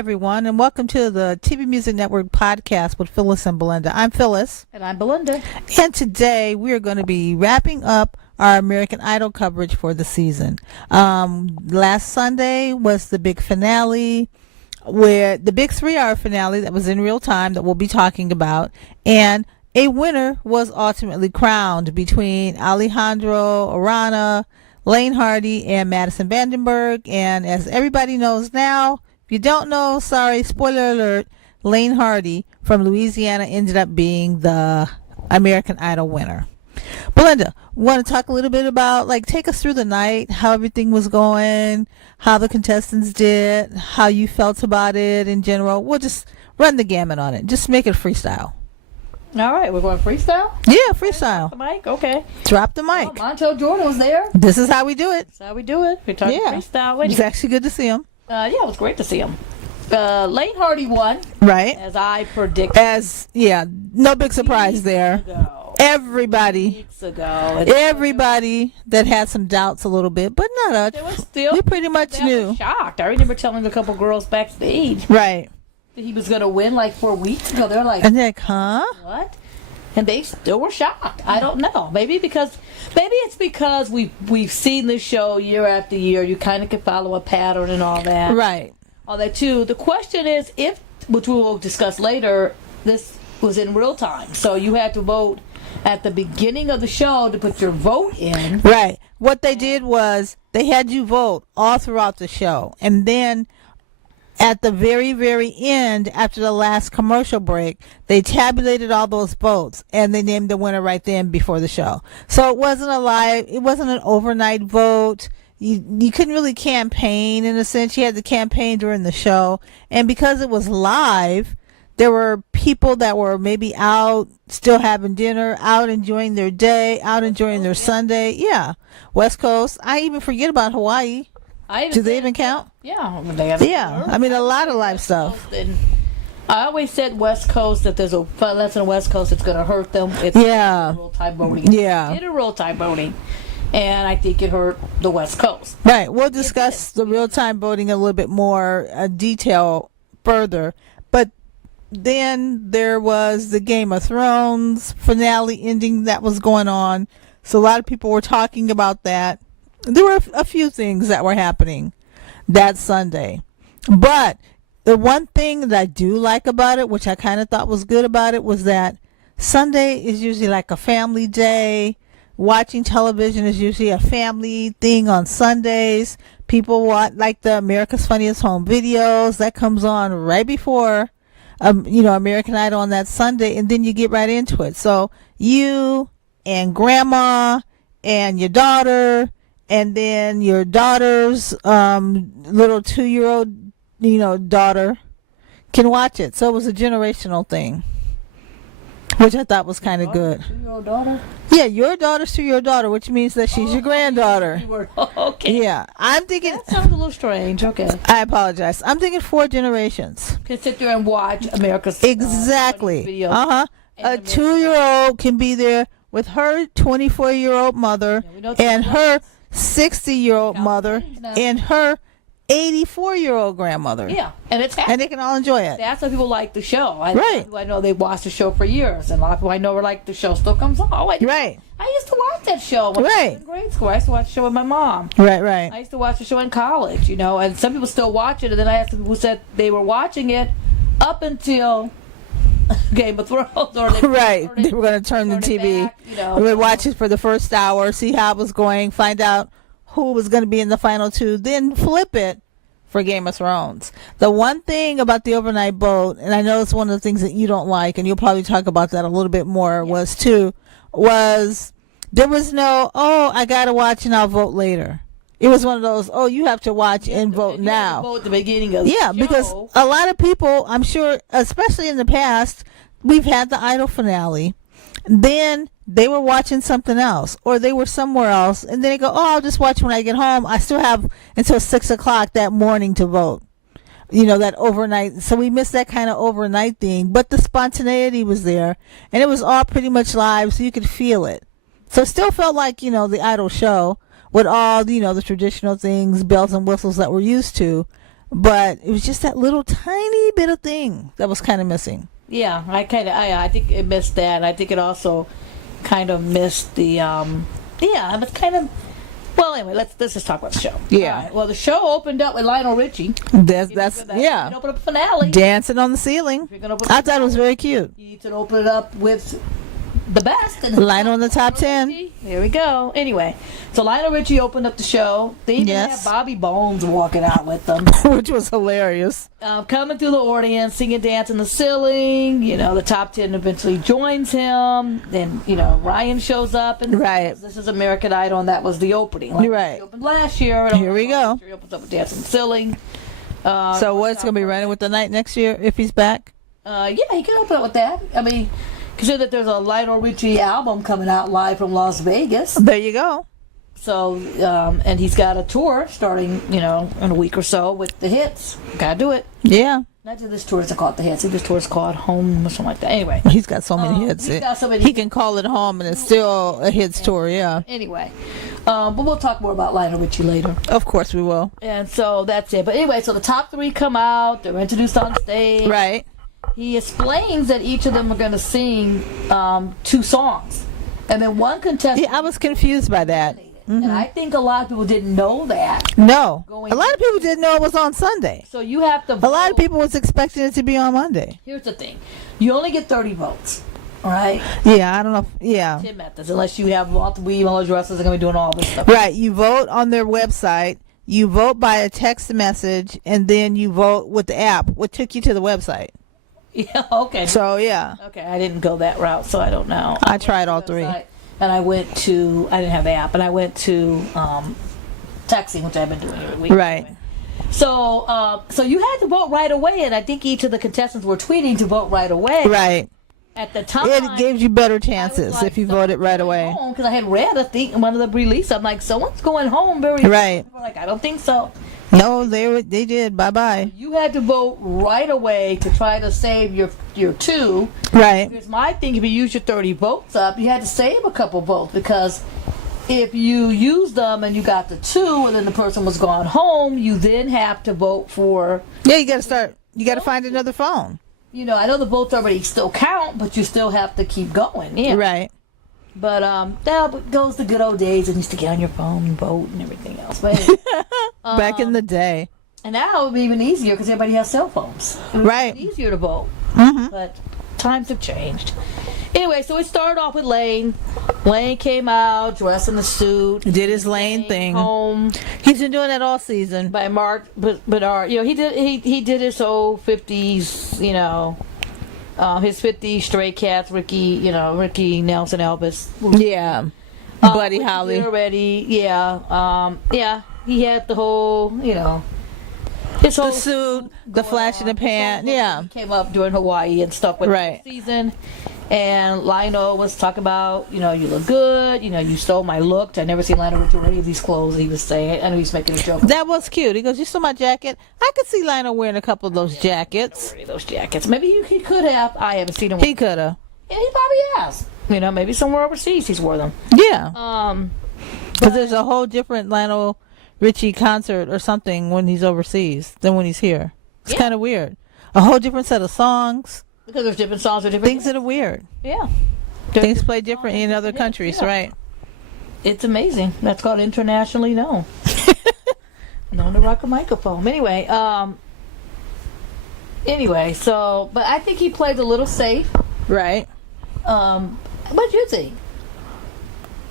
everyone, and welcome to the TVMusic Network Podcast with Phyllis and Belinda. I'm Phyllis. And I'm Belinda. And today we are going to be wrapping up our American Idol coverage for the season. Last Sunday was the big finale, where the big 3-hour finale that was in real time that we'll be talking about. And a winner was ultimately crowned between Alejandro Aranda, Laine Hardy, and Madison VanDenburg. And as everybody knows now, if you don't know, sorry, spoiler alert, Laine Hardy from Louisiana ended up being the American Idol winner. Belinda, want to talk a little bit about, take us through the night, how everything was going, how the contestants did, how you felt about it in general. We'll just run the gamut on it. Just make it freestyle. All right, we're going freestyle? Yeah, freestyle. Drop the mic, okay. Drop the mic. Well, Montel Jordan was there. This is how we do it. That's how we do it. We're talking freestyle. It's actually good to see him. Yeah, it was great to see him. Laine Hardy won. Right. As I predicted. No big surprise there. Everybody that had some doubts a little bit, but not us. We pretty much knew. Shocked. I remember telling a couple girls backstage. Right. That he was going to win 4 weeks ago. They're like, and they're like, huh? What? And they still were shocked. I don't know. Maybe it's because we've seen this show year after year. You kind of can follow a pattern and all that. Right. All that too. The question is which we will discuss later, this was in real time. So you had to vote at the beginning of the show to put your vote in. Right. What they did was they had you vote all throughout the show. And then at the very, very end, after the last commercial break, they tabulated all those votes and they named the winner right then before the show. So it wasn't an overnight vote. You couldn't really campaign in a sense. You had to campaign during the show. And because it was live, there were people that were maybe out still having dinner, out enjoying their day, out enjoying their Sunday. Yeah. West Coast. I even forget about Hawaii. Do they even count? Yeah. I mean, a lot of live stuff. I always said West Coast, that there's a less than West Coast, it's going to hurt them. It's real-time voting. Yeah. It real-time voting. And I think it hurt the West Coast. Right. We'll discuss the real-time voting a little bit more detail further. But then there was the Game of Thrones finale ending that was going on. So a lot of people were talking about that. There were a few things that were happening that Sunday. But the one thing that I do like about it, which I kind of thought was good about it, was that Sunday is usually like a family day. Watching television is usually a family thing on Sundays. People watch the America's Funniest Home Videos. That comes on right before, American Idol on that Sunday, and then you get right into it. So you and grandma and your daughter, and then your daughter's little 2-year-old, daughter can watch it. So it was a generational thing, which I thought was kind of good. 2-year-old daughter? Yeah, your daughter's to your daughter, which means that she's your granddaughter. Okay. Yeah, I'm thinking. That sounds a little strange. Okay. I apologize. I'm thinking 4 generations. Can sit there and watch America's exactly. Videos. A 2-year-old can be there with her 24-year-old mother and her 60-year-old mother and her 84-year-old grandmother. Yeah, and it's happening. And they can all enjoy it. That's why people like the show. Right. I know they watched the show for years, and a lot of people I know are like, the show still comes on. Right. I used to watch that show when I was in grade school. I used to watch the show with my mom. Right. I used to watch the show in college, and some people still watch it, and then I asked people who said they were watching it up until Game of Thrones. They were going to turn the TV. Back, we would watch it for the first hour, see how it was going, find out who was going to be in the final 2, then flip it for Game of Thrones. The one thing about the overnight vote, and I know it's one of the things that you don't like, and you'll probably talk about that a little bit more, was there was no, I got to watch and I'll vote later. It was one of those, you have to watch and vote now. Vote at the beginning of the show. Because a lot of people, I'm sure, especially in the past, we've had the Idol finale. Then they were watching something else, or they were somewhere else, and then they go, I'll just watch when I get home. I still have until 6 o'clock that morning to vote. That overnight. So we missed that kind of overnight thing. But the spontaneity was there, and it was all pretty much live, so you could feel it. So it still felt like, the Idol show with all, the traditional things, bells and whistles that we're used to. but it was just that little tiny bit of thing that was kind of missing. Yeah, I think it missed that. I think it also kind of missed the it was kind of. Well, anyway, let's just talk about the show. Yeah. All right. Well, the show opened up with Lionel Richie. That's You can open up a finale. dancing on the ceiling. I thought it was very cute. You need to open it up with the best. And Lionel in the top 10. There we go. Anyway, so Lionel Richie opened up the show. They even had Bobby Bones walking out with them, which was hilarious. Coming through the audience, singing, dancing the ceiling. The top 10 eventually joins him. Then Ryan shows up and says, "This is American Idol," and that was the opening. He opened last year. And here we go. He opens up with dancing the ceiling. So what's going to be running with the night next year if he's back? He can open up with that. I mean, consider that there's a Lionel Richie album coming out live from Las Vegas. There you go. So, and he's got a tour starting, in a week or so with the hits. Gotta do it. Yeah. Not just this tour is called the hits. This tour is called Home or something like that. Anyway. He's got so many hits. He can call it home and it's still a hits tour, yeah. Anyway. But we'll talk more about Lionel Richie later. Of course we will. And so that's it. But anyway, so the top 3 come out. They're introduced on stage. Right. He explains that each of them are going to sing 2 songs. And then one contestant... Yeah, I was confused by that. Mm-hmm. And I think a lot of people didn't know that. No. A lot of people didn't know it was on Sunday. So you have to vote. A lot of people was expecting it to be on Monday. Here's the thing. You only get 30 votes. All right? Yeah, I don't know. Yeah. 10 methods, unless you have multiple emails, wrestlers are going to be doing all this stuff. Right. You vote on their website. You vote by a text message. And then you vote with the app. What took you to the website? Yeah, okay. So, yeah. Okay, I didn't go that route, so I don't know. I tried all 3. And I didn't have the app, and I went to texting, which I've been doing every week. Right. Anyway. So you had to vote right away, and I think each of the contestants were tweeting to vote right away. Right. At the time, it gives you better chances if you voted right away. Because I had read, I think, one of the releases. I'm like, someone's going home very right. Soon. Like, I don't think so. No, they did. Bye-bye. You had to vote right away to try to save your 2. Right. Here's my thing. If you use your 30 votes up, you had to save a couple votes, because if you used them and you got the 2 and then the person was gone home, you then have to vote for... Yeah, you got to start. You got to find another phone. I know the votes already still count, but you still have to keep going. Yeah. Right. But that goes the good old days and used to get on your phone and vote and everything else. But anyway, back in the day. And now it would be even easier because everybody has cell phones. It would right. be easier to vote. Mm-hmm. But times have changed. Anyway, so we started off with Lane. Lane came out dressed in the suit. Did his Lane thing. Home. He's been doing that all season. By Mark, but he did his whole 50s, his 50 Stray Cats, Ricky Nelson, Elvis. Yeah. Buddy Holly. Already, yeah. He had the whole, his whole the suit, the flash in the pan, yeah. He came up during Hawaii and stuff with the season. And Lionel was talking about, you look good, you stole my look. I never seen Lionel with any of these clothes, he was saying. I know he's making a joke. That was cute. He goes, you stole my jacket? I could see Lionel wearing a couple of those jackets. Those jackets. Maybe he could have. I haven't seen him. He could have. Yeah, he probably has. Maybe somewhere overseas he's wore them. Yeah. Because there's a whole different Lionel Richie concert or something when he's overseas than when he's here. It's kind of weird. A whole different set of songs. Because there's different songs or different things that are weird. Yeah. Things play different in other countries, right? It's amazing. That's called internationally known. Known to rock a microphone. Anyway, but I think he played a little safe. Right. What do you think?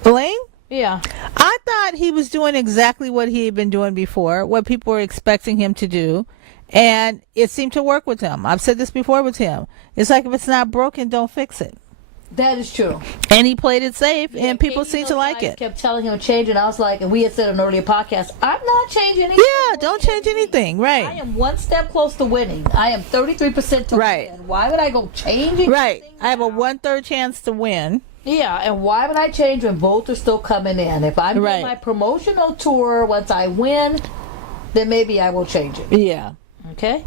Blaine? Yeah. I thought he was doing exactly what he had been doing before, what people were expecting him to do. And it seemed to work with him. I've said this before with him. It's like if it's not broken, don't fix it. That is true. And he played it safe, and people seem to like it. Kept telling him to change it. And I was like, and we had said on an earlier podcast, I'm not changing anything. Yeah, don't change anything. Right. I am one step close to winning. I am 33% to win. Why would I go change anything? Right. I have a 1/3 chance to win. Yeah, and why would I change when both are still coming in? If I'm doing my promotional tour, once I win, then maybe I will change it. Yeah. Okay.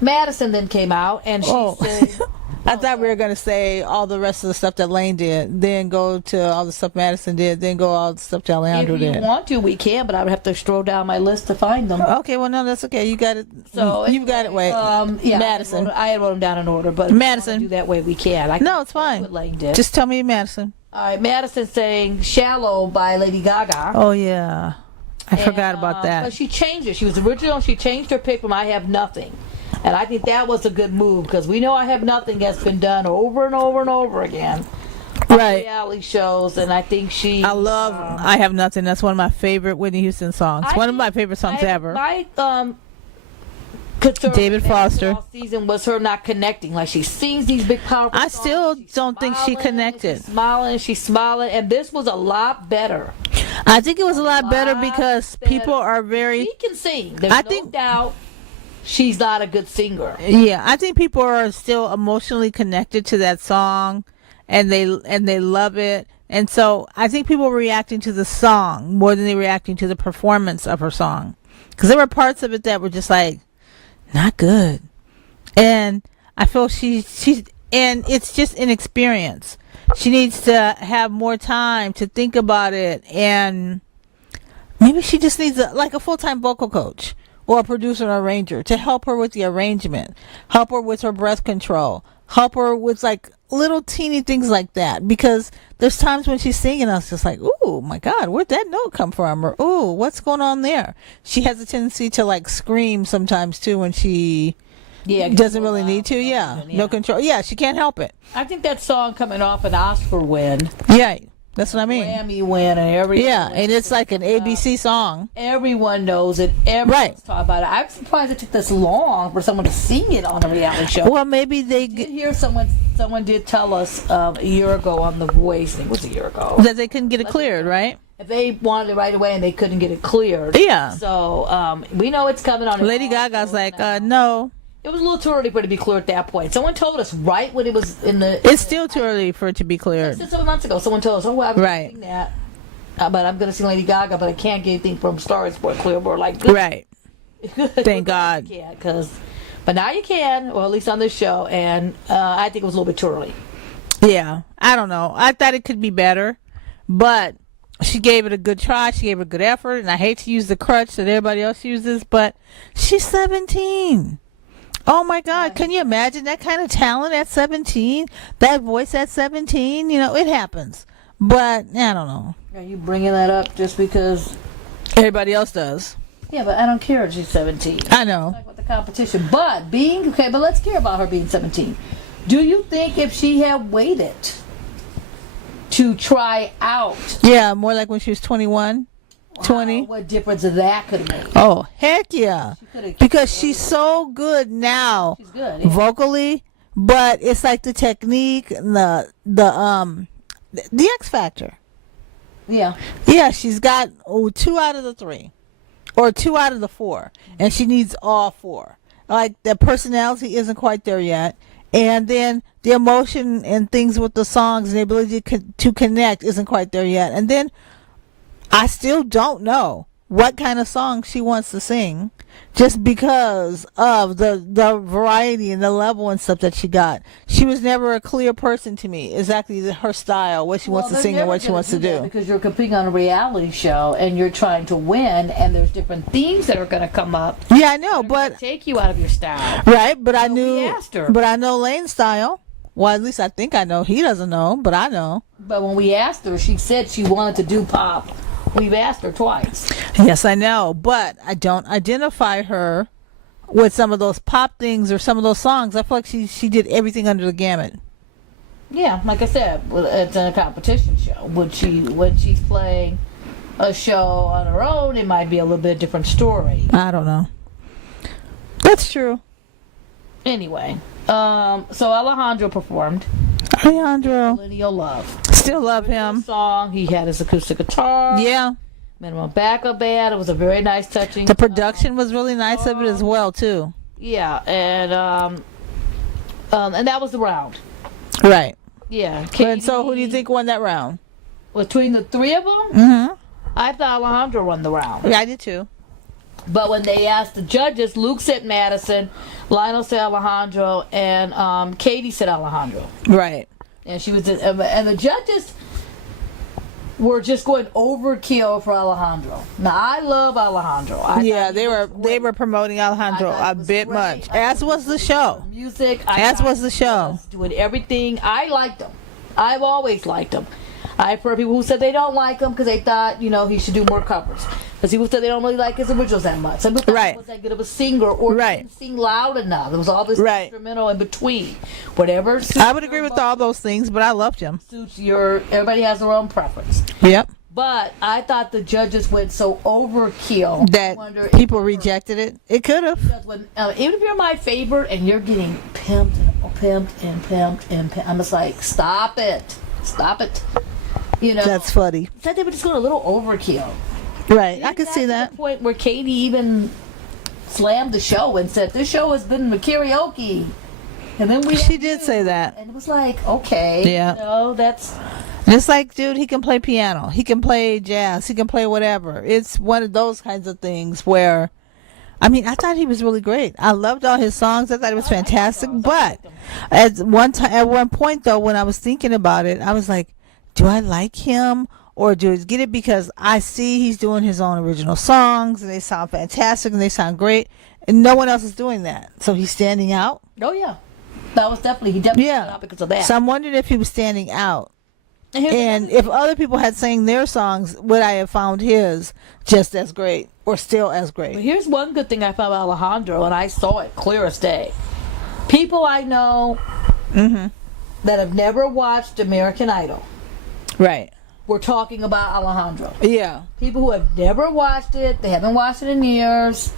Madison then came out and she said, I thought we were going to say all the rest of the stuff that Laine did, then go to all the stuff Madison did, then go all the stuff that Alejandro did. If you want to, we can, but I would have to scroll down my list to find them. Okay, well, no, that's okay. You got it. So you've got it. Wait, yeah, Madison. I wrote them down in order, but Madison. If you want to do that way we can. No, it's fine. What Laine did. Just tell me Madison. All right, Madison sang "Shallow" by Lady Gaga. Oh yeah, I forgot about that. But she changed it. She was original. She changed her pick from "I Have Nothing." And I think that was a good move because we know "I Have Nothing" has been done over and over and over again. Right. Reality shows, and I think she. I love "I Have Nothing." That's one of my favorite Whitney Houston songs. One of my favorite songs ever. My concern David Foster. all season was her not connecting. Like she sings these big powerful songs. I still don't think she connected. She's smiling, and this was a lot better. I think it was a lot better because people are very. She can sing. There's no doubt. She's not a good singer. Yeah, I think people are still emotionally connected to that song, and they love it. And so I think people were reacting to the song more than they were reacting to the performance of her song, because there were parts of it that were just like not good. And I feel she's and it's just inexperience. She needs to have more time to think about it, and maybe she just needs a full-time vocal coach or a producer or arranger to help her with the arrangement, help her with her breath control, help her with like little teeny things like that. Because there's times when she's singing, I was just like, "Ooh, my God, where'd that note come from?" Or, "Ooh, what's going on there?" She has a tendency to like scream sometimes too when she doesn't really need to. No control. Yeah, she can't help it. I think that song coming off an Oscar win. Yeah. That's what I mean. Grammy win and everything. Yeah, and it's like an ABC song. Everyone knows it. Everyone's talking about it. I'm surprised it took this long for someone to sing it on a reality show. Well, maybe they did hear someone did tell us a year ago on The Voice. I think it was a year ago that they couldn't get it cleared, right? If they wanted it right away and they couldn't get it cleared. Yeah. So we know it's coming on. Lady Gaga's like, no. It was a little too early for it to be cleared at that point. Someone told us right when it was in the... It's still too early for it to be cleared. Since 7 months ago, someone told us, I'm going to sing that. But I'm going to sing Lady Gaga, but I can't get anything from Stars for Clearboard. Like, good. Right. Thank God. You can't, but now you can, or at least on this show, and I think it was a little bit too early. Yeah. I don't know. I thought it could be better, but she gave it a good try. She gave it a good effort, and I hate to use the crutch that everybody else uses, but she's 17. Oh my God, can you imagine that kind of talent at 17? That voice at 17? You know, it happens. But, I don't know. Are you bringing that up just because... everybody else does. Yeah, but I don't care if she's 17. I know. Like with the competition. But but let's care about her being 17. Do you think if she had waited to try out... Yeah, more like when she was 21? 20. What difference that could have made? Oh, heck yeah. Because she's so good now. She's good. Vocally, but it's like the technique and the X Factor. Yeah. Yeah, she's got 2 out of the 3 or 2 out of the 4, and she needs all 4. Like the personality isn't quite there yet, and then the emotion and things with the songs and the ability to connect isn't quite there yet. And then I still don't know what kind of song she wants to sing, just because of the variety and the level and stuff that she got. She was never a clear person to me, exactly her style, what she wants to sing and what she wants to do. Because you're competing on a reality show and you're trying to win, and there's different themes that are going to come up. Yeah, I know, but take you out of your style. Right, but so we asked her. But I know Laine's style. Well, at least I think I know. He doesn't know, but I know. But when we asked her, she said she wanted to do pop. We've asked her twice. Yes, I know, but I don't identify her with some of those pop things or some of those songs. I feel like she did everything under the gamut. Yeah, like I said, it's a competition show. When she's playing a show on her own, it might be a little bit different story. I don't know. That's true. Anyway, so Alejandro performed. Alejandro. Millennial Love. Still love him. Song. He had his acoustic guitar. Yeah. Minimum backup band. It was a very nice touching. The production was really nice of it as well too. Yeah, and that was the round. Right. Yeah. And so who do you think won that round? Between the 3 of them? Mm-hmm. I thought Alejandro won the round. Yeah, I did too. But when they asked the judges, Luke said Madison, Lionel said Alejandro, and Katie said Alejandro. Right. And she was, and the judges were just going overkill for Alejandro. Now I love Alejandro. They were promoting Alejandro a bit much, as was the show. Music, as was the show. Doing everything. I liked him. I've always liked him. I've heard people who said they don't like him because they thought, he should do more covers. Because people said they don't really like his originals that much. Some people thought he was that good of a singer or didn't sing loud enough. There was all this instrumental in between. Whatever. I would agree with all those things, but I loved him. Everybody has their own preference. Yep. But I thought the judges went so overkill that people rejected it. It could have. Even if you're my favorite and you're getting pimped and pimped, I'm just like, stop it. That's funny. I thought they were just going a little overkill. Right, I could see that. To the point where Katie even slammed the show and said, "This show has been karaoke," and then she did say that, and it was like, okay, that's. It's like, dude, he can play piano, he can play jazz, he can play whatever. It's one of those kinds of things where, I thought he was really great. I loved all his songs. I thought it was fantastic. But at one point though, when I was thinking about it, I was like, do I like him? Or do I get it because I see he's doing his own original songs and they sound fantastic and they sound great and no one else is doing that. So he's standing out? Oh, yeah. That was definitely stood out because of that. So I'm wondering if he was standing out. And if other people had sang their songs, would I have found his just as great or still as great? But here's one good thing I found about Alejandro, and I saw it clear as day. People I know that have never watched American Idol. Right. We're talking about Alejandro. Yeah. People who have never watched it, they haven't watched it in years,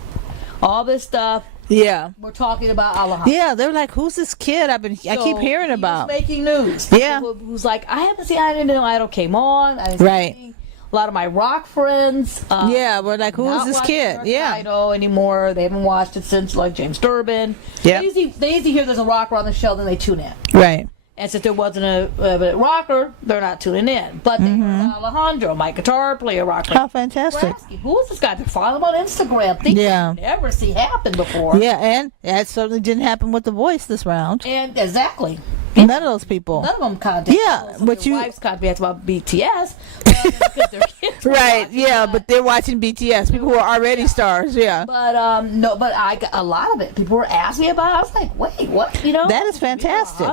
all this stuff. Yeah. We're talking about Alejandro. Yeah, they're like, who's this kid I keep hearing about? He's making news. Yeah. Who's like, I haven't seen Idol came on. I didn't see anything. A lot of my rock friends. We're like, who is this kid? Idol anymore. They haven't watched it since like James Durbin. Yeah. They usually hear there's a rocker on the show, then they tune in. Right. And since there wasn't a rocker, they're not tuning in. But they heard Alejandro, my guitar player, rocker. How fantastic. Asking, who is this guy? They follow him on Instagram. Things you never see happen before. Yeah, and that certainly didn't happen with The Voice this round. And exactly. None of those people. None of them contacted. Yeah, but your wife's contacted about BTS. Right, but they're watching BTS. People who are already stars, But I got a lot of it. People were asking me about it. I was like, wait, what? That is fantastic.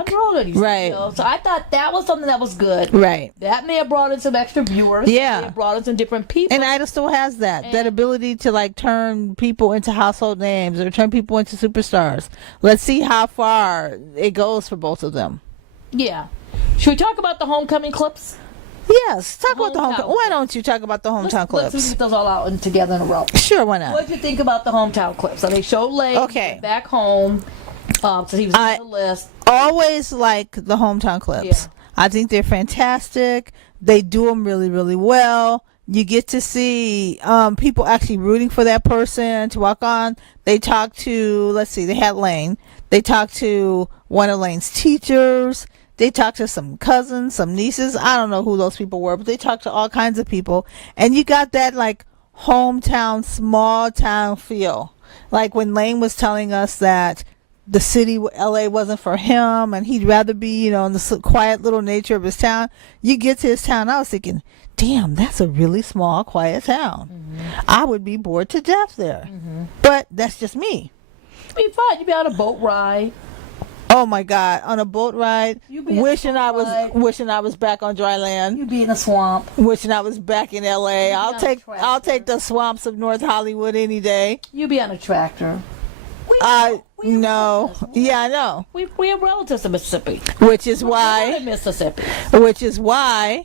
Right. So I thought that was something that was good. Right. That may have brought in some extra viewers. Yeah. May have brought in some different people. And Idol still has that ability to like turn people into household names or turn people into superstars. Let's see how far it goes for both of them. Yeah. Should we talk about the homecoming clips? Yes, talk about the homecoming. Why don't you talk about the hometown clips? Let's get those all out and together in a row. Sure, why not? What did you think about the hometown clips? So they showed Laine back home. So he was on the list. Always like the hometown clips. Yeah. I think they're fantastic. They do them really, really well. You get to see people actually rooting for that person to walk on. They talked to, they had Laine. They talked to one of Laine's teachers. They talked to some cousins, some nieces. I don't know who those people were, but they talked to all kinds of people. And you got that like hometown, small town feel. Like when Laine was telling us that the city, LA, wasn't for him and he'd rather be, in the quiet little nature of his town. You get to his town, I was thinking, damn, that's a really small, quiet town. Mm-hmm. I would be bored to death there. Mm-hmm. But that's just me. It'd be fun. You'd be on a boat ride. Oh my God, on a boat ride. Wishing I was back on dry land. You'd be in a swamp. Wishing I was back in LA. I'll take the swamps of North Hollywood any day. You'd be on a tractor. No. Yeah, I know. We have relatives in Mississippi. Which is why. Mississippi. Which is why.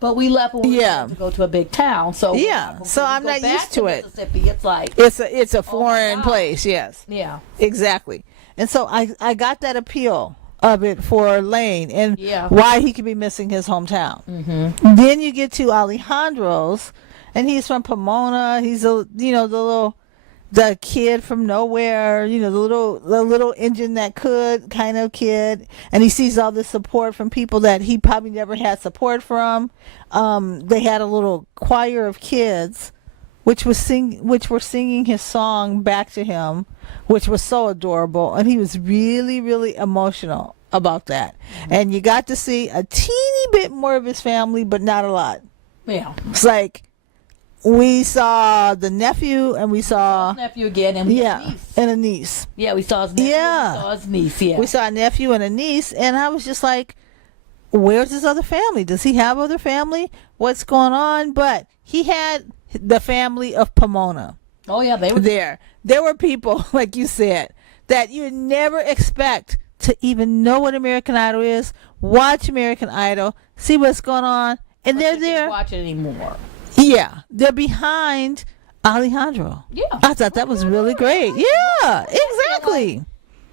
But we left when we wanted to go to a big town. So so I'm not used to it. Mississippi, it's like it's a foreign place. Yes. Yeah. Exactly. And so I got that appeal of it for Laine and why he could be missing his hometown. Mm-hmm. Then you get to Alejandro's, and he's from Pomona. He's the kid from nowhere, the little engine that could kind of kid, and he sees all this support from people that he probably never had support from. They had a little choir of kids which were singing his song back to him, which was so adorable, and he was really, really emotional about that. And you got to see a teeny bit more of his family, but not a lot. Yeah. It's like we saw the nephew, and we saw his nephew again, and a niece. And a niece. Yeah, we saw his nephew. Yeah. We saw his niece. Yeah. We saw a nephew and a niece, and I was just like, where's his other family? Does he have other family? What's going on? But he had the family of Pomona. Oh, yeah, they were there. There were people, like you said, that you never expect to even know what American Idol is, watch American Idol, see what's going on, and they're there. Watch it anymore. Yeah, they're behind Alejandro. Yeah. I thought that was really great. Yeah, exactly.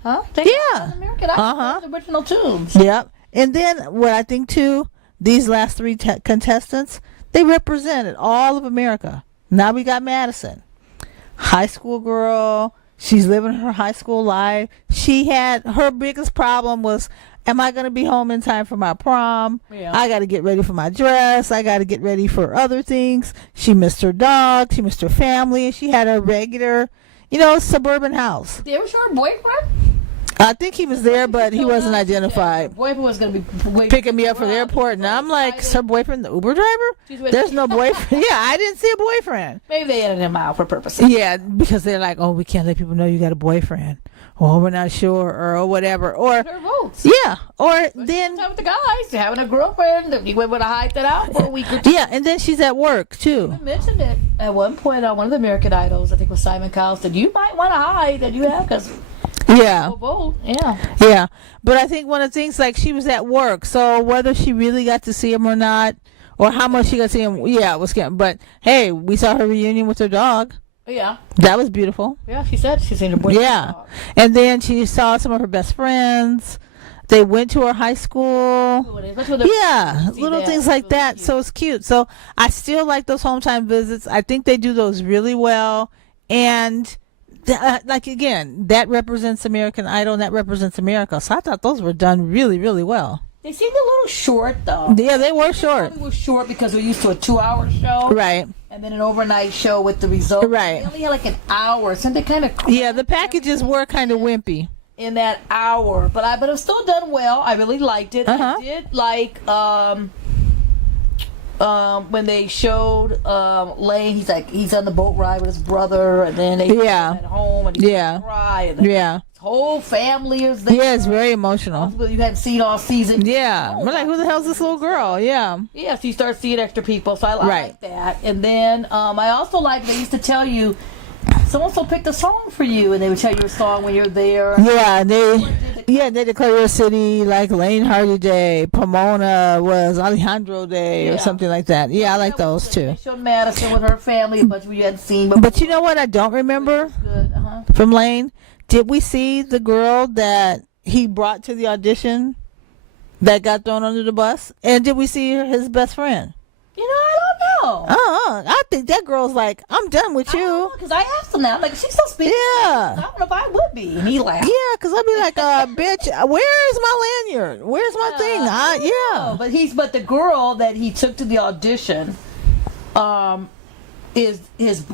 Huh? Yeah. American Idol, the original tunes. Yep. And then what I think too, these last three contestants, they represented all of America. Now we got Madison, high school girl. She's living her high school life. She had her biggest problem was, am I going to be home in time for my prom? Yeah. I got to get ready for my dress. I got to get ready for other things. She missed her dog. She missed her family. And she had a regular, suburban house. Did you show her boyfriend? I think he was there, but he wasn't identified. Her boyfriend was going to be picking me up from the airport, and I'm like, is her boyfriend the Uber driver? There's no boyfriend. Yeah, I didn't see a boyfriend. Maybe they edited him out for purposes. Yeah, because they're like, oh, we can't let people know you got a boyfriend. Or we're not sure, or whatever. Or her votes. Yeah, or then with the guys having a girlfriend, you would have hide that out for a week or two. Yeah, and then she's at work too. I mentioned it at one point on one of the American Idols. I think it was Simon Cowell said you might want to hide that you have because. Yeah. Yeah. But I think one of the things, like, she was at work, so whether she really got to see him or not, or how much she got to see him, it was scary. But hey, we saw her reunion with her dog. Yeah. That was beautiful. Yeah, she said she's seen her boyfriend. Yeah. And then she saw some of her best friends. They went to her high school. Yeah, little things like that. So it's cute. So I still like those hometown visits. I think they do those really well. And again, that represents American Idol, and that represents America. So I thought those were done really, really well. They seemed a little short, though. Yeah, they were short. They were short because we're used to a 2-hour show. Right. And then an overnight show with the results. Right. They only had like an hour. So they kind of... Yeah, the packages were kind of wimpy. In that hour. But it was still done well. I really liked it. I did like... when they showed Laine, he's on the boat ride with his brother, and then they at home, and he cry, and his whole family is there. Yeah, it's very emotional. You hadn't seen all season. Yeah, we're like, who the hell's this little girl? Yeah. Yeah, so you start seeing extra people, so I like that. And then I also like they used to tell you. Someone so picked a song for you, and they would tell you a song when you're there. Yeah, they declare your city like Laine Hardy Day. Pomona was Alejandro Day or something like that. Yeah, I like those too. They showed Madison with her family, but we hadn't seen before. But you know what I don't remember from Laine? Did we see the girl that he brought to the audition that got thrown under the bus? And did we see his best friend? I don't know. I think that girl's like, I'm done with you. Because I asked him that. Like, she's so speaking. Yeah. I don't know if I would be. And he laughed. Yeah, because I'd be like, bitch, where's my lanyard? Where's my thing? But the girl that he took to the audition is his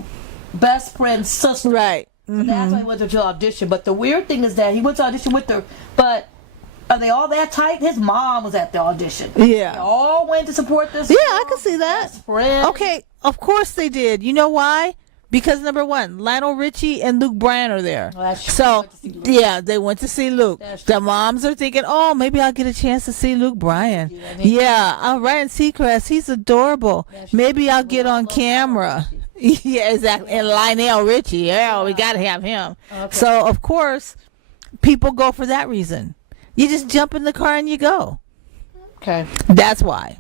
best friend's sister. Right. Mm-hmm. So that's why he went to the audition. But the weird thing is that he went to audition with her, but are they all that tight? His mom was at the audition. Yeah. They all went to support this. Yeah, I can see that. Friend. Okay, of course they did. You know why? Because number one, Lionel Richie and Luke Bryan are there. Well, that's true. So, they went to see Luke. The moms are thinking, oh, maybe I'll get a chance to see Luke Bryan. Yeah, Ryan Seacrest, he's adorable. Maybe I'll get on camera. Yeah, exactly. And Lionel Richie, we got to have him. Okay. So, of course, people go for that reason. You just jump in the car and you go. Okay. That's why.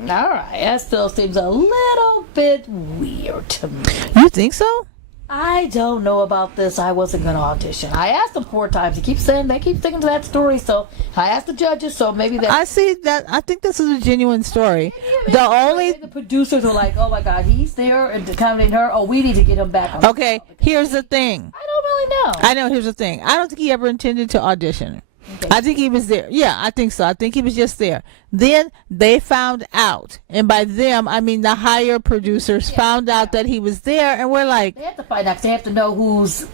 All right. That still seems a little bit weird to me. You think so? I don't know about this. I wasn't going to audition. I asked them 4 times. They keep sticking to that story. So I asked the judges. So maybe that. I see that. I think this is a genuine story. The producers are like, oh my God, he's there and accommodating her. Oh, we need to get him back. Okay. Here's the thing. I don't really know. I know. Here's the thing. I don't think he ever intended to audition. I think he was there. Yeah, I think so. I think he was just there. Then they found out, and by them I mean the higher producers found out that he was there, and we're like, they have to find out. They have to know who's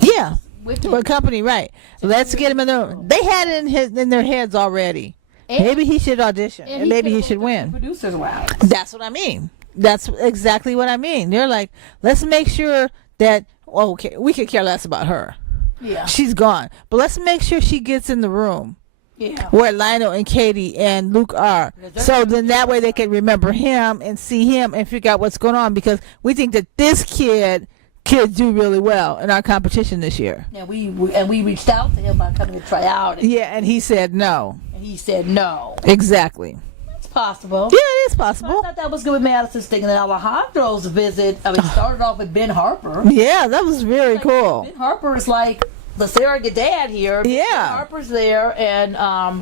what company, right? Let's get him in the room. They had it in their heads already. And maybe he should audition, and maybe he should win. Producers were. That's what I mean. That's exactly what I mean. They're like, let's make sure that okay, we could care less about her. Yeah, she's gone, but let's make sure she gets in the room. Yeah, where Lionel and Katie and Luke are. So then that way they can remember him and see him and figure out what's going on, because we think that this kid could do really well in our competition this year. Yeah, we reached out to him about coming to try out. And he said no. Exactly. That's possible. Yeah, it is possible. I thought that was good with Madison's thing. And then Alejandro's visit, started off with Ben Harper. Yeah, that was very cool. Ben Harper is like the surrogate dad here. Yeah. Ben Harper's there, and I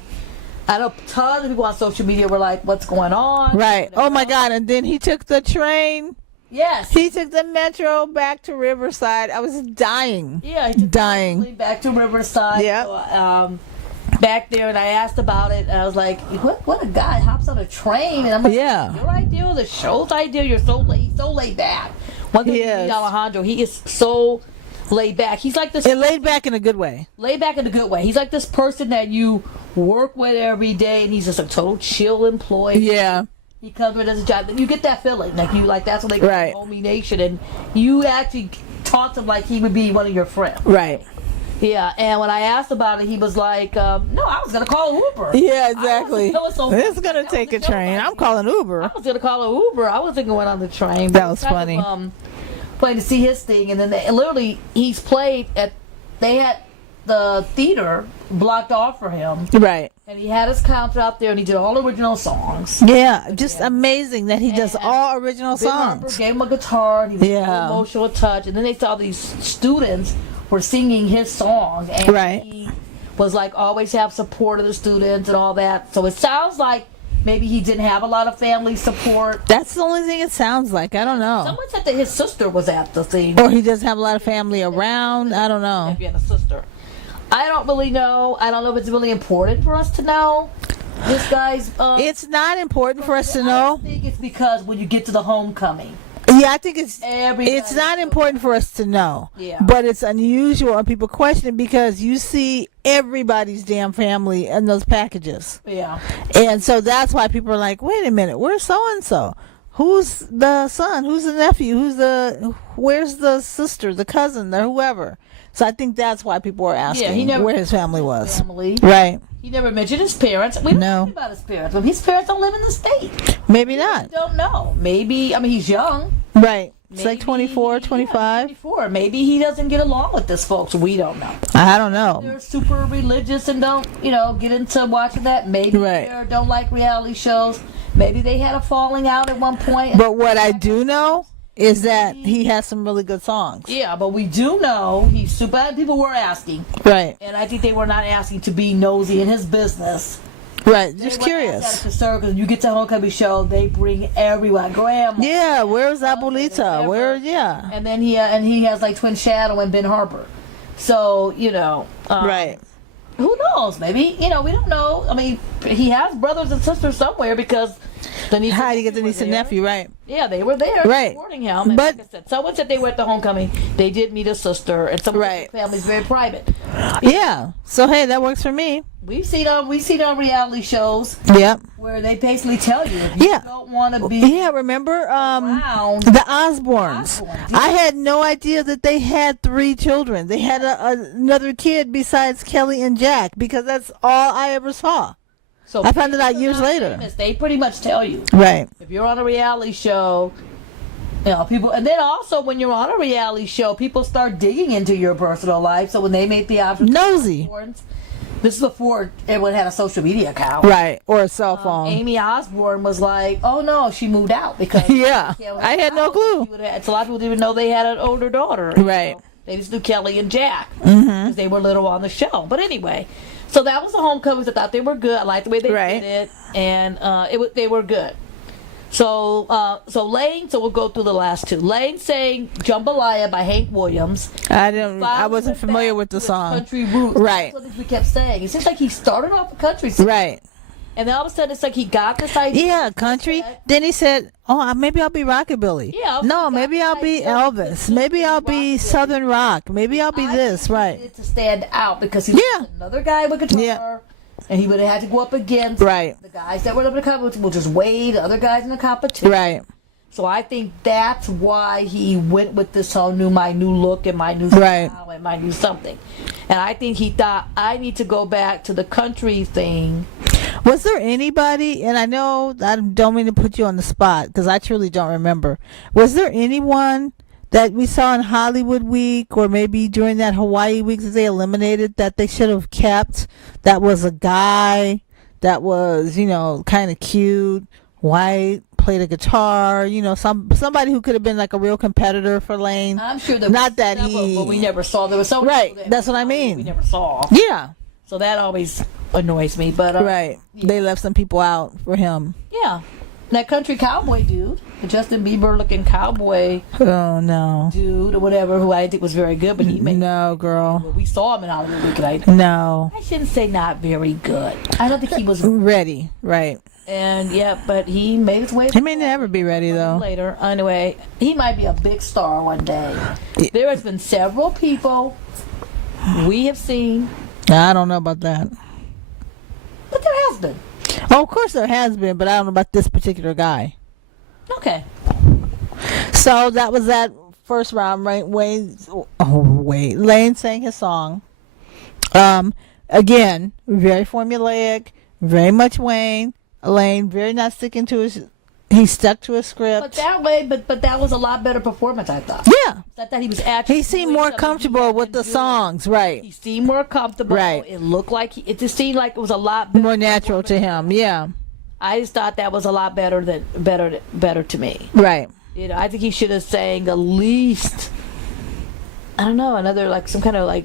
know tons of people on social media were like, what's going on? Right. Oh my God. And then he took the train. Yes. He took the metro back to Riverside. I was dying. Yeah, he took dying. Back to Riverside. Yeah. So, back there, and I asked about it, and I was like, what a guy hops on a train, and I'm like, your idea, the show's idea, you're so laid back. One thing with Alejandro, he is so laid back. He's like this. And laid back in a good way. Laid back in a good way. He's like this person that you work with every day, and he's just a total chill employee. Yeah. He comes with his job. You get that feeling, like that's what they call homie nation, and you actually talk to him like he would be one of your friends. Right. Yeah, and when I asked about it, he was like, no, I was going to call Uber. Yeah, exactly. It's going to take a train. I'm calling Uber. I was going to call an Uber. I wasn't going on the train. That was funny. Playing to see his thing, and then he's played at, they had the theater blocked off for him. Right. And he had his counter out there, and he did all original songs. Yeah, just amazing that he does all original songs. Harper gave him a guitar, and he was emotional touch, and then they saw these students were singing his song, and he was like always have support of the students and all that. So it sounds like maybe he didn't have a lot of family support. That's the only thing it sounds like. I don't know. Someone said that his sister was at the thing, or he doesn't have a lot of family around. I don't know. If he had a sister, I don't really know. I don't know if it's really important for us to know this guy's. It's not important for us to know. I think it's because when you get to the homecoming. Yeah, I think it's not important for us to know. Yeah. But it's unusual and people question it because you see everybody's damn family in those packages. Yeah. And so that's why people are like, wait a minute, where's so-and-so? Who's the son? Who's the nephew? Where's the sister, the cousin, or whoever? So I think that's why people are asking where his family was. Right. He never mentioned his parents. We don't know about his parents. His parents don't live in the state. Maybe not. We don't know. Maybe, he's young. Right. It's like 24, 25. 24. Maybe he doesn't get along with this folks. We don't know. I don't know. They're super religious and don't, get into watching that. Maybe they don't like reality shows. Maybe they had a falling out at one point. But what I do know is that he has some really good songs. Yeah, but we do know he's super. People were asking. Right. And I think they were not asking to be nosy in his business. Right, just curious. Because you get to homecoming show, they bring everyone. Grandma. Yeah, where's Abuelita? And then he has like Twin Shadow and Ben Harper. So, right. Who knows? Maybe, we don't know. He has brothers and sisters somewhere because how do you get the niece and nephew, right? Yeah, they were there supporting him. And but like I said, someone said they were at the homecoming. They did meet a sister, and some of the family's very private. Yeah. So hey, that works for me. We've seen on reality shows. Yep. Where they basically tell you if you don't want to be. Yeah, remember the Osbournes? I had no idea that they had 3 children. They had another kid besides Kelly and Jack because that's all I ever saw. So I found it out years later. They pretty much tell you. Right. If you're on a reality show, people, and then also when you're on a reality show, people start digging into your personal life. So when they make the option, nosy. This is before everyone had a social media account, right, or a cell phone. Amy Osbourne was like, "Oh no, she moved out because I had no clue." So a lot of people didn't even know they had an older daughter. Right. They just knew Kelly and Jack because they were little on the show. But anyway. So that was the homecomings. I thought they were good. I liked the way they did it, and they were good. So Laine. So we'll go through the last two. Laine sang "Jambalaya" by Hank Williams. I wasn't familiar with the song. Country roots. Right. That's what we kept saying. It seems like he started off a country song. Right. And then all of a sudden, it's like he got this idea. Yeah, country. Then he said, "Oh, maybe I'll be rockabilly. Yeah. No, maybe I'll be Elvis. Maybe I'll be Southern rock. Maybe I'll be this." Right. He needed to stand out because he was another guy with guitar. Yeah. And he would have had to go up against the guys that were up in the competition, which is Wade, the other guys in the competition. Right. So I think that's why he went with this whole my new look and my new style and my new something. And I think he thought, I need to go back to the country thing. Was there anybody, and I know I don't mean to put you on the spot because I truly don't remember. Was there anyone that we saw in Hollywood Week or maybe during that Hawaii week that they eliminated that they should have kept? That was a guy that was, kind of cute, white, played a guitar, somebody who could have been like a real competitor for Laine. I'm sure there not was that several, but we never saw. There was so right. That's what I mean. We never saw. Yeah. So that always annoys me. But right. Yeah. They left some people out for him. Yeah. That country cowboy dude, the Justin Bieber looking cowboy. Oh no. Dude or whatever, who I didn't think was very good, but he made. No, girl. We saw him in Hollywood Week, and no. I shouldn't say not very good. I don't think he was ready. Right. And but he made his way. He may never be ready though. Later, anyway, he might be a big star one day. There has been several people we have seen. I don't know about that. But there has been. Oh, of course there has been, but I don't know about this particular guy. Okay. So that was that first round, right? Laine sang his song. Again, very formulaic, very much Laine, very not sticking to his. He stuck to his script. But that way, but that was a lot better performance, I thought. Yeah. I thought he was actually. He seemed more comfortable with the songs, right? He seemed more comfortable. Right. It looked like it just seemed like it was a lot better more natural to him. Yeah. I just thought that was a lot better to me. Right. I think he should have sang at least. I don't know, another like some kind of like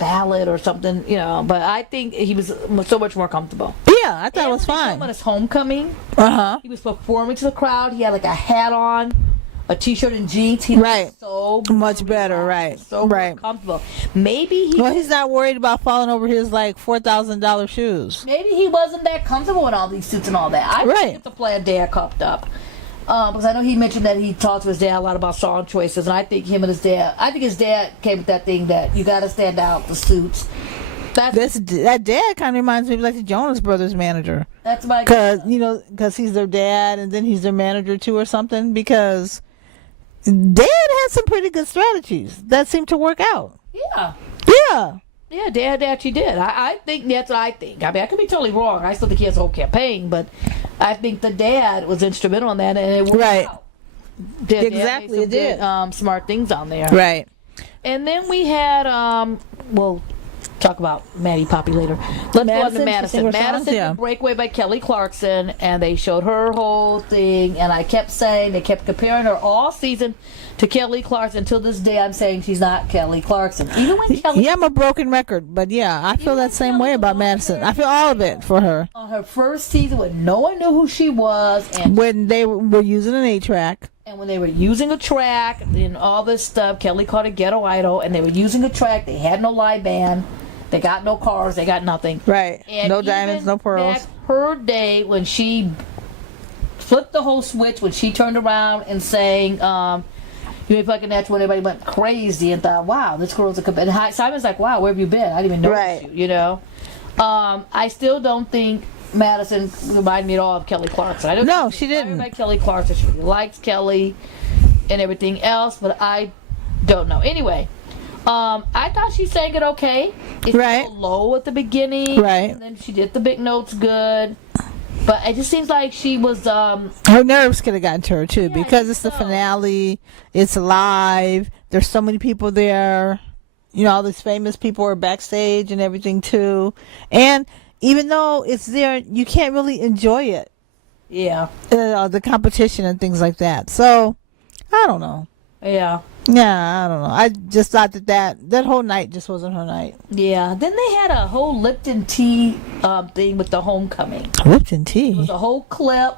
ballad or something, but I think he was so much more comfortable. Yeah, I thought it was fine. On his homecoming, he was performing to the crowd. He had like a hat on, a t-shirt and jeans. He was so much better, right? So comfortable. Maybe he's not worried about falling over his like $4,000 shoes. Maybe he wasn't that comfortable in all these suits and all that. I think the plan dad cupped up. Because I know he mentioned that he talked to his dad a lot about song choices, and I think his dad came with that thing that you got to stand out, the suits. That dad kind of reminds me of like the Jonas Brothers manager. That's my because he's their dad and then he's their manager too or something. Because Dad had some pretty good strategies that seemed to work out. Yeah. Yeah. Yeah, Dad actually did. I think that's what I think. I mean, I could be totally wrong. I still think he has a whole campaign, but I think the dad was instrumental in that, and it worked out. Exactly, it did. Smart things on there. Right. And then we had, we'll talk about Maddie Poppy later. Let's go on to Madison. Madison did Breakaway by Kelly Clarkson, and they showed her whole thing, and I kept saying, they kept comparing her all season to Kelly Clarkson. Until this day, I'm saying she's not Kelly Clarkson. Even when Kelly... Yeah, I'm a broken record, but yeah, I feel that same way about Madison. I feel all of it for her. On her first season, when no one knew who she was, and when they were using an 8-track. And when they were using a track and all this stuff, Kelly called it Ghetto Idol, and they were using a track. They had no live band. They got no cars. They got nothing. Right. And no diamonds, no pearls. Back her day when she flipped the whole switch, when she turned around and sang, You Ain't Fucking Natural, everybody went crazy and thought, wow, this girl's a... And Simon's like, wow, where have you been? I didn't even know you, I still don't think Madison reminded me at all of Kelly Clarkson. No, she didn't. By Kelly Clarkson. She really likes Kelly and everything else, but I don't know. Anyway, I thought she sang it okay. It's a little low at the beginning. Right. And then she did the big notes good. But it just seems like she was... her nerves could have gotten to her, too, because it's the finale. It's live. There's so many people there. All these famous people are backstage and everything, too. And even though it's there, you can't really enjoy it. Yeah. The competition and things like that. So, I don't know. Yeah. Yeah, I don't know. I just thought that whole night just wasn't her night. Yeah. Then they had a whole Lipton tea thing with the homecoming. Lipton tea? It was a whole clip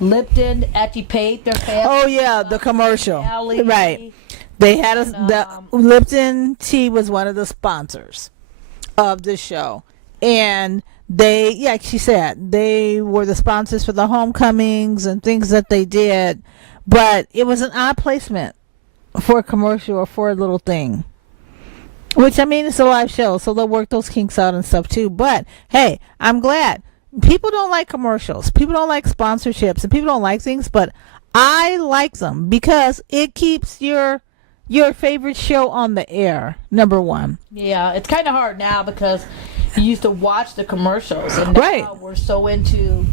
Lipton actually paid their family. Oh yeah, the commercial. Right. They had the Lipton tea was one of the sponsors of the show, and like she said, they were the sponsors for the homecomings and things that they did, but it was an odd placement for a commercial or for a little thing. Which, I mean, it's a live show, so they'll work those kinks out and stuff too. But hey, I'm glad. People don't like commercials. People don't like sponsorships, and people don't like things, but I like them because it keeps your favorite show on the air, number one. Yeah, it's kind of hard now because you used to watch the commercials, and now we're so into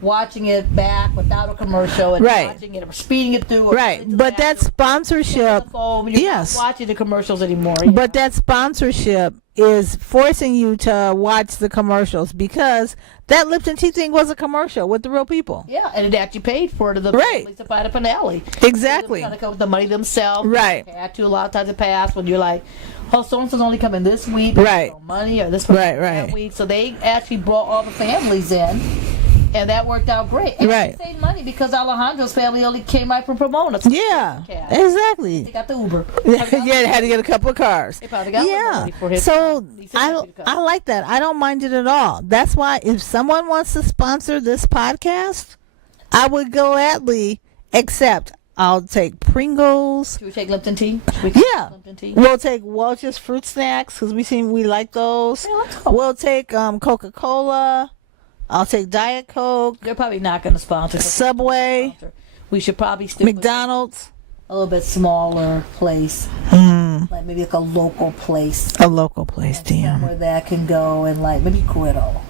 watching it back without a commercial and watching it or speeding it through. But that sponsorship, yes, not watching the commercials anymore. But that sponsorship is forcing you to watch the commercials because that Lipton tea thing was a commercial with the real people. Yeah, and it actually paid for the families to buy the finale. Exactly. They come with the money themselves. Right. Had to a lot of times in the past when you're like, oh, so-and-so's only coming this week. Right. Money or this that week. So they actually brought all the families in. And that worked out great. And they saved money because Alejandro's family only came right from Pomona. So exactly. They got the Uber. They had to get a couple of cars. They probably got money for his. So I like that. I don't mind it at all. That's why if someone wants to sponsor this podcast, I would gladly accept. I'll take Pringles. Should we take Lipton tea? Lipton tea? We'll take Welch's fruit snacks because we like those. Yeah, let's go. We'll take Coca-Cola. I'll take Diet Coke. They're probably not going to sponsor. Subway. We should probably stick McDonald's. A little bit smaller place. Like maybe like a local place. A local place, damn. Somewhere that can go and like maybe Griddle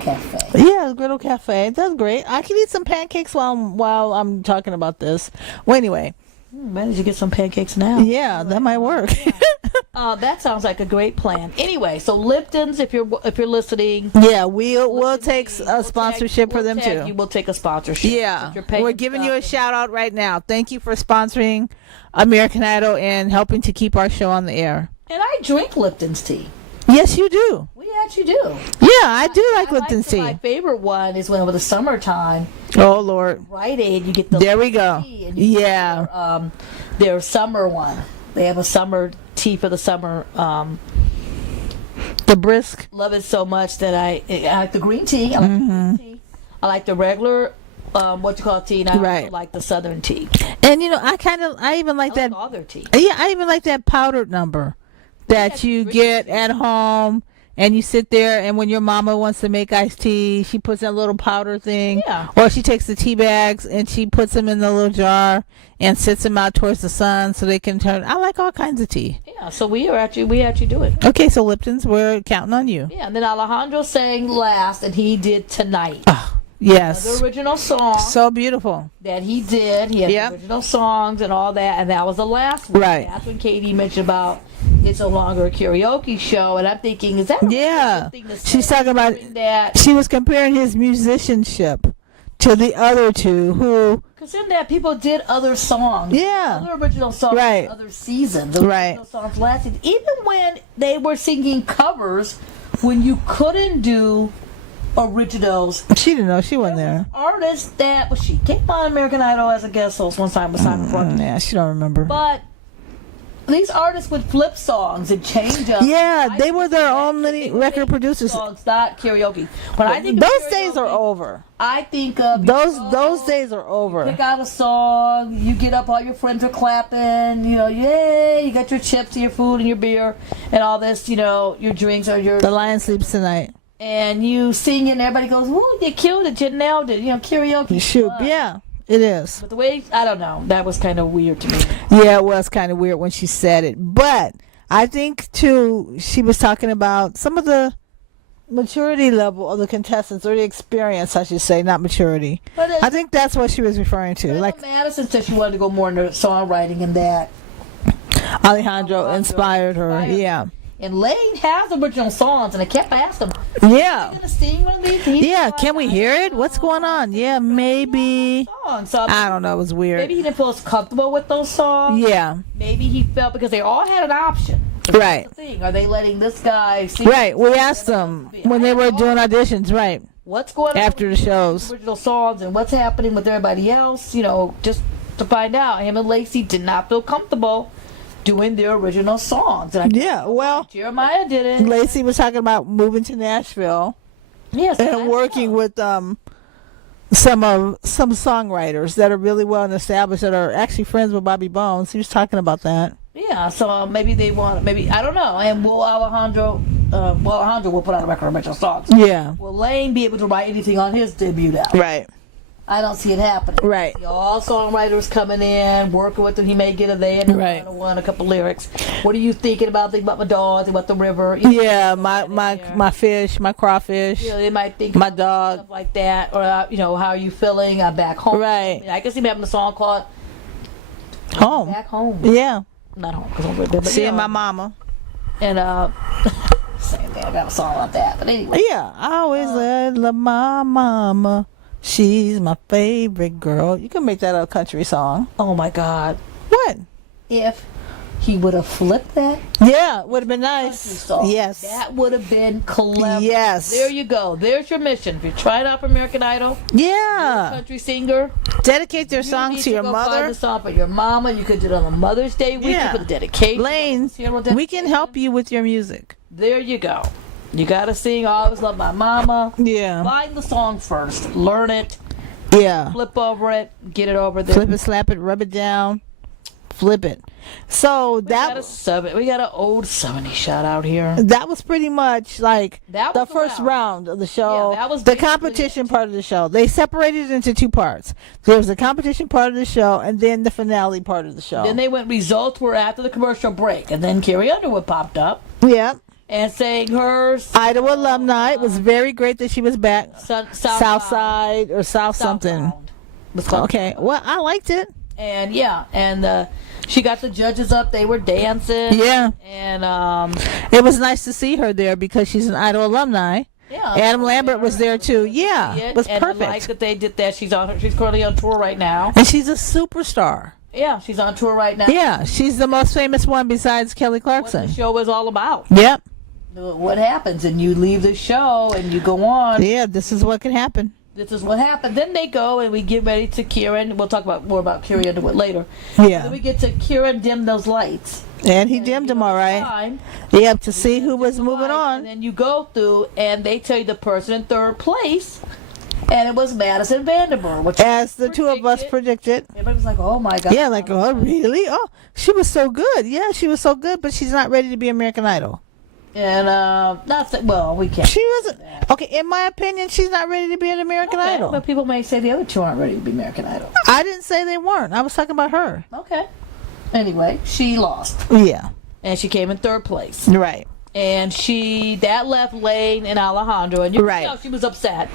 Cafe. Yeah, Griddle Cafe. That's great. I can eat some pancakes while I'm talking about this. Well, anyway. Managed to get some pancakes now. Yeah, that might work. That sounds like a great plan. Anyway, so Lipton's, if you're listening, we'll take a sponsorship for them too. You will take a sponsorship. Yeah, we're giving you a shout out right now. Thank you for sponsoring American Idol and helping to keep our show on the air. And I drink Lipton's tea. Yes, you do. We actually do. Yeah, I do like Lipton's tea. My favorite one is when it was the summertime. Oh Lord! Rite Aid, you get the there we go. Yeah, their summer one. They have a summer tea for the summer. The brisk. Love it so much that I like the green tea. I like the green tea. I like the regular tea, and I also like the southern tea. And I even like that. Like all their tea. Yeah, I even like that powdered number that you get at home. And you sit there, and when your mama wants to make iced tea, she puts in a little powder thing. Yeah. Or she takes the tea bags and she puts them in the little jar and sits them out towards the sun so they can turn. I like all kinds of tea. Yeah, so we actually do it. Okay, so Lipton's, we're counting on you. Yeah, and then Alejandro sang last, and he did Tonight. Oh, yes. The original song. So beautiful. That he did. He had the original songs and all that, and that was the last one. Right. That's when Katie mentioned about it's no longer a karaoke show, and I'm thinking, is that a thing to say? She's talking about that. She was comparing his musicianship to the other two who. Because in that, people did other songs. Yeah. Other original songs. Other seasons. Original songs lasted. Even when they were singing covers, when you couldn't do originals. She didn't know. She wasn't there. Artists that she came on American Idol as a guest host one time with Simon Brooks. Yeah, she don't remember. But these artists would flip songs and change up. Yeah, they were their own record producers. Songs, not karaoke. When I think those days are over. I think of those days are over. Pick out a song, you get up, all your friends are clapping, yay, you got your chips and your food and your beer and all this, your drinks or your. The Lion Sleeps Tonight. And you sing and everybody goes, "Woo, you killed it, you nailed it." Karaoke. Shoot, yeah. It is. But the way, I don't know, that was kind of weird to me. Yeah, it was kind of weird when she said it. But I think, too, she was talking about some of the maturity level of the contestants, or the experience, I should say, not maturity. But I think that's what she was referring to. Like Madison said she wanted to go more into songwriting and that. Alejandro inspired her, yeah. And Laine has original songs, and I kept asking her, yeah. Are you going to sing one of these? Yeah, can we hear it? What's going on? Yeah, maybe. So I don't know, it was weird. Maybe he didn't feel as comfortable with those songs. Yeah. Maybe he felt, because they all had an option. Right. That's the thing. Are they letting this guy sing? Right, we asked them when they were doing auditions, right. what's going on after the shows, original songs, and what's happening with everybody else. You know, just to find out. Him and Lacey did not feel comfortable doing their original songs. And Jeremiah did it. Lacey was talking about moving to Nashville. Yes, and working with some songwriters that are really well established that are actually friends with Bobby Bones. He was talking about that. Yeah, so maybe they want, I don't know. And will Alejandro will put out a record of original songs. Yeah. Will Laine be able to write anything on his debut album? Right. I don't see it happening. Right. See all songwriters coming in, working with him. He may get a they and a couple lyrics. What are you thinking about? Think about my dog, think about the river. Yeah, my fish, my crawfish. You know, they might think my dog, stuff like that, or how are you feeling? I'm back home. Right. I can see him having a song called Home. Back Home. Yeah. Not home because I'm with them, but seeing my mama. And same thing. I got a song about that, but anyway. Yeah, I always love my mama. She's my favorite girl. You can make that a country song. Oh my God. What? If he would have flipped that. Yeah, would have been nice. Yes. That would have been clever. Yes. There you go. There's your mission. If you're trying out for American Idol, yeah, country singer, dedicate their song to your mother. Find a song for your mama. You could do it on a Mother's Day weekend for the dedication. Laine, we can help you with your music. There you go. You gotta sing I Always Love My Mama. Yeah. Find the song first. Learn it. Yeah. Flip over it. Get it over there. Flip it, slap it, rub it down. Flip it. So we got an old 70s shout out here. That was pretty much like the first round of the show. Yeah, that was the competition part of the show. They separated it into two parts. There was the competition part of the show and then the finale part of the show. Then they went, results were after the commercial break. And then Carrie Underwood popped up. Yeah. And sang hers. Idol alumni. It was very great that she was back. South Side or South something. Okay. Well, I liked it. And she got the judges up. They were dancing. Yeah. And it was nice to see her there because she's an Idol alumni. Yeah. Adam Lambert was there too. Yeah. It was perfect. I like that they did that. She's currently on tour right now. And she's a superstar. Yeah, she's on tour right now. Yeah, she's the most famous one besides Kelly Clarkson. What the show is all about. Yep. What happens, and you leave the show and you go on. Yeah, this is what can happen. This is what happened. Then they go and we get ready to Kieran. We'll talk more about Carrie Underwood later. Yeah. Then we get to Kieran dim those lights. And he dimmed them all right. Yep, to see who was moving on. And then you go through and they tell you the person in third place. And it was Madison VanDenburg. Which as the two of us predicted. Everybody was like, oh my God. Yeah, like, oh, really? Oh, she was so good. Yeah, she was so good, but she's not ready to be American Idol. And, we can't. She wasn't. Okay, in my opinion, she's not ready to be an American Idol. But people may say the other two aren't ready to be American Idol. I didn't say they weren't. I was talking about her. Okay. Anyway, she lost. Yeah. And she came in third place. Right. And that left Laine and Alejandro, and you know she was upset.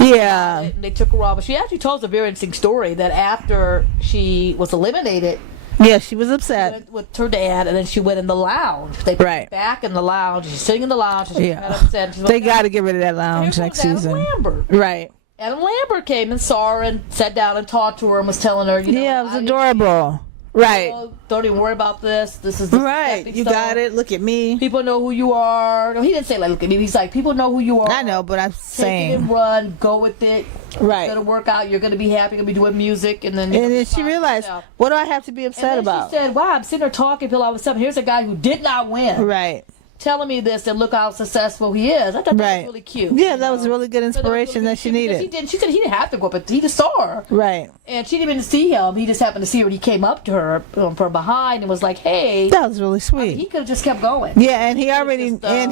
Yeah. They took her off. But she actually told us a very interesting story that after she was eliminated, yeah, she was upset. She went with her dad, and then she went in the lounge. They put her back in the lounge. She's sitting in the lounge. She's kind of upset. They got to get rid of that lounge next season. Adam Lambert. Right. Adam Lambert came and saw her and sat down and talked to her and was telling her, yeah, it was adorable. Right. Don't even worry about this. This is the right. You got it. Look at me. People know who you are. No, he didn't say like look at me. He's like people know who you are. I know, but I'm saying take it and run. Go with it. Right. It's gonna work out. You're gonna be happy. You're gonna be doing music, and then she realized, what do I have to be upset about? She said, "Wow, I'm sitting there talking. All of a sudden, here's a guy who did not win. Right. Telling me this and look how successful he is. I thought that was really cute. Yeah, that was a really good inspiration that she needed. She said he didn't have to go up, but he just saw her. Right. And she didn't even see him. He just happened to see her, and he came up to her from behind and was like, "Hey." That was really sweet. I mean, he could have just kept going. Yeah, and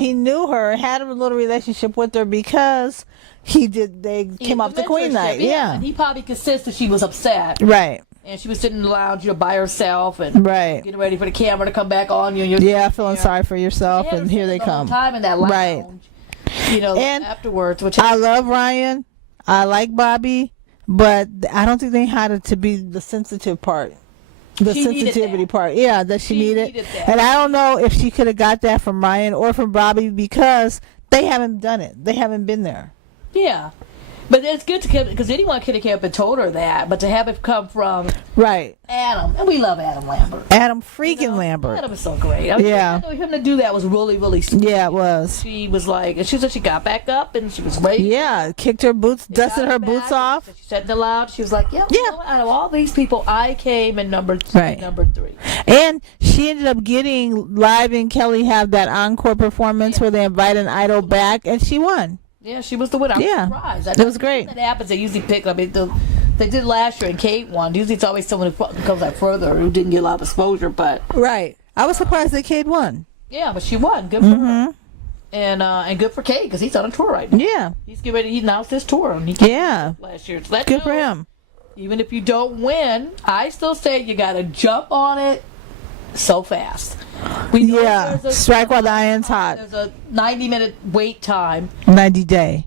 he knew her, had a little relationship with her because they came up to Queen Night. Yeah. And he probably could sense that she was upset. Right. And she was sitting in the lounge, by herself, and getting ready for the camera to come back on you. And feeling sorry for yourself, and here they come. Time in that lounge, and afterwards. Which I love Ryan, I like Bobby, but I don't think they had it to be the sensitive part, the sensitivity part. Yeah, that she needed. And I don't know if she could have got that from Ryan or from Bobby because they haven't done it. They haven't been there. Yeah. But it's good to because anyone could have kept and told her that, but to have it come from Adam, and we love Adam Lambert. Adam freaking Lambert. Adam is so great. I mean, him to do that was really, really sweet. Yeah, it was. She was like, and she said she got back up and she was ready. Yeah, kicked her boots, dusted her boots off. She said it aloud. She was like, you know, out of all these people, I came in number 3. And she ended up getting Live and Kelly have that encore performance where they invite an idol back, and she won. Yeah, she was the winner. I'm surprised. It was great. That happens. They usually pick. I mean, they did last year and Kate won. Usually it's always someone who comes out further who didn't get a lot of exposure. But I was surprised that Kate won. Yeah, but she won. Good for her. And good for Kate because he's on a tour right now. Yeah, he's getting ready. He announced his tour. And he last year. So good for him. Even if you don't win, I still say you got to jump on it so fast. Strike while the iron's hot. There's a 90-minute wait time. 90 day.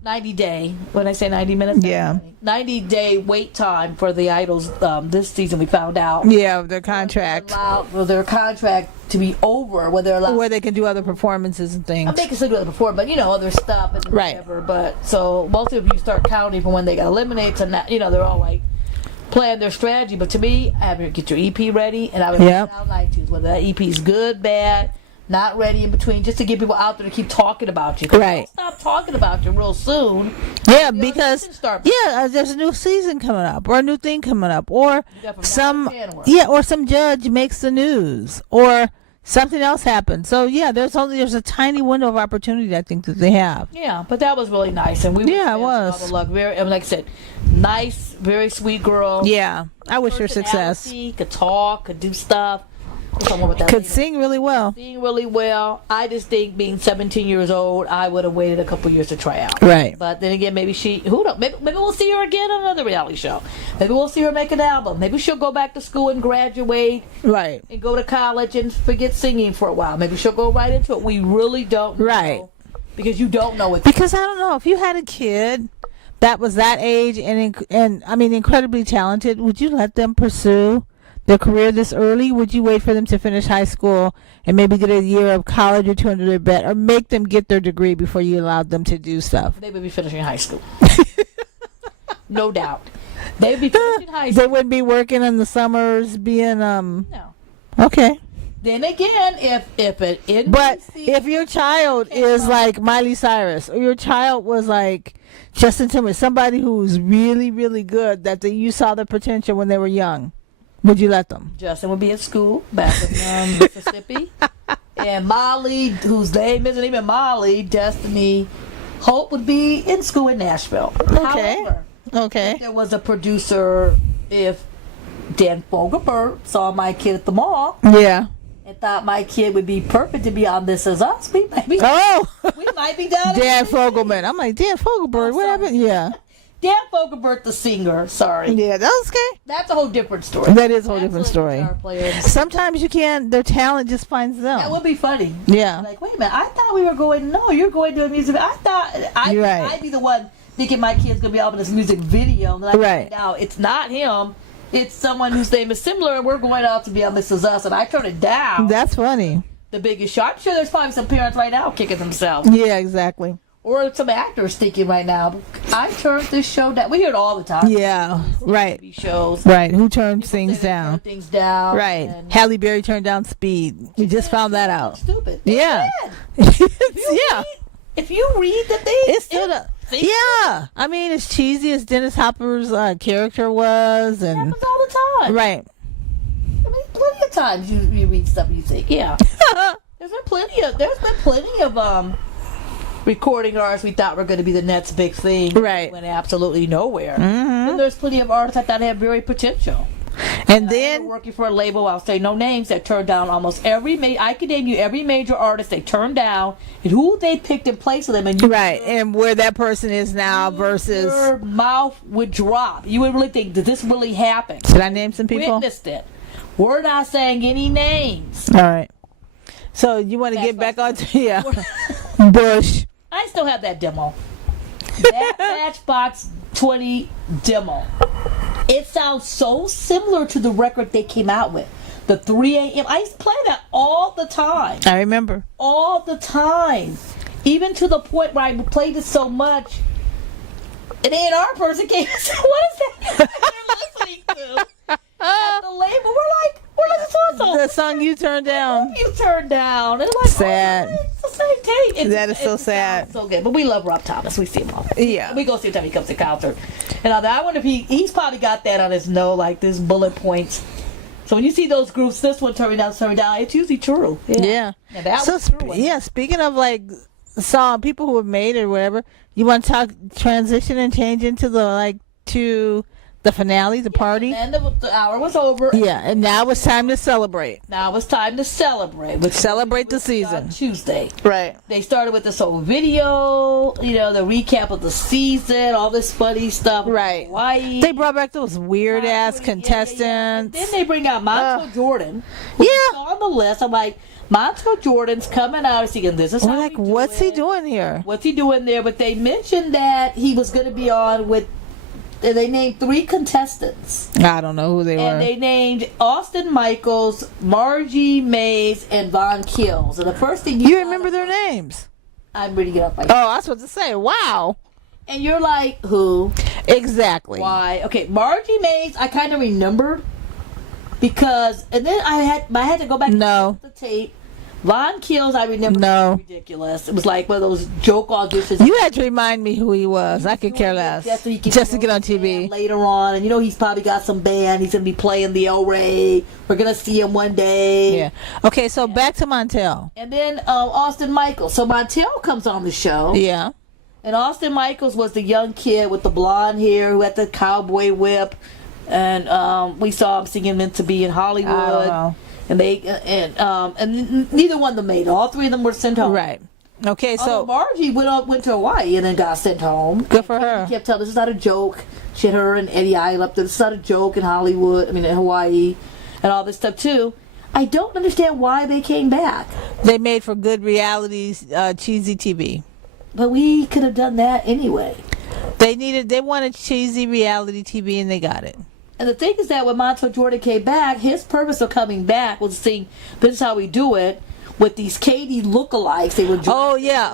When I say 90 minutes? Yeah. 90-day wait time for the idols this season, we found out. Yeah, their contract. For their contract to be over, where they're allowed. Where they can do other performances and things. They can still do other performances, but, other stuff and whatever. But, so, most of you start counting from when they got eliminated, and that, they're all like, plan their strategy. But to me, I have to get your EP ready, and I would put it out on iTunes, whether that EP is good, bad, not ready, in between, just to get people out there to keep talking about you. Right. Don't stop talking about you real soon. Yeah, because there's a new season coming up, or a new thing coming up, or some judge makes the news, or something else happens. So there's a tiny window of opportunity I think that they have. Yeah, but that was really nice, and we it was all the luck. Very, like I said, nice, very sweet girl. Yeah, I wish her success. Could talk, could do stuff. Could sing really well. I just think being 17 years old, I would have waited a couple years to try out. Right. But then again, maybe maybe we'll see her again on another reality show. Maybe we'll see her make an album. Maybe she'll go back to school and graduate. Right. And go to college and forget singing for a while. Maybe she'll go right into it. We really don't know. Right. Because you don't know it. Because I don't know, if you had a kid that was that age and I mean incredibly talented, would you let them pursue their career this early? Would you wait for them to finish high school and maybe get a year of college or 2 under their belt, or make them get their degree before you allowed them to do stuff? They would be finishing high school. No doubt. They would be finishing high school. They wouldn't be working in the summers being No. Okay. Then again, if an NBC, but if your child is like Miley Cyrus, or your child was like Justin Timberlake, somebody who's really, really good, that you saw the potential when they were young, would you let them? Justin would be at school back in Mississippi. And Molly, whose name isn't even Molly, Destiny Hope, would be in school in Nashville. Okay. However, if there was a producer, if Dan Fogelberg saw my kid at the mall. Yeah. And thought my kid would be perfect to be on This Is Us, we might be down. Dan Fogelman. I'm like, Dan Fogelberg, what happened? Yeah. Dan Fogelberg, the singer. Sorry. Yeah, that's okay. That's a whole different story. That is a whole different story. Sometimes you can't. Their talent just finds them. That would be funny. Yeah. Like, wait a minute. I thought we were going. No, you're going to a music. I thought I'd be the one thinking my kid's gonna be out in this music video, and then I find out it's not him. It's someone whose name is similar, and we're going out to be on This Is Us, and I turn it down. That's funny. The biggest show. I'm sure there's probably some parents right now kicking themselves. Yeah, exactly. Or some actors thinking right now, I turned this show down. We hear it all the time. Yeah, right. TV shows. Right. Who turns things down? Turn things down. Right. Halle Berry turned down Speed. We just found that out. Stupid. Yeah. If you read the thing, it's still yeah. I mean, as cheesy as Dennis Hopper's character was, and it happens all the time. Right. I mean, plenty of times you read stuff and you think, yeah. There's been plenty of recording artists we thought were going to be the next big thing. Right. Went absolutely nowhere. Mm-hmm. And there's plenty of artists I thought had very potential. And then working for a label, I'll say no names, that turned down almost every I could name you every major artist they turned down and who they picked in place of them, and and where that person is now versus your mouth would drop. You would really think, did this really happen? Should I name some people? Witnessed it. We're not saying any names. All right. So you want to get back on Bush. I still have that demo. That Matchbox 20 demo. It sounds so similar to the record they came out with. The 3 a.m. I used to play that all the time. I remember. All the time. Even to the point where I played it so much, an A&R person came and said, "What is that you're listening to?" At the label, we're listening to a song. The song you turned down. You turned down. And like, sad. Oh, it's the same take. That is so sad. So good, but we love Rob Thomas. We see him all. Yeah, we go see him every time he comes to concert. And I wonder if he's probably got that on his note, like this bullet points. So when you see those groups, this one turning down, it's usually true. Yeah. That so was true, speaking of like song people who have made it or whatever, you want to talk transition and change into to the finale, the party. And the hour was over. Yeah, and now it's time to celebrate. Celebrate the season. Tuesday. Right. They started with this whole video, the recap of the season, all this funny stuff. Right. Hawaii. They brought back those weird ass contestants. Then they bring out Montel Jordan. Who's on the list. I'm like, Montel Jordan's coming out singing This Is How We Do what's It. he doing here? What's he doing there? But they mentioned that he was going to be on with. And they named 3 contestants. I don't know who they were. And they named Austin Michaels, Margie Mays, and Von Kills. And the first thing you remember their names? I'm reading it up. I was supposed to say, wow. And you're like, who? Exactly. Why? Okay, Margie Mays, I kind of remember because, and then I had to go back to the tape. Von Kills, I remember. No. Ridiculous. It was like one of those joke auditions. You had to remind me who he was. I could care less. Just to get on TV. Later on. And he's probably got some band. He's going to be playing the O-Ray. We're going to see him one day. Yeah. Okay, so back to Montel. And then Austin Michaels. So Montel comes on the show. Yeah. And Austin Michaels was the young kid with the blonde hair who had the cowboy whip. And we saw him singing Meant to Be in Hollywood. I don't know. And and neither one of them made it. All 3 of them were sent home. Right. Okay, so Margie went to Hawaii and then got sent home. Good for her. She kept telling this is not a joke. She had her and Eddie Isle up there. This is not a joke in in Hawaii, and all this stuff too. I don't understand why they came back. They made for good reality, cheesy TV. But we could have done that anyway. They wanted cheesy reality TV, and they got it. And the thing is that when Montel Jordan came back, his purpose of coming back was to sing This Is How We Do It with these Katie lookalikes. They were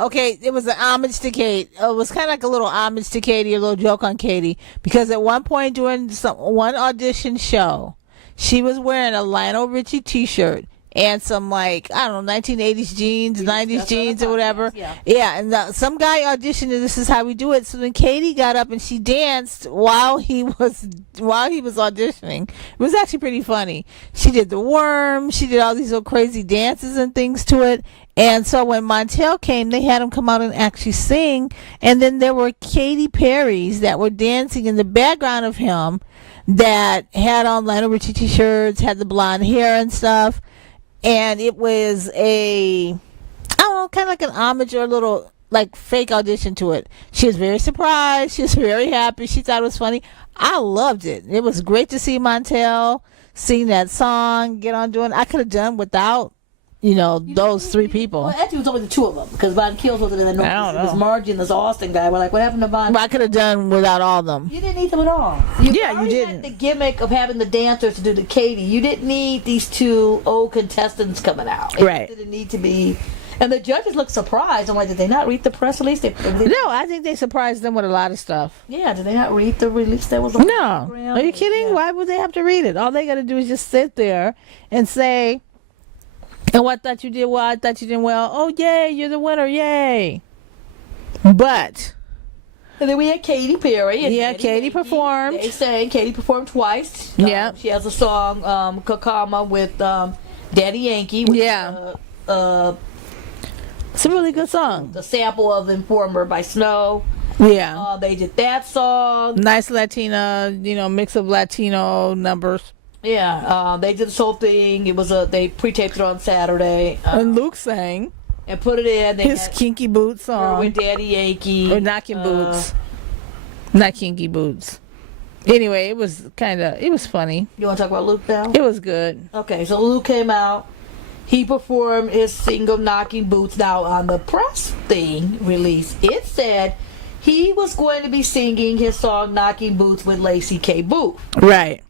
okay. It was an homage to Kate. It was kind of like a little homage to Katie, a little joke on Katie. Because at one point during one audition show, she was wearing a Lionel Richie t-shirt and some 1980s jeans, 90s jeans or whatever. Yeah, and some guy auditioned and This Is How We Do It. So then Katie got up and she danced while he was auditioning. It was actually pretty funny. She did the worm. She did all these little crazy dances and things to it. And so when Montel came, they had him come out and actually sing. And then there were Katy Perrys that were dancing in the background of him that had on Lionel Richie t-shirts, had the blonde hair and stuff. And it was kind of like an homage or a little fake audition to it. She was very surprised. She was very happy. She thought it was funny. I loved it. It was great to see Montel sing that song, get on doing. I could have done without, those 3 people. Well, actually, it was only the 2 of them because Von Kills wasn't in the I don't know. It was Margie and this Austin guy. We're like, what happened to Von? But I could have done without all of them. You didn't need them at all. You didn't. Had the gimmick of having the dancers to do the Katie. You didn't need these 2 old contestants coming out. Right. It didn't need to be. And the judges looked surprised. I'm like, did they not read the press release? No, I think they surprised them with a lot of stuff. Yeah, did they not read the release that was on the program? Are you kidding? Yeah. Why would they have to read it? All they got to do is just sit there and say, and I thought you did well, I thought you did well. Oh, yay, you're the winner, yay. But. And then we had Katy Perry. And Katy performed. They sang. Katy performed twice. Yeah. She has a song, Kakama, with Daddy Yankee. Which it's a really good song. The sample of Informer by Snow. Yeah. They did that song. Nice Latina, mix of Latino numbers. Yeah, they did this whole thing. It was they pre-taped it on Saturday. And Luke sang. And put it in. His Kinky Boots song. With Daddy Yankee. Or Knocking Boots. Not Kinky Boots. Anyway, it was funny. You want to talk about Luke now? It was good. Okay, so Luke came out. He performed his single Knocking Boots. Now, on the press thing release, it said he was going to be singing his song Knocking Boots with Lacey K. Booth. Right.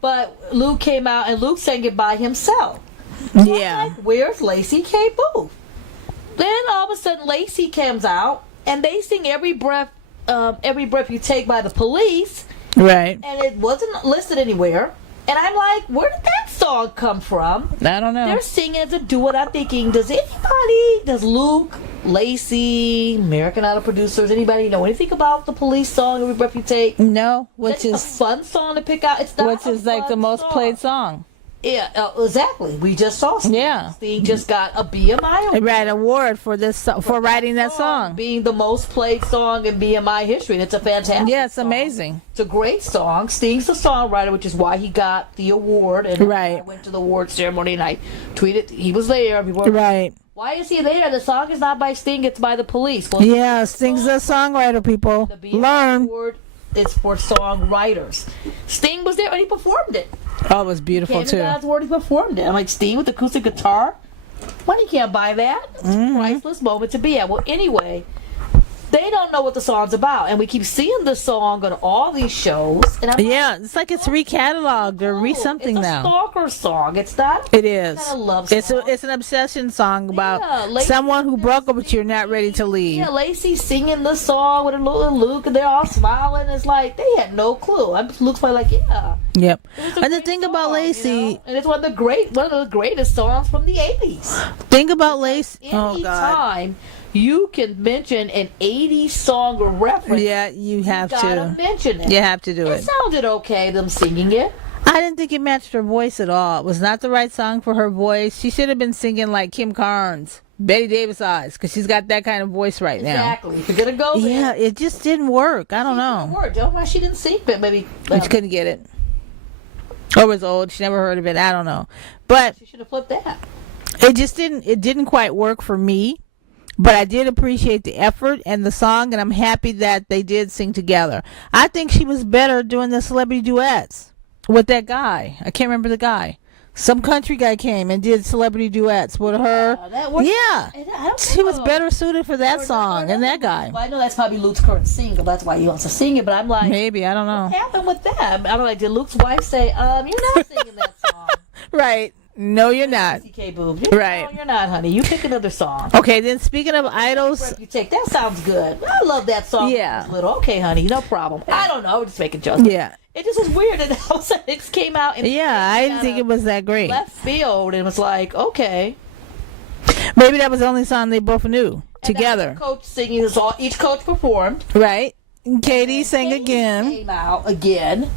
But Luke came out and Luke sang it by himself. Yeah. Like, where's Lacey K. Booth? Then all of a sudden Lacey comes out and they sing Every Breath Every Breath You Take by the Police. Right. And it wasn't listed anywhere. And I'm like, where did that song come from? I don't know. They're singing as a duet. I'm thinking, does Luke, Lacey, American Idol producers, anybody know anything about the Police song, Every Breath You Take? No, which is a fun song to pick out. It's not which is like the most played song. Yeah, exactly. We just saw Sting. Yeah. Sting just got a BMI award. Right, award for this for writing that song. Being the most played song in BMI history. And it's a fantastic Yeah, it's song. amazing. It's a great song. Sting's the songwriter, which is why he got the award. And right. I went to the award ceremony and I tweeted he was there. Right. Why is he there? The song is not by Sting, it's by the Police. Well, yeah, Sting's a songwriter, people. The BMI Learn. award is for songwriters. Sting was there and he performed it. Oh, it was beautiful too. God's word, he performed it. I'm like, Sting with acoustic guitar? Money can't buy that. It's a priceless moment to be at. Well, anyway, they don't know what the song's about, and we keep seeing the song on all these shows. And I'm it's like it's recatalogued or re-something now. It's a stalker song. It's not. It is. It's not a love song. It's an obsession song about someone who broke up with you, not ready to leave. Yeah, Lacey singing the song with a little Luke, and they're all smiling. It's like they had no clue. Luke's probably like, yeah. Yep. And the thing about Lacey, and it's one of the greatest songs from the 80s. Think about Lacey. Anytime you can mention an 80s song or reference. Yeah, you have to mention it. You have to do it. It sounded okay, them singing it. I didn't think it matched her voice at all. It was not the right song for her voice. She should have been singing like Kim Carnes, Betty Davis eyes, because she's got that kind of voice right now. Exactly. If you're gonna go there, yeah, it just didn't work. I don't know. Don't know why she didn't sing it. Maybe she couldn't get it. Or was old. She never heard of it. I don't know. But she should have flipped that. It just didn't. It didn't quite work for me. But I did appreciate the effort and the song, and I'm happy that they did sing together. I think she was better doing the celebrity duets with that guy. I can't remember the guy. Some country guy came and did celebrity duets with her. She was better suited for that song and that guy. Well, I know that's probably Luke's current single. That's why he wants to sing it. But I'm like, maybe, I don't know. What happened with that? I don't know. Like, did Luke's wife say, "You're not singing that song"? Right. No, you're not. CK Boob. Right. No, you're not, honey. You pick another song. Okay, then speaking of idols. You take that sounds good. I love that song. Yeah. Little. Okay, honey. No problem. I don't know. I'm just making jokes. Yeah. It just was weird that all of a sudden it just came out. And I didn't think it was that great. Left field, and it was like, okay. Maybe that was the only song they both knew together. Coach singing is all. Each coach performed. Right. And Katie sang again. Came out again.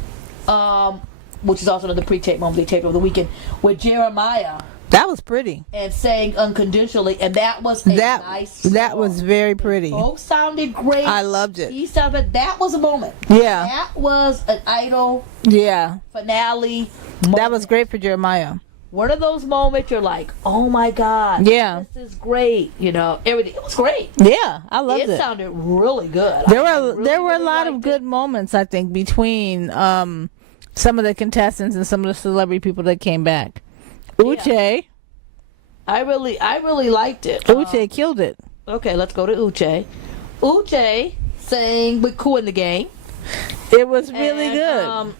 Which is also another pre-tape moment they taped over the weekend with Jeremiah. That was pretty. And sang Unconditionally, and that was nice song. That was very pretty. Both sounded great. I loved it. He sounded. That was a moment. Yeah. That was an Idol. Yeah. Finale. Moment. That was great for Jeremiah. One of those moments you're like, oh my God. Yeah. This is great. Everything. It was great. Yeah, I loved it. It sounded really good. There were a lot of good moments, I think, between some of the contestants and some of the celebrity people that came back. Uche. Yeah. I really liked it. Uche killed it. Okay, let's go to Uche. Uche sang with Cool in the Gang. It was really good.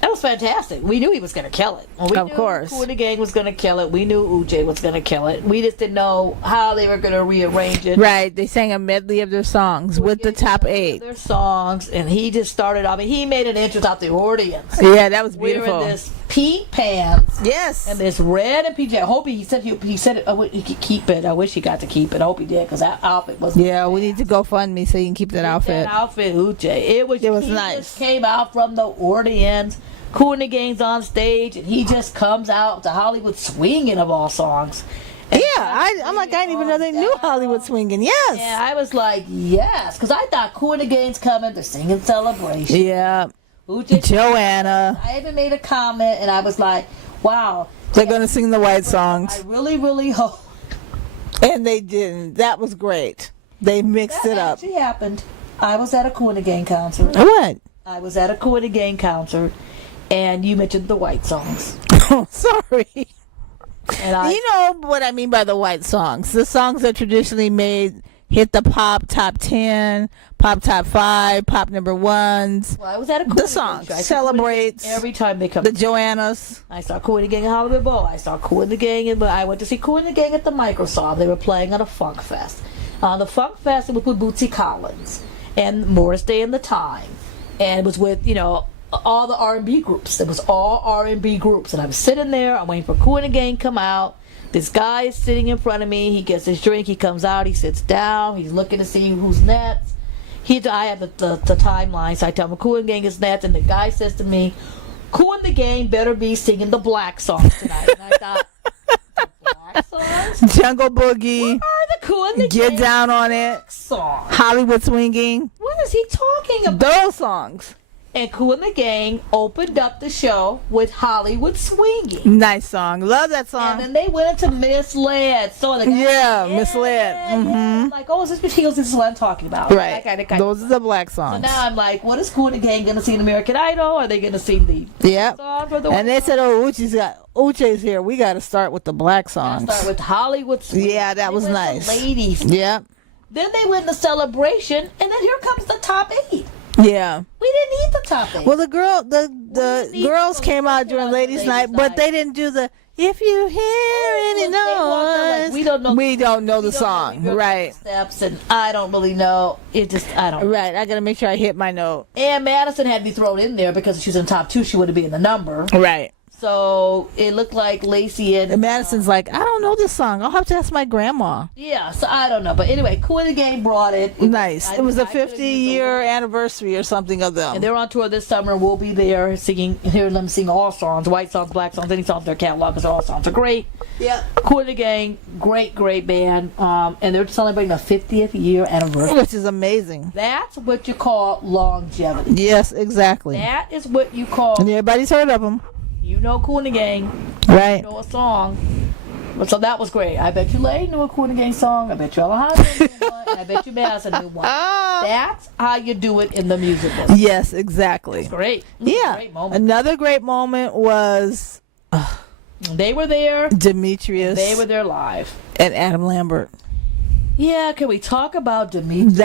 That was fantastic. We knew he was going to kill it. Of course. Cool in the Gang was going to kill it. We knew Uche was going to kill it. We just didn't know how they were going to rearrange it. Right. They sang a medley of their songs with the top 8. Their songs, and he just started. He made an entrance out the audience. Yeah, that was beautiful. Wearing this pink pants. Yes. And this red and PJ. I hope he said he could keep it. I wish he got to keep it. I hope he did, because that outfit was. Yeah, we need to go fund me so you can keep that outfit. That outfit, Uche. It was nice. Just came out from the audience. Cool in the Gang's on stage, and he just comes out to Hollywood Swinging of all songs. And I'm like, I didn't even know they knew Hollywood Swinging. Yes. Yeah, I was like, yes, because I thought Cool in the Gang's coming. They're singing Celebration. Yeah. Joanna. I even made a comment, and I was like, wow. They're going to sing the white songs. I really, really hope. And they didn't. That was great. They mixed it up. That actually happened. I was at a Cool in the Gang concert. What? I was at a Cool in the Gang concert. And you mentioned the white songs. Oh, sorry. And you know what I mean by the white songs. The songs that traditionally hit the pop top 10, pop top 5, pop number 1s. Well, I was at a Cool the songs. Celebrates. Every time they come. The Joannas. I saw Cool in the Gang in Hollywood Bowl. I saw Cool in the Gang. I went to see Cool in the Gang at the Microsoft. They were playing on a Funk Fest. On the Funk Fest, it was with Bootsy Collins. and Morris Day and the Time, and it was with all the R&B groups. It was all R&B groups, and I'm sitting there. I'm waiting for Kool and the Gang to come out. This guy is sitting in front of me. He gets his drink. He comes out. He sits down. He's looking to see who's next. I have the timeline, so I tell him Kool and the Gang is next, and the guy says to me, Kool and the Gang better be singing the black songs tonight. And I thought, black songs? Jungle Boogie. What are the Kool and the Get Gang Down on It. songs? Hollywood Swinging. What is he talking about? Those songs. And Kool and the Gang opened up the show with Hollywood Swinging. Nice song. Love that song. And then they went into Misled. So the guy Misled. Mm-hmm. Like, oh, is this is what I'm talking about. Right. That kind of Those are the black songs. So now I'm like, what is Kool and the Gang going to sing American Idol? Are they going to sing the songs? Or the and they said, oh, Uche's here. We got to start with the black songs. Start with Hollywood Swinging. Yeah, that was nice. Ladies. Yep. Then they went to Celebration, and then here comes the top 8. Yeah. We didn't need the top 8. Well, the girls came out during Ladies' Night, but they didn't do the "If You Hear Any Noise." Like, we don't know the song, right? Steps, and I don't really know. I don't. Right. I gotta make sure I hit my note. And Madison had to be thrown in there because if she was in the top 2, she would have been in the number. Right. So it looked like Lacey and Madison's like, I don't know this song. I'll have to ask my grandma. Yeah, so I don't know. But anyway, Kool and the Gang brought it. Nice. It was a 50-year anniversary or something of them. And they're on tour this summer. We'll be there hearing them sing all songs, white songs, black songs, any songs in their catalog, because all songs are great. Yeah. Kool and the Gang, great band. And they're celebrating a 50th year anniversary. Which is amazing. That's what you call longevity. Yes, exactly. That is what you call... And everybody's heard of them. You know Kool and the Gang. Right. You know a song. So that was great. I bet you Lane knew a Kool and the Gang song. I bet you Alejandro knew one. And I bet you Madison knew one. That's how you do it in the music business. Yes, exactly. It's great. Yeah. Great moment. Another great moment was... they were there. Demetrius. They were there live. And Adam Lambert. Yeah, can we talk about Demetrius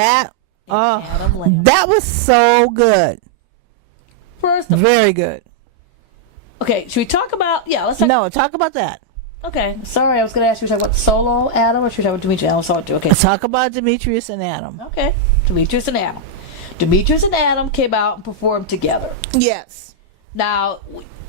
Adam Lambert? That was so good. First of all, very good. Okay, should we talk about... Yeah, let's talk... No, talk about that. Okay, sorry, I was going to ask you to talk about solo Adam, or should we talk about Demetrius? I saw it too. Okay. Let's talk about Demetrius and Adam. Okay, Demetrius and Adam. Demetrius and Adam came out and performed together. Yes. Now,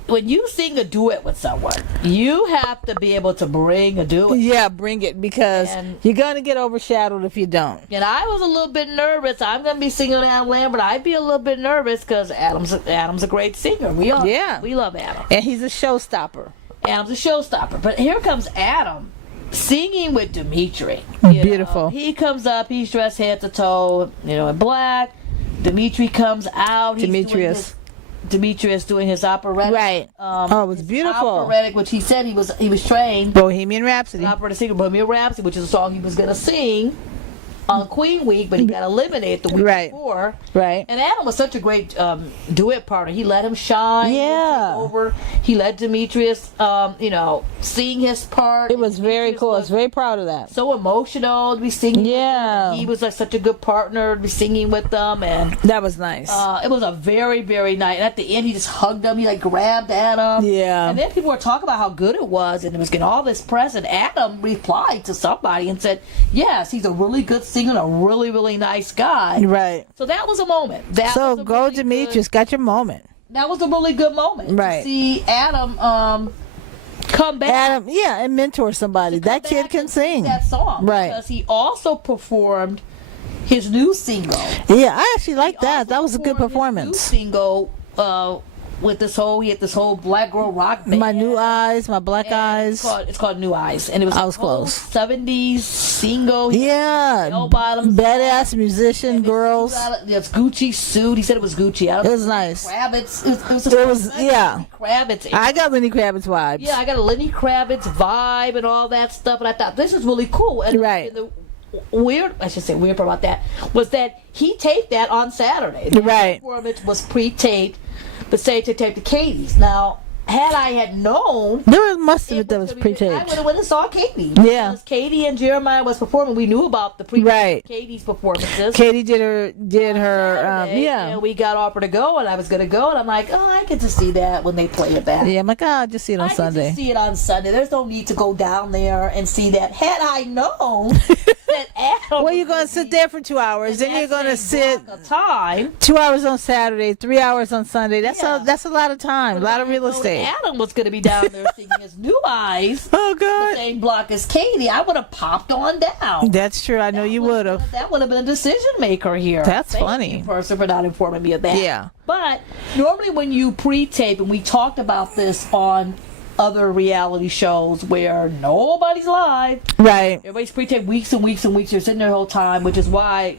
when you sing a duet with someone, you have to be able to bring a duet. Yeah, bring it, because you're going to get overshadowed if you don't. And I was a little bit nervous. I'm going to be singing Adam Lambert. I'd be a little bit nervous because Adam's a great singer. We love Adam. And he's a showstopper. Adam's a showstopper. But here comes Adam singing with Dimitri. Beautiful. He comes up. He's dressed head to toe, in black. Dimitri comes out. Demetrius doing his operatic. Right. It was beautiful. Operatic, which he said he was trained. Bohemian Rhapsody. Operatic singer, Bohemian Rhapsody, which is a song he was going to sing on Queen Week, but he got eliminated the week before. Right. And Adam was such a great duet partner. He let him shine. Yeah. He let Demetrius, sing his part. It was very cool. I was very proud of that. So emotional to be singing. Yeah. He was such a good partner to be singing with them, and that was nice. It was a very, very nice. And at the end, he just hugged him. He grabbed Adam. Yeah. And then people were talking about how good it was, and it was getting all this press. And Adam replied to somebody and said, "Yes, he's a really good singer, and a really, really nice guy." Right. So that was a moment. Go Demetrius, got your moment. That was a really good moment. Right. To see Adam come back. And mentor somebody. That kid can sing that song. Right. Because he also performed his new single. Yeah, I actually like that. That was a good performance. His new single with he had this whole black girl rock band. My New Eyes, My Black Eyes. It's called New Eyes, and it was I was close. 70s single. Yeah, badass musician girls. It's Gucci suit. He said it was Gucci. It was nice. Kravitz. Kravitz. I got Lenny Kravitz vibes. Yeah, I got a Lenny Kravitz vibe and all that stuff, and I thought this is really cool. And right. The weird part about that was that he taped that on Saturday. Right. Before it was pre-taped. But say to tape the Katie's. Now, had I had known, there must have been that was pre-taped. I would have went and saw Katie. Yeah, because Katie and Jeremiah was performing. We knew about the Katie's performances. Katie did her and we got offered to go, and I was going to go, and I'm like, I get to see that when they play it back. Yeah, I'm like, I'll just see it on Sunday. I get to see it on Sunday. There's no need to go down there and see that. Had I known that Adam. Well, you're going to sit there for 2 hours. Then you're going to sit time. 2 hours on Saturday, 3 hours on Sunday. That's a lot of time, a lot of real estate. Adam was going to be down there singing his New Eyes. Oh, God. The same block as Katie. I would have popped on down. That's true. I know you would have. That would have been a decision maker here. That's Thank funny. you, person, for not informing me of that. Yeah. But normally when you pre-tape, and we talked about this on other reality shows where nobody's live. Right. Everybody's pre-taped weeks and weeks and weeks. You're sitting there the whole time, which is why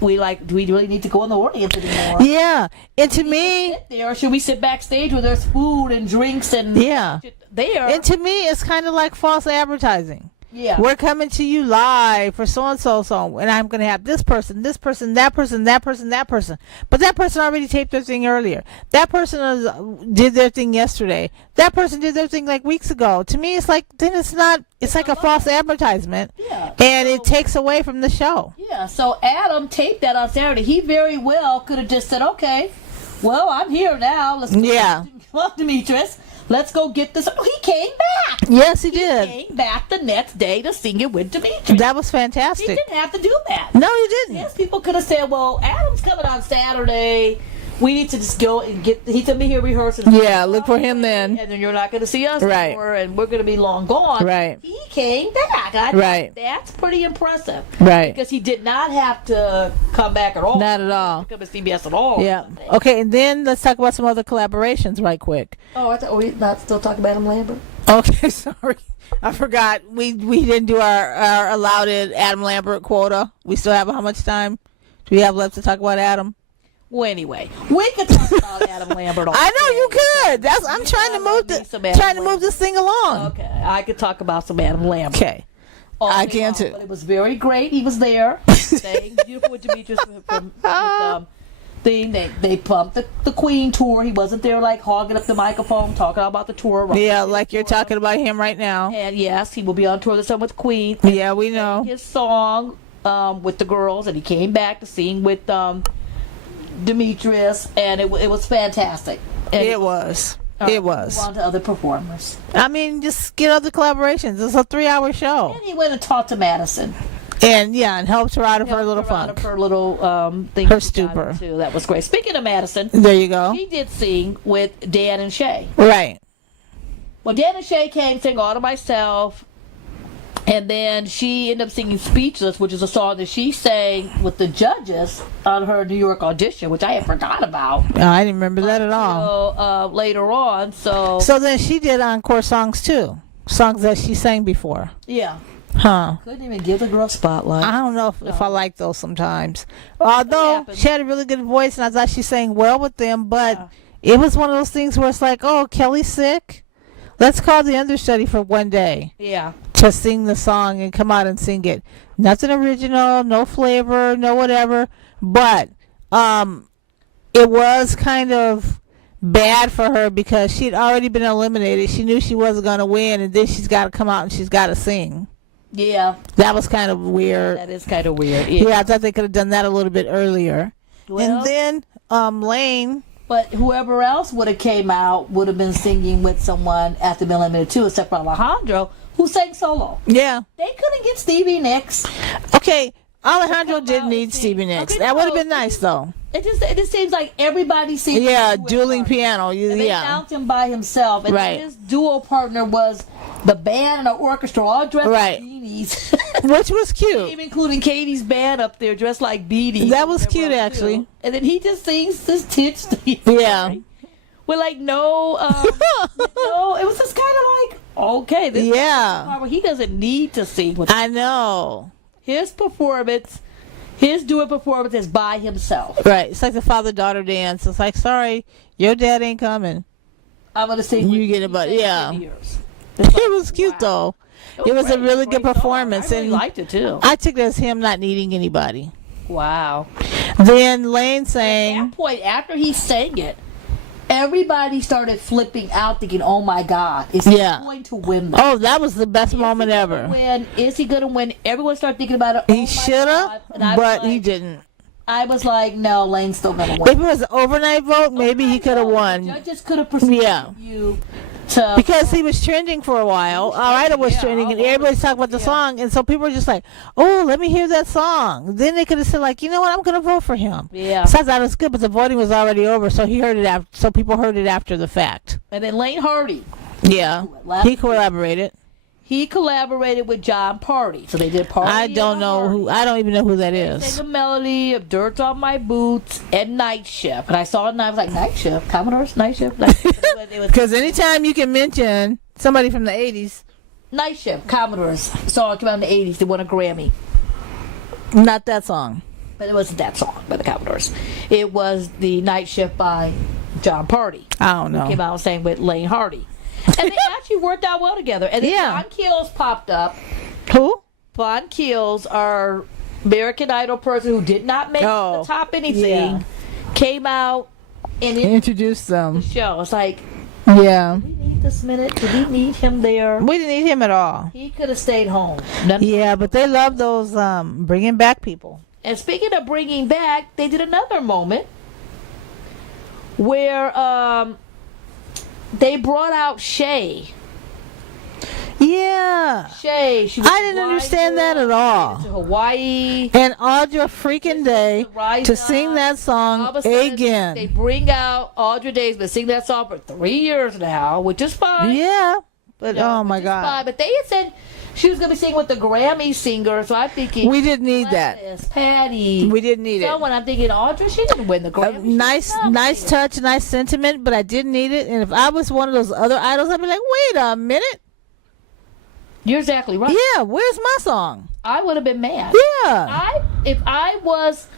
do we really need to go in the audience anymore? Yeah. And to me, sit there, or should we sit backstage where there's food and drinks and there? And to me, it's kind of like false advertising. Yeah. We're coming to you live for so-and-so song, and I'm going to have this person, that person, that person. But that person already taped their thing earlier. That person did their thing yesterday. That person did their thing like weeks ago. To me, it's like, then it's like a false advertisement. Yeah. And it takes away from the show. Yeah, so Adam taped that on Saturday. He very well could have just said, okay, well, I'm here now. Let's go. Yeah. Come on, Demetrius. Let's go get this. He came back. Yes, he did. He came back the next day to sing it with Demetrius. That was fantastic. He didn't have to do that. No, he didn't. Yes, people could have said, well, Adam's coming on Saturday. We need to just go and get. He's going to be here rehearsing. Yeah, look for him then. And then you're not going to see us right. anymore, and we're going to be long gone. Right. He came back. Right. That's pretty impressive. Right. Because he did not have to come back at all. Not at all. Come to CBS at all. Yeah. Okay, and then let's talk about some other collaborations right quick. Oh, I thought we not still talking about Adam Lambert. Okay, sorry. I forgot. We didn't do our allowed Adam Lambert quota. We still have how much time do we have left to talk about Adam? Well, anyway, we could talk about Adam Lambert. I know you could. I'm trying to move this thing along. Okay, I could talk about some Adam Lambert. Okay, I can too. But it was very great. He was there, saying beautiful with Demetrius from thing. They pumped the Queen tour. He wasn't there like hogging up the microphone, talking about the tour. Right? Yeah, like you're talking about him right now. And yes, he will be on tour this summer with Queen. Yeah, we know his song with the girls, and he came back to sing with Demetrius, and it was fantastic. And it was. It was. Move on to other performers. I mean, just get other collaborations. It's a 3-hour show. And he went and talked to Madison. And helped her out of her little funk. Out of her little thing. Her stupor. Too. That was great. Speaking of Madison, there you go. She did sing with Dan and Shay. Right. Well, Dan and Shay came sang All to Myself. And then she ended up singing Speechless, which is a song that she sang with the judges on her New York audition, which I had forgot about. I didn't remember that at all. Later on, so then she did encore songs too, songs that she sang before. Yeah. Huh. Couldn't even give the girl spotlight. I don't know if I like those sometimes. Although she had a really good voice, and I thought she sang well with them, but it was one of those things where it's like, oh, Kelly's sick. Let's call the understudy for one day. Yeah. To sing the song and come out and sing it. Nothing original, no flavor, no whatever. But it was kind of bad for her because she'd already been eliminated. She knew she wasn't going to win, and then she's got to come out and she's got to sing. Yeah. That was kind of weird. That is kind of weird. Yeah, I thought they could have done that a little bit earlier. Well, and then Laine. But whoever else would have came out would have been singing with someone after being eliminated too, except for Alejandro, who sang solo. Yeah. They couldn't get Stevie Nicks. Okay, Alejandro did need Stevie Nicks. Okay, that would have been nice, though. It just seems like everybody sings. Yeah, dueling piano. And they found him by himself. And his duo partner was the band and the orchestra all dressed like beanies. Which was cute. Even including Katie's band up there dressed like beanies. That was cute, actually. Too. And then he just sings this titch thing. Yeah. With like no, no, it was just kind of like, okay. This is the part where he doesn't need to sing with I know. His performance, his duet performance is by himself. Right. It's like the father-daughter dance. It's like, sorry, your dad ain't coming. I'm going to sing you get about It was cute, though. It was a really good performance. I really liked it, too. I took it as him not needing anybody. Wow. Then Laine sang. At that point, after he sang it, everybody started flipping out thinking, oh my God, is he going to win this? Oh, that was the best moment ever. Is he going to win? Everyone started thinking about it. He should have, but he didn't. I was like, no, Lane's still going to win. If it was an overnight vote, maybe he could have won. Judges could have perceived you because he was trending for a while. Aranda was trending, and everybody's talking about the song, and so people were just like, "Oh, let me hear that song." Then they could have said, like, "You know what? I'm going to vote for him." Yeah. Besides, that was good, but the voting was already over, so he heard it so people heard it after the fact. And then Laine Hardy. Yeah, he collaborated. He collaborated with John Party, so they did Party. I don't even know who that They is. sang a melody of "Dirt on My Boots" and "Night Shift," and I saw it and I was like, "Night Shift, Commodores, Night Shift." Because anytime you can mention somebody from the '80s, Night Shift, Commodores song came out in the '80s. They won a Grammy. Not that song. But it wasn't that song by the Commodores. It was the Night Shift by John Party. I don't know. Came out and sang with Laine Hardy. And they actually worked out well together. And then Von Keels popped up. Who? Von Keels, our American Idol person who did not make the top anything, came out and introduced them. The show. It's like, yeah. Did we need this minute? Did we need him there? We didn't need him at all. He could have stayed home. But they love those bringing back people. And speaking of bringing back, they did another moment where they brought out Shay. Yeah. Shay. I didn't understand that at all. To Hawaii. And Audra freaking Day to sing that song again. They bring out Audra Day's been singing that song for 3 years now, which is fine. Yeah. But oh my God. Fine. But they had said she was going to be singing with the Grammy singer, so I'm thinking we didn't need that. Patty. We didn't need it. I'm thinking Audra, she didn't win the Grammy. Nice touch, nice sentiment, but I didn't need it. And if I was one of those other idols, I'd be like, wait a minute. You're exactly right. Yeah, where's my song? I would have been mad. Yeah. If I was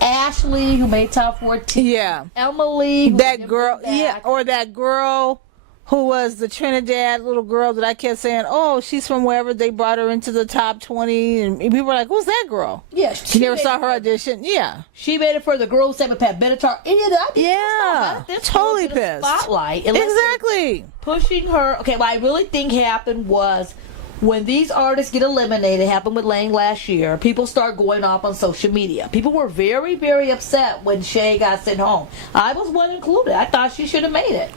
Ashley, who made top 14. Yeah. Emily. That girl. Yeah, or that girl who was the Trinidad little girl that I kept saying, oh, she's from wherever they brought her into the top 20. And people were like, who's that girl? Yeah. She never saw her audition. Yeah. She made it for the girls sang with Pat Benatar. Yeah. Totally pissed. Spotlight. Exactly. Pushing her. Okay, what I really think happened was when these artists get eliminated, it happened with Laine last year, people start going off on social media. People were very, very upset when Shay got sent home. I was one included. I thought she should have made it.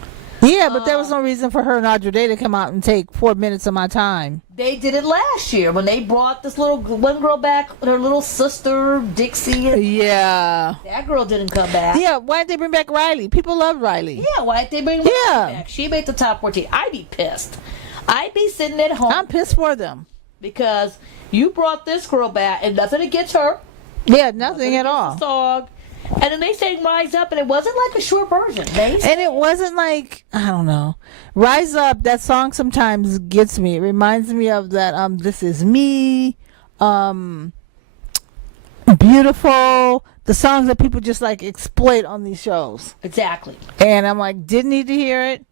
Yeah, but there was no reason for her and Audra Day to come out and take 4 minutes of my time. They did it last year when they brought this one girl back, her little sister, Dixie. Yeah. That girl didn't come back. Yeah, why didn't they bring back Riley? People love Riley. Yeah, why didn't they bring Riley back? She made the top 14. I'd be pissed. I'd be sitting at home. I'm pissed for them. Because you brought this girl back, and nothing against her. Yeah, nothing at all. The song. And then they sang Rise Up, and it wasn't like a short version. And it wasn't like, I don't know. Rise Up, that song sometimes gets me. It reminds me of that This Is Me, Beautiful, the songs that people just like exploit on these shows. Exactly. And I'm like, didn't need to hear it.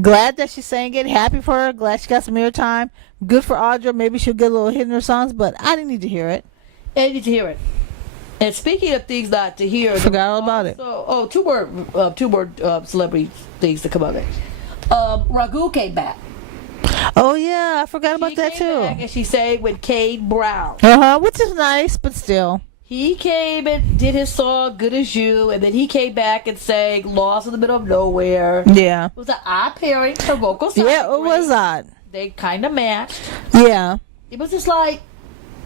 Glad that she sang it. Happy for her. Glad she got some airtime. Good for Audra. Maybe she'll get a little hit in her songs, but I didn't need to hear it. I need to hear it. And speaking of things not to hear, forgot all about it. Oh, two more celebrity things to come out next. Ragu came back. Oh yeah, I forgot about that too. Back and she sang with Cade Brown. Which is nice, but still. He came and did his song "Good as You," and then he came back and sang "Lost in the Middle of Nowhere." Yeah, it was an odd pairing. Her vocals. Yeah, it was odd. They kind of matched. Yeah, it was just like,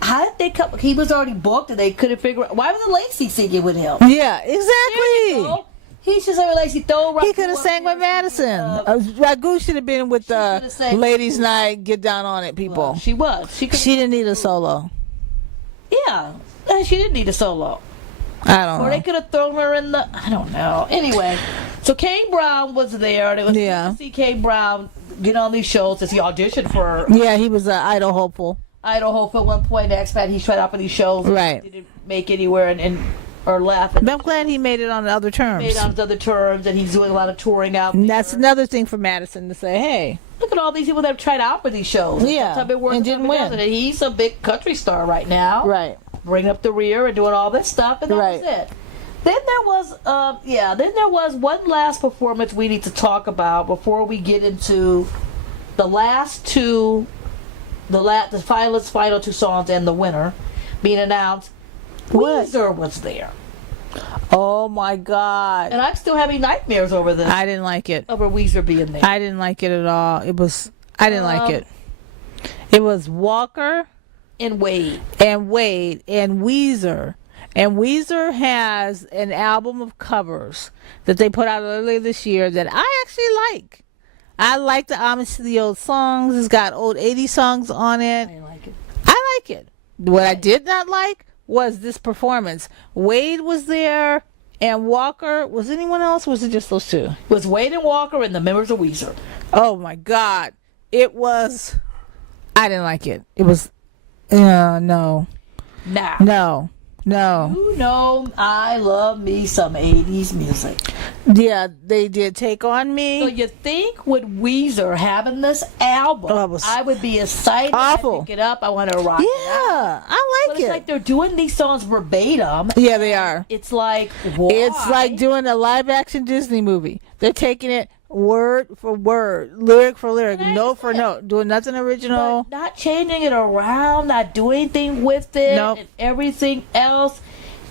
how did they come? He was already booked, and they couldn't figure out why was Lacey singing with him. Yeah, exactly. He should have Lacey throw. He could have sang with Madison. Ragu should have been with the Ladies' Night, Get Down on It people. Well, she was. She didn't need a solo. Yeah, she didn't need a solo. I don't know. Or they could have thrown her in the. I don't know. Anyway, so Cade Brown was there, and it was good to see Cade Brown get on these shows as he auditioned for. Yeah, he was an idol hopeful. Idol hopeful at one point. The X-Pac, he tried out for these shows. Right. Didn't make anywhere or left. But I'm glad he made it on other terms. Made on his other terms, and he's doing a lot of touring out there. And that's another thing for Madison to say, hey. Look at all these people that have tried out for these shows. Yeah, and didn't win. And he's a big country star right now. Right. Bringing up the rear and doing all this stuff, and that was it. Then there was one last performance we need to talk about before we get into the last two, the final two songs and the winner being announced. Weezer was there. Oh my God. And I'm still having nightmares over this. I didn't like it. Over Weezer being there. I didn't like it at all. I didn't like it. It was Walker and Wade and Weezer. And Weezer has an album of covers that they put out earlier this year that I actually like. I like the homage to the old songs. It's got old 80s songs on it. I like it. I like it. What I did not like was this performance. Wade was there and Walker. Was anyone else? Or was it just those two? It was Wade and Walker and the members of Weezer. Oh my God. It was, I didn't like it. It was, no. Nah. No. You know I love me some 80s music. Yeah, they did Take On Me. So you think with Weezer having this album, I would be excited. Awful. I pick it up. I want to rock it out. I like But it's like they're doing these songs verbatim. Yeah, they are. It's like, why? It's like doing a live action Disney movie. They're taking it word for word, lyric for lyric, note for note, doing nothing original. But not changing it around, not doing anything with it, and everything else.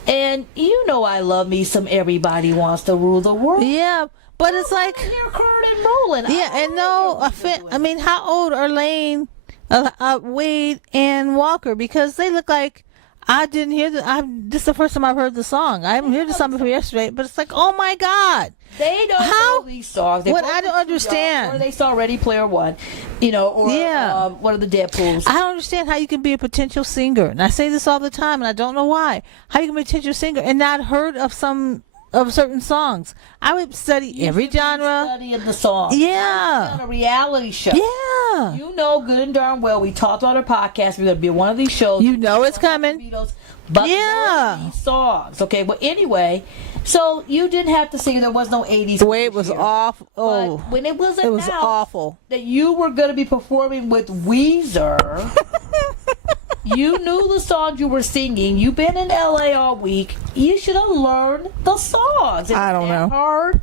And you know I love me some Everybody Wants to Rule the World. Yeah, but it's like here, Kurt and Roland. Yeah, and I mean, how old are Lane, Wade, and Walker? Because they look like I didn't hear this is the first time I've heard the song. I haven't heard the song before yesterday, but it's like, oh my God. They don't know these songs. What I don't understand. Or they saw Ready Player One, or one of the Deadpools. I don't understand how you can be a potential singer. And I say this all the time, and I don't know why. How you can be a potential singer and not heard of certain songs. I would study every genre. Studying the song. Yeah. On a reality show. Yeah. You know good and darn well we talked on our podcast. We're going to be on one of these shows. You know it's coming. These songs. Okay, well, anyway, so you didn't have to sing. There was no 80s. The way it was off. Oh. But when it was announced awful that you were going to be performing with Weezer, you knew the songs you were singing. You've been in LA all week. You should have learned the songs. I don't know. Hard.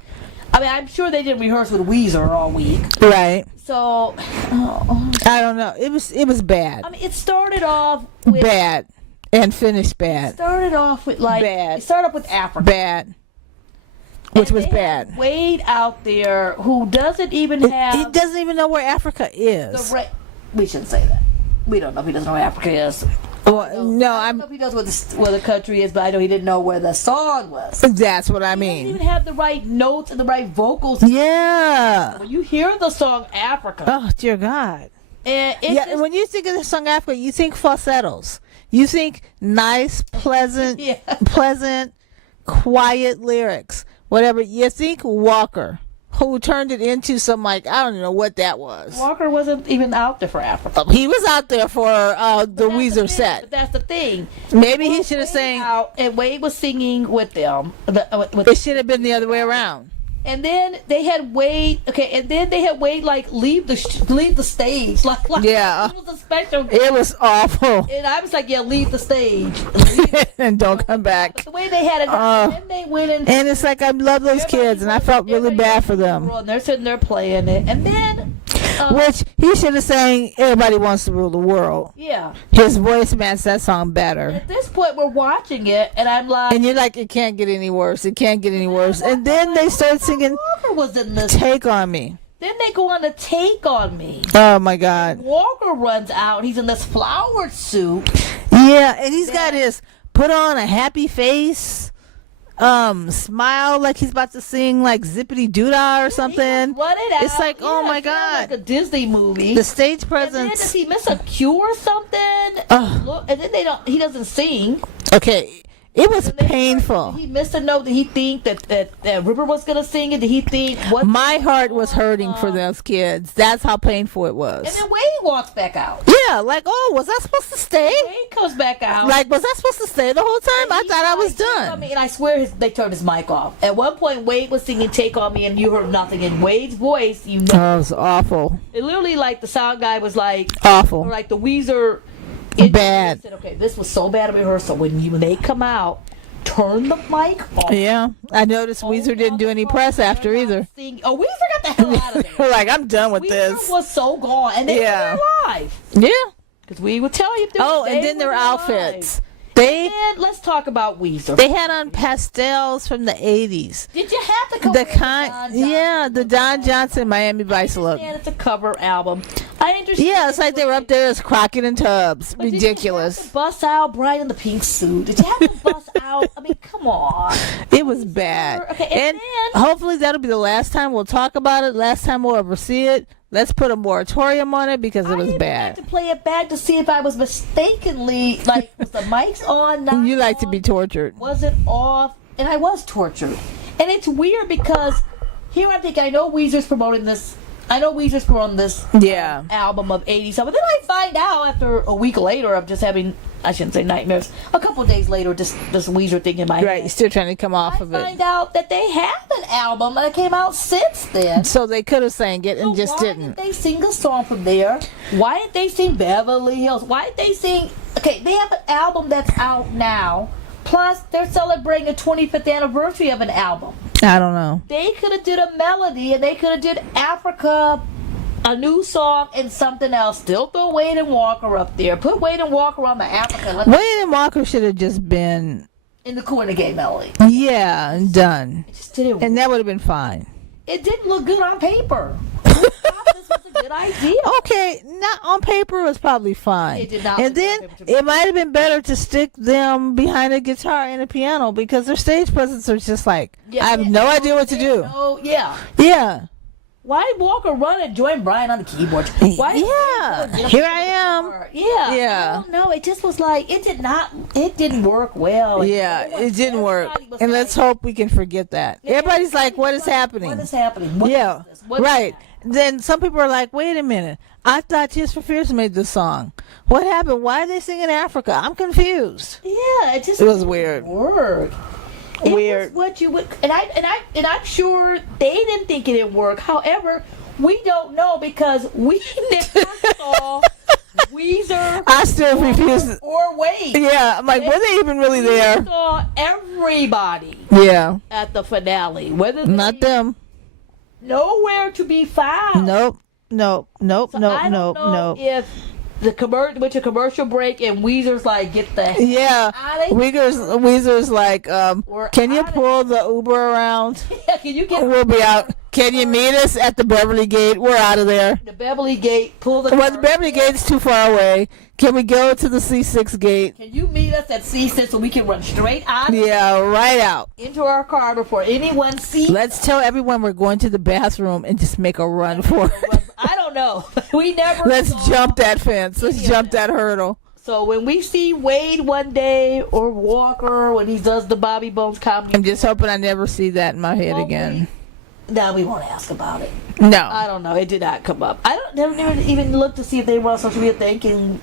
I mean, I'm sure they didn't rehearse with Weezer all week. Right. So, I don't know. It was bad. I mean, it started off with bad and finished bad. It started off with bad. It started off with Africa. Bad. Which was bad. Wade out there who doesn't even have. He doesn't even know where Africa is. We shouldn't say that. We don't know if he doesn't know where Africa is. Well, no, I don't know if he knows where the country is, but I know he didn't know where the song was. That's what I mean. He didn't even have the right notes and the right vocals. Yeah. When you hear the song Africa. Oh, dear God. And when you think of the song Africa, you think falsettos. You think nice, pleasant, quiet lyrics. Whatever. You think Walker, who turned it into some, I don't even know what that was. Walker wasn't even out there for Africa. He was out there for the Weezer set. But that's the thing. Maybe he should have sang. And Wade was singing with them. It should have been the other way around. And then they had Wade. Okay, and then they had Wade leave the stage. Yeah, it was a special. It was awful. And I was like, yeah, leave the stage and don't come back. But the way they had it, and then they went in. And it's like I love those kids, and I felt really bad for them. And they're sitting there playing it, and then. Which he should have sang Everybody Wants to Rule the World. Yeah. His voice matched that song better. At this point, we're watching it, and I'm like... And you're like, it can't get any worse. It can't get any worse. And then they start singing Walker was in this. Take On Me. Then they go on to Take On Me. Oh, my God. And Walker runs out. He's in this flowered suit. Yeah, and he's got his put on a happy face. Smile like he's about to sing like Zippity Doodah or something. It's like, oh my God, like a Disney movie. The stage presence. And then does he miss a cue or something? And then he doesn't sing. Okay, it was painful. Did he miss a note? Did he think that River was gonna sing it? Did he think what? My heart was hurting for those kids. That's how painful it was. And then Wade walks back out. Yeah, like, oh, was I supposed to stay? Wade comes back out. Like, was I supposed to stay the whole time? I thought I was done. I mean, and I swear they turned his mic off. At one point, Wade was singing "Take On Me," and you heard nothing. In Wade's voice, you know, oh, it was awful. It literally, like the sound guy was like awful, or like the Weezer. Bad. Said, okay, this was so bad at rehearsal. When they come out. Turn the mic off. Yeah, I noticed Weezer didn't do any press after either. Weezer got the hell out of there. Like, I'm done with Weezer this. Was so gone, and they were live. Yeah, because we would tell you. And then their outfits. And let's talk about Weezer. They had on pastels from the 80s. Did you have to come the kind? Yeah, the Don Johnson Miami Vice look. And it's a cover album. I understand. Yeah, it's like they were up there as Crockett and Tubbs. But ridiculous. Did you have to bust out Brian in the pink suit? Did you have to bust out? I mean, come on. It was bad. Okay, and then, hopefully that'll be the last time we'll talk about it. Last time we'll ever see it. Let's put a moratorium on it because it was bad. I had to play it back to see if I was mistakenly, like, was the mics on? Not you like on, to be tortured. Was it off? And I was tortured. And it's weird because here I'm thinking, I know Weezer's promoting this album of 80 something. Then I find out after a week later of just having, I shouldn't say nightmares, a couple of days later, just this Weezer thing in my head. Right, you're still trying to come off of it. I find out that they have an album that came out since then. So they could have sang it and just didn't. Why did they sing a song from there? Why did they sing Beverly Hills? Why did they sing... Okay, they have an album that's out now. Plus, they're celebrating a 25th anniversary of an album. I don't know. They could have did a melody, and they could have did Africa, a new song, and something else. Still throw Wade and Walker up there. Put Wade and Walker on the Africa. Wade and Walker should have just been... in the Cool and the Gay melody. Yeah, and done. It just didn't work. And that would have been fine. It didn't look good on paper. I thought this was a good idea. Okay, not on paper, it was probably fine. It did not. And then it might have been better to stick them behind a guitar and a piano because their stage presence are just like, I have no idea what to do. Oh, yeah. Yeah. Why did Walker run and join Brian on the keyboard? Why Here I am. Yeah. Yeah. I don't know. It just was like, it didn't work well. Yeah, it didn't work. And let's hope we can forget that. Everybody's like, what is happening? What is happening? What yeah. is this? What right. Then some people are like, wait a minute. I thought Tears for Fears made this song. What happened? Why are they singing Africa? I'm confused. Yeah, it was weird. Weird. It was what you would, and I'm sure they didn't think it didn't work. However, we don't know because we never saw Weezer. I still refuse. Or Wade. Yeah, I'm like, were they even really there? We saw everybody. Yeah. At the finale, whether not them. Nowhere to be found. Nope. I don't know if the went to commercial break and Weezer's like, get the heck out of here. Weezer's like, can you pull the Uber around? Yeah, can you get? We'll be out. Can you meet us at the Beverly Gate? We're out of there. The Beverly Gate, pull the. Well, the Beverly Gate's too far away. Can we go to the C6 gate? Can you meet us at C6 so we can run straight out? Yeah, right out. Into our car before anyone sees. Let's tell everyone we're going to the bathroom and just make a run for it. I don't know. We never. Let's jump that fence. Let's jump that hurdle. So when we see Wade one day or Walker when he does the Bobby Bones comedy, I'm just hoping I never see that in my head again. No, we won't ask about it. No, I don't know. It did not come up. I never even looked to see if they were on social media thanking.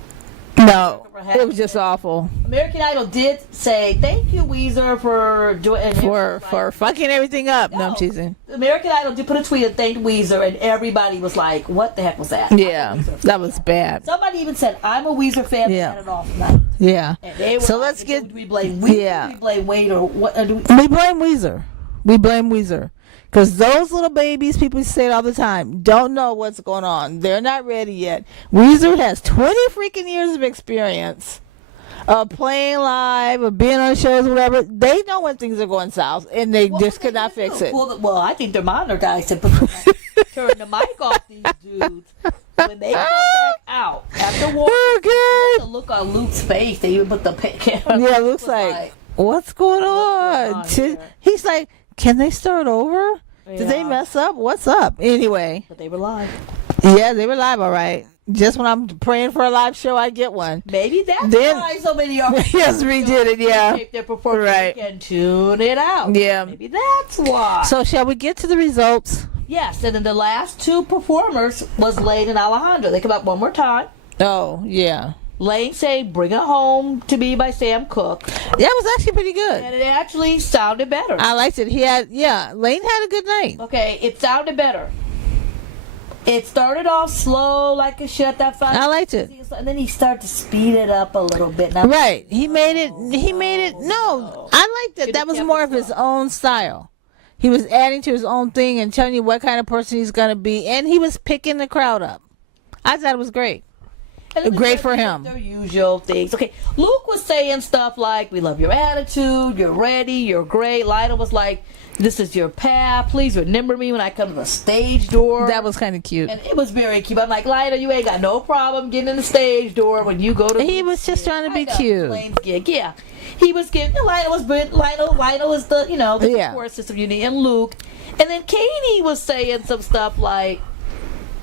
No, it was just awful. American Idol did say thank you, Weezer, for doing for fucking everything up. No, I'm teasing. American Idol did put a tweet and thanked Weezer, and everybody was like, "What the heck was that?" Yeah, that was bad. Somebody even said, "I'm a Weezer fan." Yeah. Had it off night. Yeah. So let's get. Do we blame Weezer? Yeah. Do we blame Wade or what? We blame Weezer. We blame Weezer. Because those little babies, people say it all the time, don't know what's going on. They're not ready yet. Weezer has 20 freaking years of experience of playing live, of being on shows, whatever. They know when things are going south, and they just could not fix it. Well, I think their monitor guys said, turn the mic off these dudes. When they come back out after walking, the look on Luke's face, they even put the camera. Yeah, Luke's like, what's going on? He's like, can they start over? Yeah. Did they mess up? What's up? Anyway. But they were live. Yeah, they were live, all right. Just when I'm praying for a live show, I get one. Maybe that's why so many are. Yes, we did it, yeah. Tape their performance and tune it out. Yeah. Maybe that's why. So shall we get to the results? Yes, and then the last two performers was Laine and Alejandro. They come up one more time. Oh, yeah. Laine say Bring It Home to Me by Sam Cooke. That was actually pretty good. And it actually sounded better. I liked it. Laine had a good night. Okay, it sounded better. It started off slow like a shit that fun. I liked it. And then he started to speed it up a little bit. Now, right. He made it, no, I liked it. That was more of his own style. He was adding to his own thing and telling you what kind of person he's going to be. And he was picking the crowd up. I thought it was great. Great for him. Their usual things. Okay, Luke was saying stuff like, "We love your attitude. You're ready. You're great." Lionel was like, "This is your path. Please remember me when I come to the stage door." That was kind of cute. And it was very cute. I'm like, Lionel, you ain't got no problem getting in the stage door when you go to. He was just trying to be cute. Lane's gig. Yeah, he was getting. Lionel was good. Lionel is the the support system you need, and Luke, and then Katie was saying some stuff like,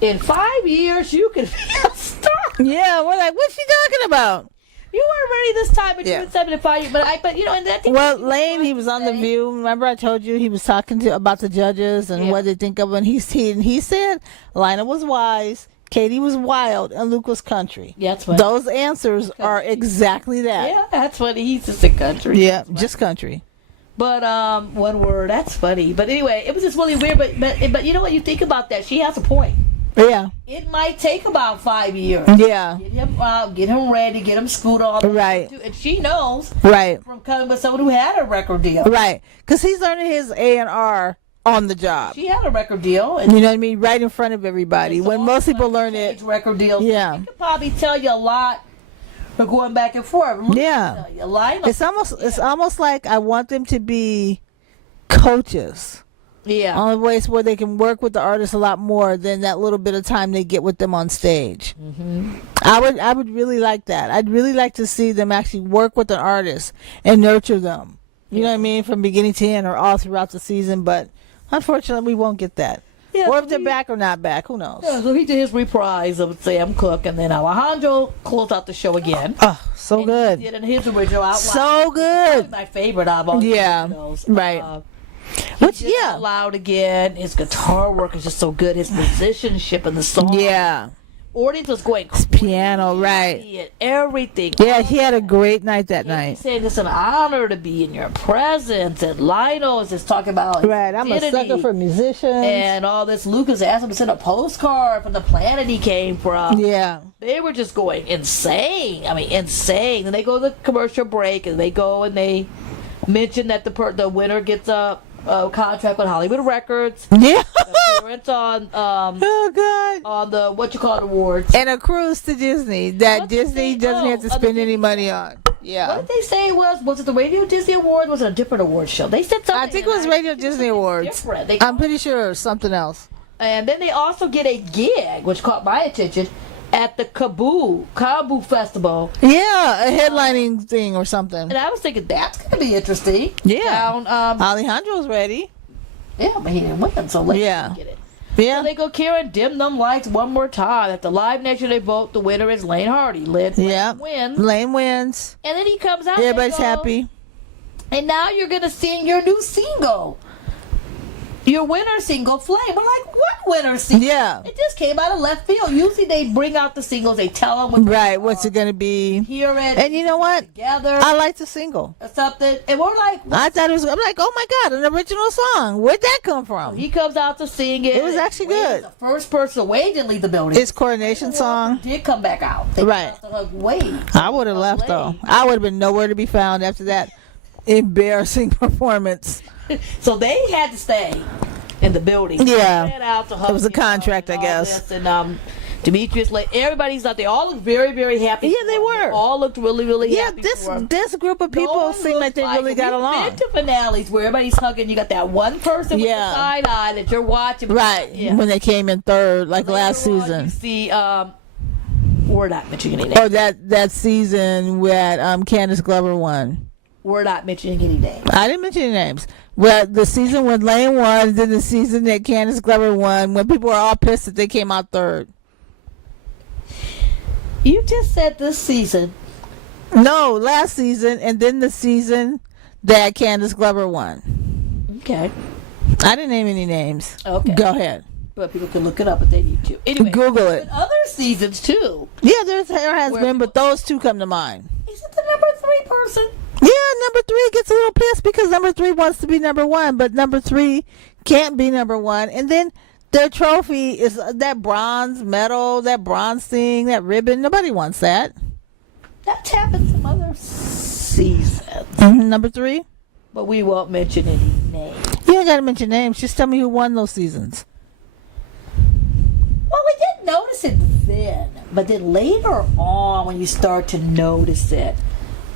"In 5 years, you can be a star." Yeah, we're like, what's she talking about? You weren't ready this time, but you were 75. But and that thing. Well, Lane, he was on The View. Remember, I told you he was talking about the judges and what they think of when he said Lionel was wise, Katie was wild, and Luke was country. Yeah, that's what. Those answers are exactly that. Yeah, that's what he's just a country. Yeah, just country. But one word. That's funny. But anyway, it was just really weird. But you know what? You think about that. She has a point. Yeah. It might take about 5 years. Yeah. Get him out, get him ready, get him scooted on. Right. And she knows. Right. From coming with someone who had a record deal. Right. Because he's learning his A&R on the job. She had a record deal. And you know what I mean? Right in front of everybody. When most people learn it. Record deals. Yeah. He could probably tell you a lot for going back and forth. Yeah. It's almost like I want them to be coaches. Yeah. On ways where they can work with the artists a lot more than that little bit of time they get with them on stage. Mm-hmm. I would really like that. I'd really like to see them actually work with an artist and nurture them. You know what I mean? From beginning to end or all throughout the season. But unfortunately, we won't get that. Yeah, or if they're back or not back, who knows? Yeah, so he did his reprise of Sam Cooke, and then Alejandro closed out the show again. Oh, so and good. He did in his original outline. So good. My favorite album. Yeah, right. Which out loud again. His guitar work is just so good. His musicianship in the song. Yeah. Audience was going crazy. Piano, right. And everything. Yeah, he had a great night that night. He's saying it's an honor to be in your presence. And Lionel is just talking about right, I'm a sucker for musicians. And all this. Lucas asked him to send a postcard from the planet he came from. Yeah. They were just going insane. I mean, insane. And they go to the commercial break and they go and they mention that the winner gets a contract with Hollywood Records. Yeah. Appearance on oh god. On the awards. And a cruise to Disney that Disney doesn't have to spend any money on. Yeah. What did they say it was? Was it the Radio Disney Award? Was it a different award show? They said something. I think it was Radio Disney Awards. I'm pretty sure something else. And then they also get a gig, which caught my attention, at the Kabu Festival. Yeah, a headlining thing or something. And I was thinking that's going to be interesting. Yeah. Alejandro's ready. Yeah, but he didn't win, so let's get it. Yeah. So they go, Karen, dim them lights one more time. At the live next year, they vote. The winner is Laine Hardy. Laine wins. Laine wins. And then he comes out. Everybody's happy. And now you're going to sing your new single. Your winner single, Flame. We're like, what winner single? Yeah. It just came out of left field. Usually they bring out the singles. They tell them what's it going to be. Hear it. And you know what? Together. I like the single. Or something. And we're like, I thought it was, I'm like, oh my God, an original song. Where'd that come from? He comes out to sing it. It was actually good. The first person, Wade didn't leave the building. His coronation song. Did come back out. They Wade. I would have left though. I would have been nowhere to be found after that embarrassing performance. So they had to stay in the building. Yeah. It was a contract, I guess. And Demetrius, everybody's out there. All looked very, very happy. Yeah, they were. All looked really, really happy. Yeah, this group of people seem like they really got along. Been to finales where everybody's hugging. You got that one person with the side eye that you're watching. Right. Yeah. When they came in third, like last season. You see, we're not mentioning any names. Oh, that season where Candace Glover won. We're not mentioning any names. I didn't mention any names. Well, the season when Laine won, then the season that Candace Glover won, when people were all pissed that they came out third. You just said this season. No, last season, and then the season that Candace Glover won. Okay. I didn't name any names. Okay. Go ahead. But people can look it up if they need to. Anyway, Google it. Other seasons too. Yeah, there has been, but those two come to mind. Is it the number 3 person? Yeah, number 3 gets a little pissed because number 3 wants to be number 1, but number 3 can't be number 1. And then their trophy is that bronze medal, that bronze thing, that ribbon. Nobody wants that. That's happened some other seasons. Number 3? But we won't mention any names. You ain't got to mention names. Just tell me who won those seasons. Well, we didn't notice it then. But then later on, when you start to notice it,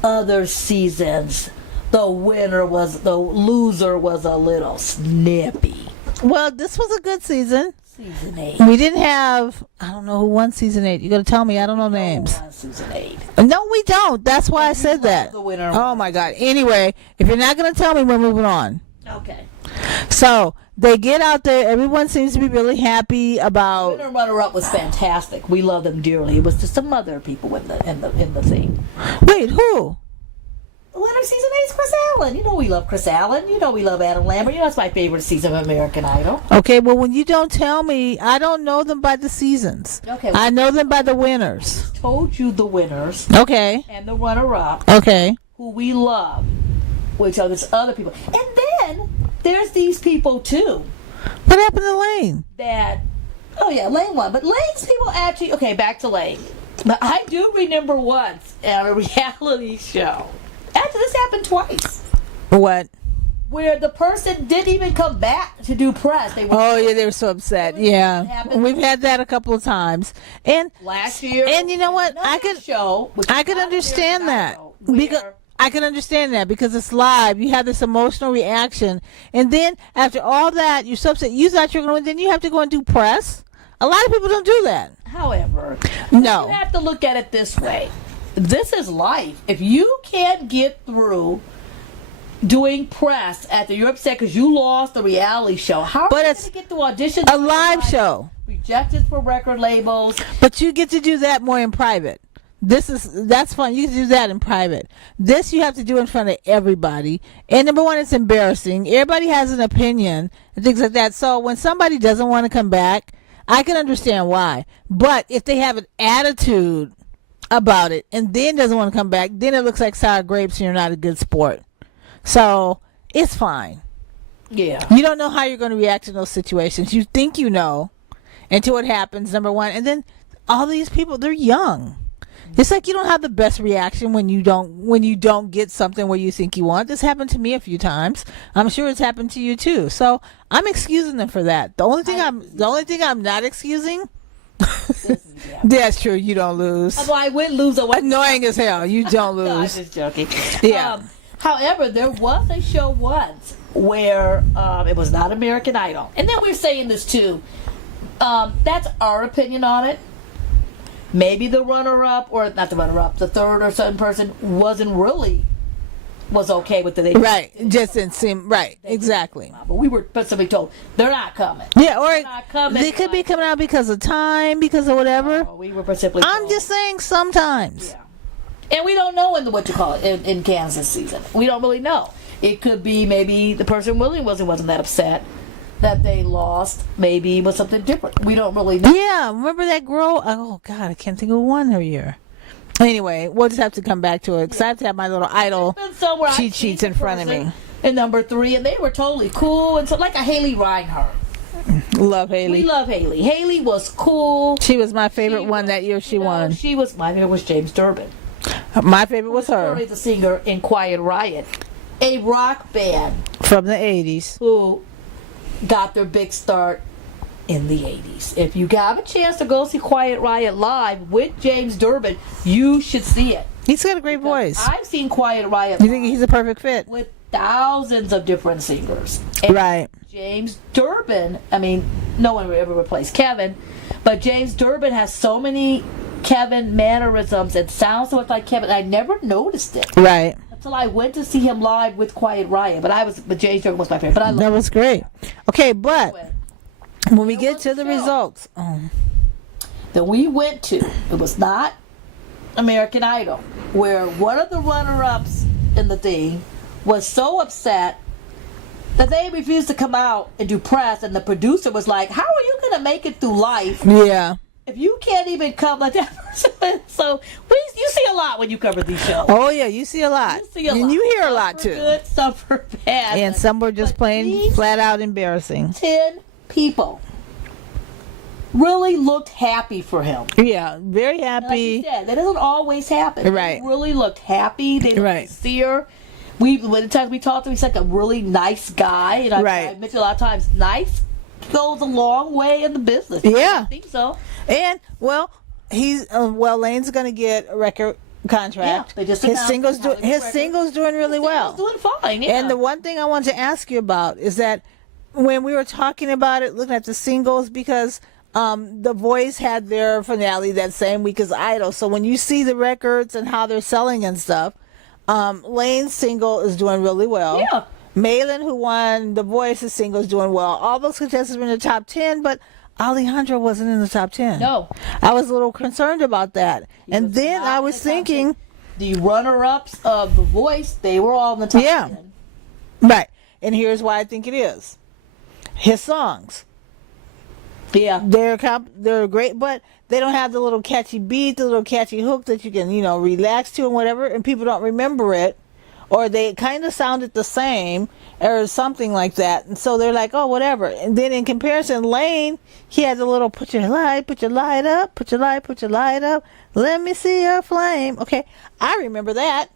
other seasons, the loser was a little snippy. Well, this was a good season. Season 8. We didn't have, I don't know who won season 8. You got to tell me. I don't know names. Season 8. No, we don't. That's why I said that. The winner. Oh my God. Anyway, if you're not going to tell me, we're moving on. Okay. So they get out there. Everyone seems to be really happy about. The winner runner-up was fantastic. We love them dearly. It was just some other people in the thing. Wait, who? The winner of season 8 is Chris Allen. You know we love Chris Allen. You know we love Adam Lambert. You know it's my favorite season of American Idol. Okay, well when you don't tell me, I don't know them by the seasons. Okay. I know them by the winners. Told you the winners. Okay. And the runner-up. Okay. Who we love, which are these other people. And then there's these people too. What happened to Laine? Laine won. But Laine's people actually, okay, back to Laine. But I do remember once on a reality show. Actually, this happened twice. What? Where the person didn't even come back to do press. They were so upset. Yeah, we've had that a couple of times. And last year. And you know what? I could understand that because I can understand that because it's live. You have this emotional reaction, and then after all that, you're so upset. You thought you were going to win. Then you have to go and do press. A lot of people don't do that. However, no, you have to look at it this way. This is life. If you can't get through doing press after you're upset because you lost the reality show, how are you going to get to auditions? A live show. Rejected for record labels. But you get to do that more in private. That's fun. You can do that in private. This you have to do in front of everybody. And number one, it's embarrassing. Everybody has an opinion and things like that. So when somebody doesn't want to come back, I can understand why. But if they have an attitude about it and then doesn't want to come back, then it looks like sour grapes and you're not a good sport. So it's fine. Yeah. You don't know how you're going to react in those situations. You think you know until it happens, number one. And then all these people, they're young. It's like you don't have the best reaction when you don't get something where you think you want. This happened to me a few times. I'm sure it's happened to you too. So I'm excusing them for that. The only thing I'm not excusing. That's true. You don't lose. Well, I would lose. Annoying as hell. You don't lose. No, I'm just joking. Yeah. However, there was a show once where it was not American Idol, and then we're saying this too. That's our opinion on it. Maybe the runner-up, or not the runner-up, the third or certain person was okay with it. Right. Just didn't seem right. Exactly. But we were specifically told they're not coming. Yeah, or they could be coming out because of time, because of whatever. No, we were specifically told. I'm just saying sometimes. Yeah. And we don't know in Kansas season. We don't really know. It could be maybe the person really wasn't that upset that they lost. Maybe it was something different. We don't really know. Yeah, remember that girl? Oh God, I can't think of who won her year. Anyway, we'll just have to come back to it because I have to have my little idol cheat sheets in front of me. And number 3, and they were totally cool, and so like a Haley Reinhardt. Love Haley. We love Haley. Haley was cool. She was my favorite one that year. She won. My favorite was James Durbin. My favorite was her. The singer in Quiet Riot, a rock band from the 80s, who got their big start in the 80s. If you got a chance to go see Quiet Riot live with James Durbin, you should see it. He's got a great voice. I've seen Quiet Riot live. You think he's a perfect fit? With thousands of different singers. And right. James Durbin, I mean, no one will ever replace Kevin, but James Durbin has so many Kevin mannerisms and sounds so much like Kevin. I never noticed it. Right. Until I went to see him live with Quiet Riot. But James Durbin was my favorite. But that was great. Okay, but when we get to the results that we went to, it was not American Idol, where one of the runner-ups in the thing was so upset that they refused to come out and do press, and the producer was like, how are you going to make it through life? Yeah. If you can't even come like that person. So you see a lot when you cover these shows. Oh yeah, you see a lot. And you hear a lot too. Good, some for bad. And some were just plain flat out embarrassing. 10 people really looked happy for him. Yeah, very happy. Like you said, that doesn't always happen. Right. They really looked happy. They looked sincere. When the times we talked to him, he's like a really nice guy. And I mentioned a lot of times, nice goes a long way in the business. Yeah. I think so. And, well, Laine's going to get a record contract. Yeah, they just his singles doing really well. Doing fine. Yeah. And the one thing I want to ask you about is that when we were talking about it, looking at the singles, because The Voice had their finale that same week as Idol. So when you see the records and how they're selling and stuff, Laine's single is doing really well. Yeah. Malin, who won The Voice's single, is doing well. All those contestants were in the top 10, but Alejandro wasn't in the top 10. No. I was a little concerned about that. And then I was thinking, the runner-ups of The Voice, they were all in the top 10. Right. And here's why I think it is. His songs. Yeah. They're great, but they don't have the little catchy beat, the little catchy hook that you can, relax to and whatever, and people don't remember it, or they kind of sounded the same or something like that. And so they're like, oh, whatever. And then in comparison, Laine, he had the little put your light up, put your light up, let me see your flame. Okay, I remember that.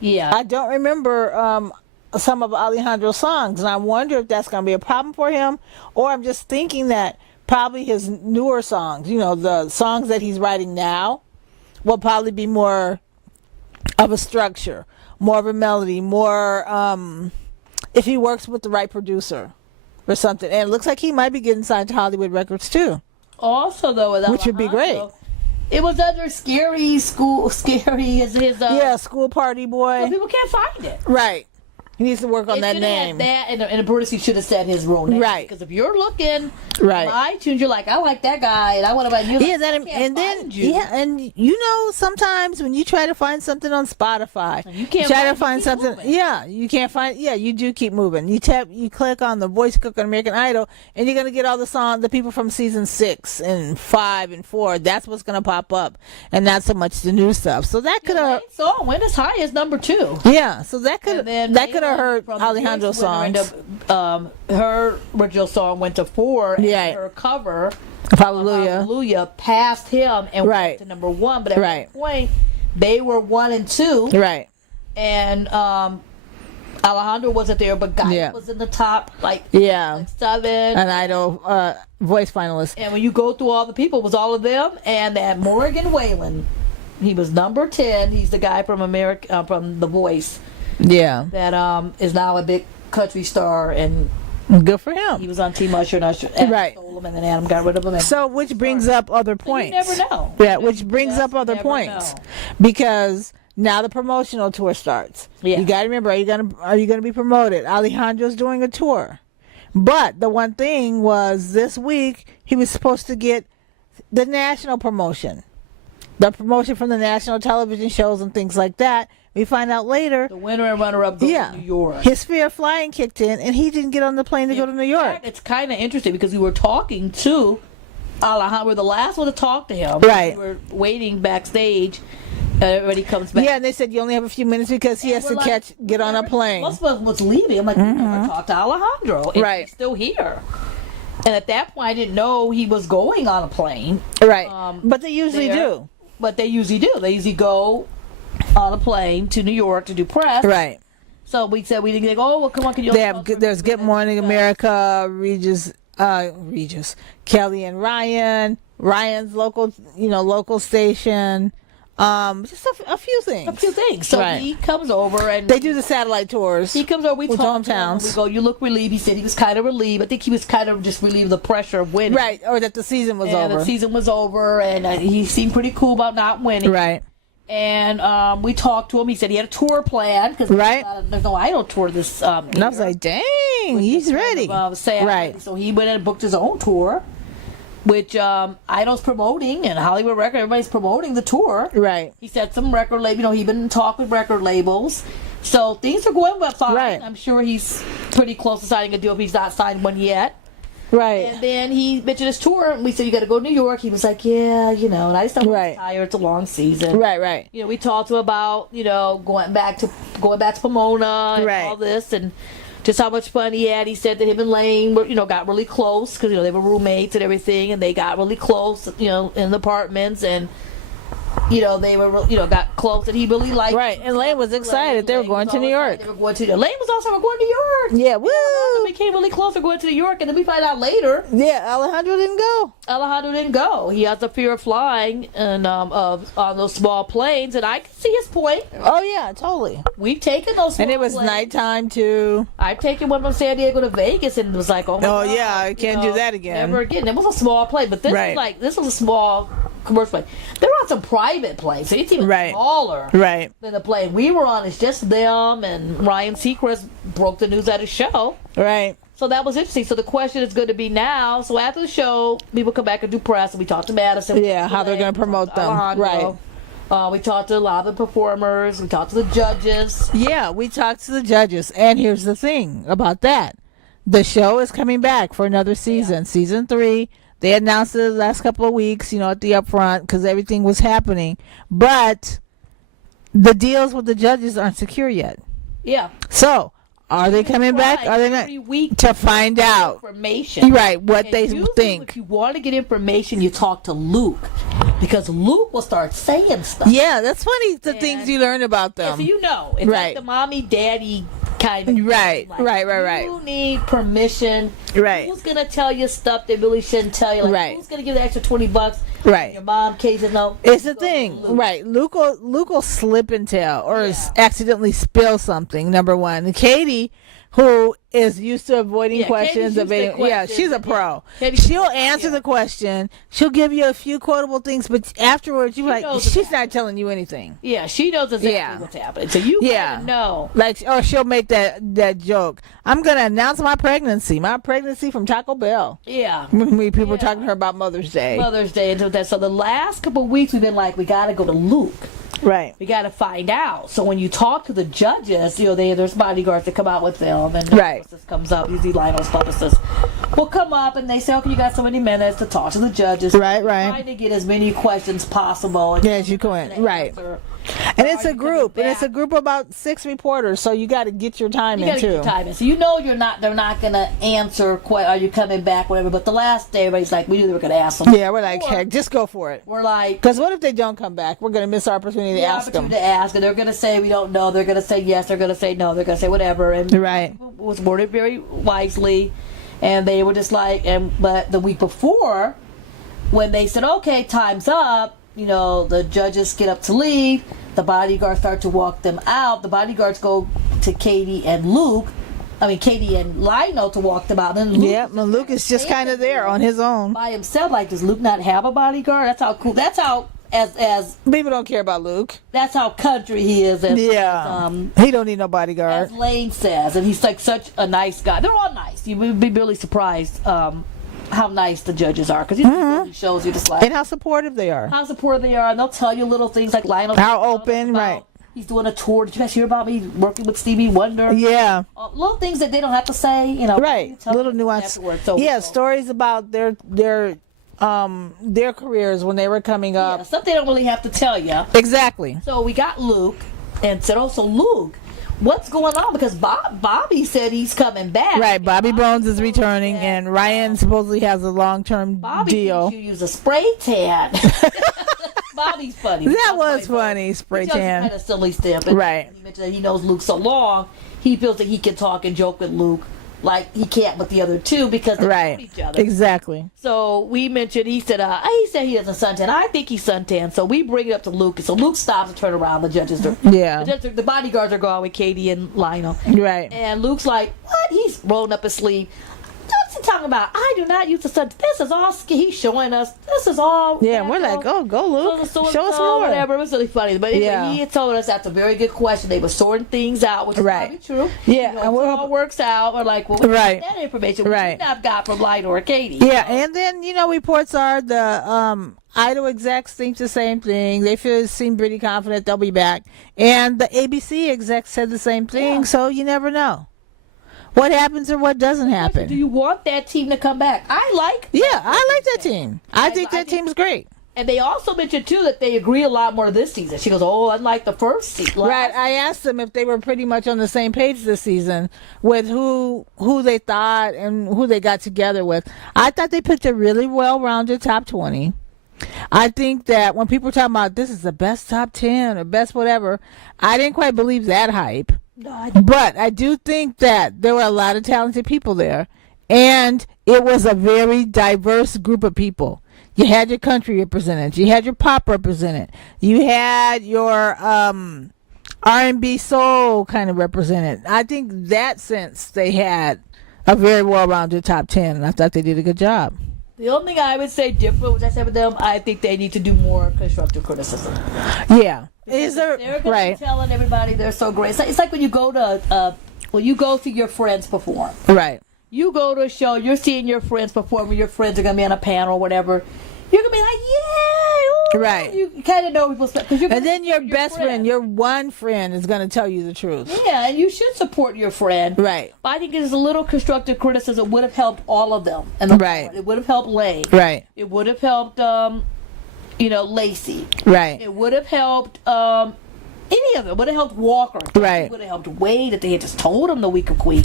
Yeah. I don't remember some of Alejandro's songs, and I wonder if that's going to be a problem for him, or I'm just thinking that probably his newer songs, the songs that he's writing now, will probably be more of a structure, more of a melody, more if he works with the right producer or something. And it looks like he might be getting signed to Hollywood Records too. Also, though, with which would be great. It was under Scary is his School Party Boy. So people can't find it. Right. He needs to work on that name. That in the British, he should have said his real name. Right. Because if you're looking right on iTunes, you're like, I like that guy, and I want to buy you. Yeah, and sometimes when you try to find something on Spotify, you can't try to find something. Moving. Yeah, you can't find. Yeah, you do keep moving. You click on The Voice, click on American Idol, and you're gonna get all the people from season 6 and 5 and 4. That's what's gonna pop up, and not so much the new stuff. So that could have. Song went as high as number 2. Yeah, so that could have hurt Alejandro's songs. Her original song went to 4, and her cover Hallelujah passed him and went to number 1, but at that point they were 1 and 2, and Alejandro wasn't there, but Guy was in the top like 7, an Idol Voice finalist. And when you go through all the people, it was all of them, and that Morgan Wallen, he was number 10. He's the guy from from The Voice, that is now a big country star, and good for him. He was on Team Usher, and Usher stole him, and then Adam got rid of him. So, which brings up other points. You never know. Yeah, which brings up other points, because now the promotional tour starts. Yeah. You got to remember, are you gonna be promoted? Alejandro's doing a tour, but the one thing was this week he was supposed to get the national promotion, the promotion from the national television shows and things like that. We find out later the winner and runner-up go to New York. His fear of flying kicked in, and he didn't get on the plane to go to New York. It's kind of interesting because we were talking to Alejandro. We're the last one to talk to him. Right. We were waiting backstage. Everybody comes back. Yeah, and they said you only have a few minutes because he has to get on a plane. Most of us was leaving. I'm like, we never talked to Alejandro. And he's still here. And at that point, I didn't know he was going on a plane. Right. But they usually do. But they usually do. They usually go on a plane to New York to do press. Right. So we said we didn't go, oh, well, come on, can you... There's Good Morning America, Regis, Kelly and Ryan's local station. Just a few things. So he comes over and they do the satellite tours. He comes over, we talk to him, we go, you look relieved. He said he was kind of relieved. I think he was kind of just relieved of the pressure of winning. Right, or that the season was over. The season was over, and he seemed pretty cool about not winning. Right. And we talked to him. He said he had a tour planned because there's no Idol tour this year. And I was like, dang, he's ready. Right. So he went and booked his own tour, which Idol's promoting, and Hollywood Record, everybody's promoting the tour. Right. He said some record label, he'd been in talk with record labels. So things are going fine. Right. I'm sure he's pretty close to signing a deal if he's not signed one yet. Right. And then he mentioned his tour, and we said, you got to go to New York. He was like, yeah, and I just don't want to retire. It's a long season. Right. We talked to him about, going back to Pomona and all this, and just how much fun he had. He said that him and Laine were, got really close because, they were roommates and everything, and they got really close, in the apartments, and they were, got close, and he really liked. Right, and Laine was excited. They were going to New York. They were going to. Laine was also going to New York. Yeah, woo! They became really close. They're going to New York, and then we find out later. Yeah, Alejandro didn't go. He has a fear of flying and on those small planes, and I can see his point. Oh yeah, totally. We've taken those small and it was planes. Nighttime too. I've taken one from San Diego to Vegas, and it was like, oh my God, yeah, I can't do that again. Never again. It was a small plane, but this was a small commercial plane. There were some private planes, so it's even smaller than the plane we were on. It's just them, and Ryan Seacrest broke the news at a show. Right. So that was interesting. So the question is going to be now. So after the show, people come back and do press, and we talk to Madison. Yeah, how they're going to promote them. Alejandro. Right. We talked to a lot of the performers. We talked to the judges. Yeah, we talked to the judges. And here's the thing about that. The show is coming back for another season, season 3. They announced it the last couple of weeks, at the upfront because everything was happening. But the deals with the judges aren't secure yet. Yeah. So, are they coming back? Are they not? To find out information. Right, what they think. If you want to get information, you talk to Luke. Because Luke will start saying stuff. Yeah, that's funny, the things you learn about them. So it's like the mommy daddy kind of right. You need permission. Right. Who's gonna tell you stuff they really shouldn't tell you? Who's gonna give the extra $20? Right. Your mom cases no. It's the thing, right? Luke will slip and tell or accidentally spill something. Number one, and Katie, who is used to avoiding questions, she's a pro. She'll answer the question. She'll give you a few quotable things, but afterwards you're like, she's not telling you anything. Yeah, she knows exactly what's happening. So you gotta know. Or she'll make that joke. I'm gonna announce my pregnancy from Taco Bell. Yeah. When people were talking to her about Mother's Day. And that. So the last couple of weeks we've been like, we gotta go to Luke. Right. We got to find out. So when you talk to the judges, there's bodyguards that come out with them, and this comes up. Usually Lionel's publicist will come up, and they say, "Okay, you got so many minutes to talk to the judges." Right. Trying to get as many questions possible. As you can. Right. And it's a group, of about 6 reporters, so you got to get your time in too. So they're not going to answer, are you coming back, whatever. But the last day, everybody's like, we knew they were going to ask them. Yeah, we're like, heck, just go for it. We're like, because what if they don't come back? We're going to miss our opportunity to ask them. And they're going to say we don't know. They're going to say yes. They're going to say no. They're going to say whatever. And it was worded very wisely, and they were just like, but the week before, when they said, okay, time's up. The judges get up to leave. The bodyguards start to walk them out. The bodyguards go to Katie and Lionel to walk them out. And Luke is just kind of there on his own. By himself. Like, does Luke not have a bodyguard? That's how cool. That's how, as people don't care about Luke. That's how country he is. He don't need no bodyguard. As Laine says. And he's like such a nice guy. They're all nice. You would be really surprised how nice the judges are, because he really shows you just like, and how supportive they are. And they'll tell you little things like Lionel. How open, right? He's doing a tour. Did you guys hear about me working with Stevie Wonder? Yeah. Little things that they don't have to say, Right. Little nuance. So, stories about their careers when they were coming up. Stuff they don't really have to tell you. Exactly. So we got Luke and said, Luke, what's going on? Because Bobby said he's coming back. Right, Bobby Bones is returning, and Ryan supposedly has a long-term deal. Bobby, you use a spray tan. Bobby's funny. That was funny, spray tan. Kind of silly stuff. Right. He mentioned that he knows Luke so long, he feels that he can talk and joke with Luke like he can't with the other two because they know each other. Exactly. So we mentioned, he said he doesn't suntan. I think he's suntan. So we bring it up to Luke. So Luke stops and turns around. The judges are, the bodyguards are gone with Katie and Lionel. Right. And Luke's like, what? He's rolling up his sleeve. What's he talking about? I do not use the sun. This is all he's showing us. This is all. Yeah, we're like, go Luke. Show us more. Whatever. It was really funny. But anyway, he had told us that's a very good question. They were sorting things out, which is probably true. Yeah. And it all works out. We're like, well, that information we should not have got from Lionel or Katie. Yeah, and then, reports are the Idol execs think the same thing. They seem pretty confident they'll be back. And the ABC execs said the same thing, so you never know what happens or what doesn't happen. Do you want that team to come back? I like that team. I think that team's great. And they also mentioned, too, that they agree a lot more this season. She goes, unlike the first season. Right. I asked them if they were pretty much on the same page this season with who they thought and who they got together with. I thought they picked a really well-rounded top 20. I think that when people are talking about this is the best top 10 or best whatever, I didn't quite believe that hype. No, but I do think that there were a lot of talented people there, and it was a very diverse group of people. You had your country represented, you had your pop represented, you had your R&B soul kind of represented. I think that sense they had a very well-rounded top 10, and I thought they did a good job. The only thing I would say different, which I said with them, I think they need to do more constructive criticism. Yeah. Is there, they're going right. to be telling everybody they're so great. It's like when you go to, when you go see your friends perform. Right. You go to a show, you're seeing your friends perform, your friends are going to be on a panel or whatever. You're going to be like, yay! Ooh. Right. You kind of know people's stuff. And then your best friend, your one friend, is going to tell you the truth. Yeah, and you should support your friend. Right. But I think there's a little constructive criticism would have helped all of them. And right. It would have helped Laine. Right. It would have helped, Lacey. Right. It would have helped, any of them. It would have helped Walker. Right. It would have helped Wade if they had just told him the week of Queen.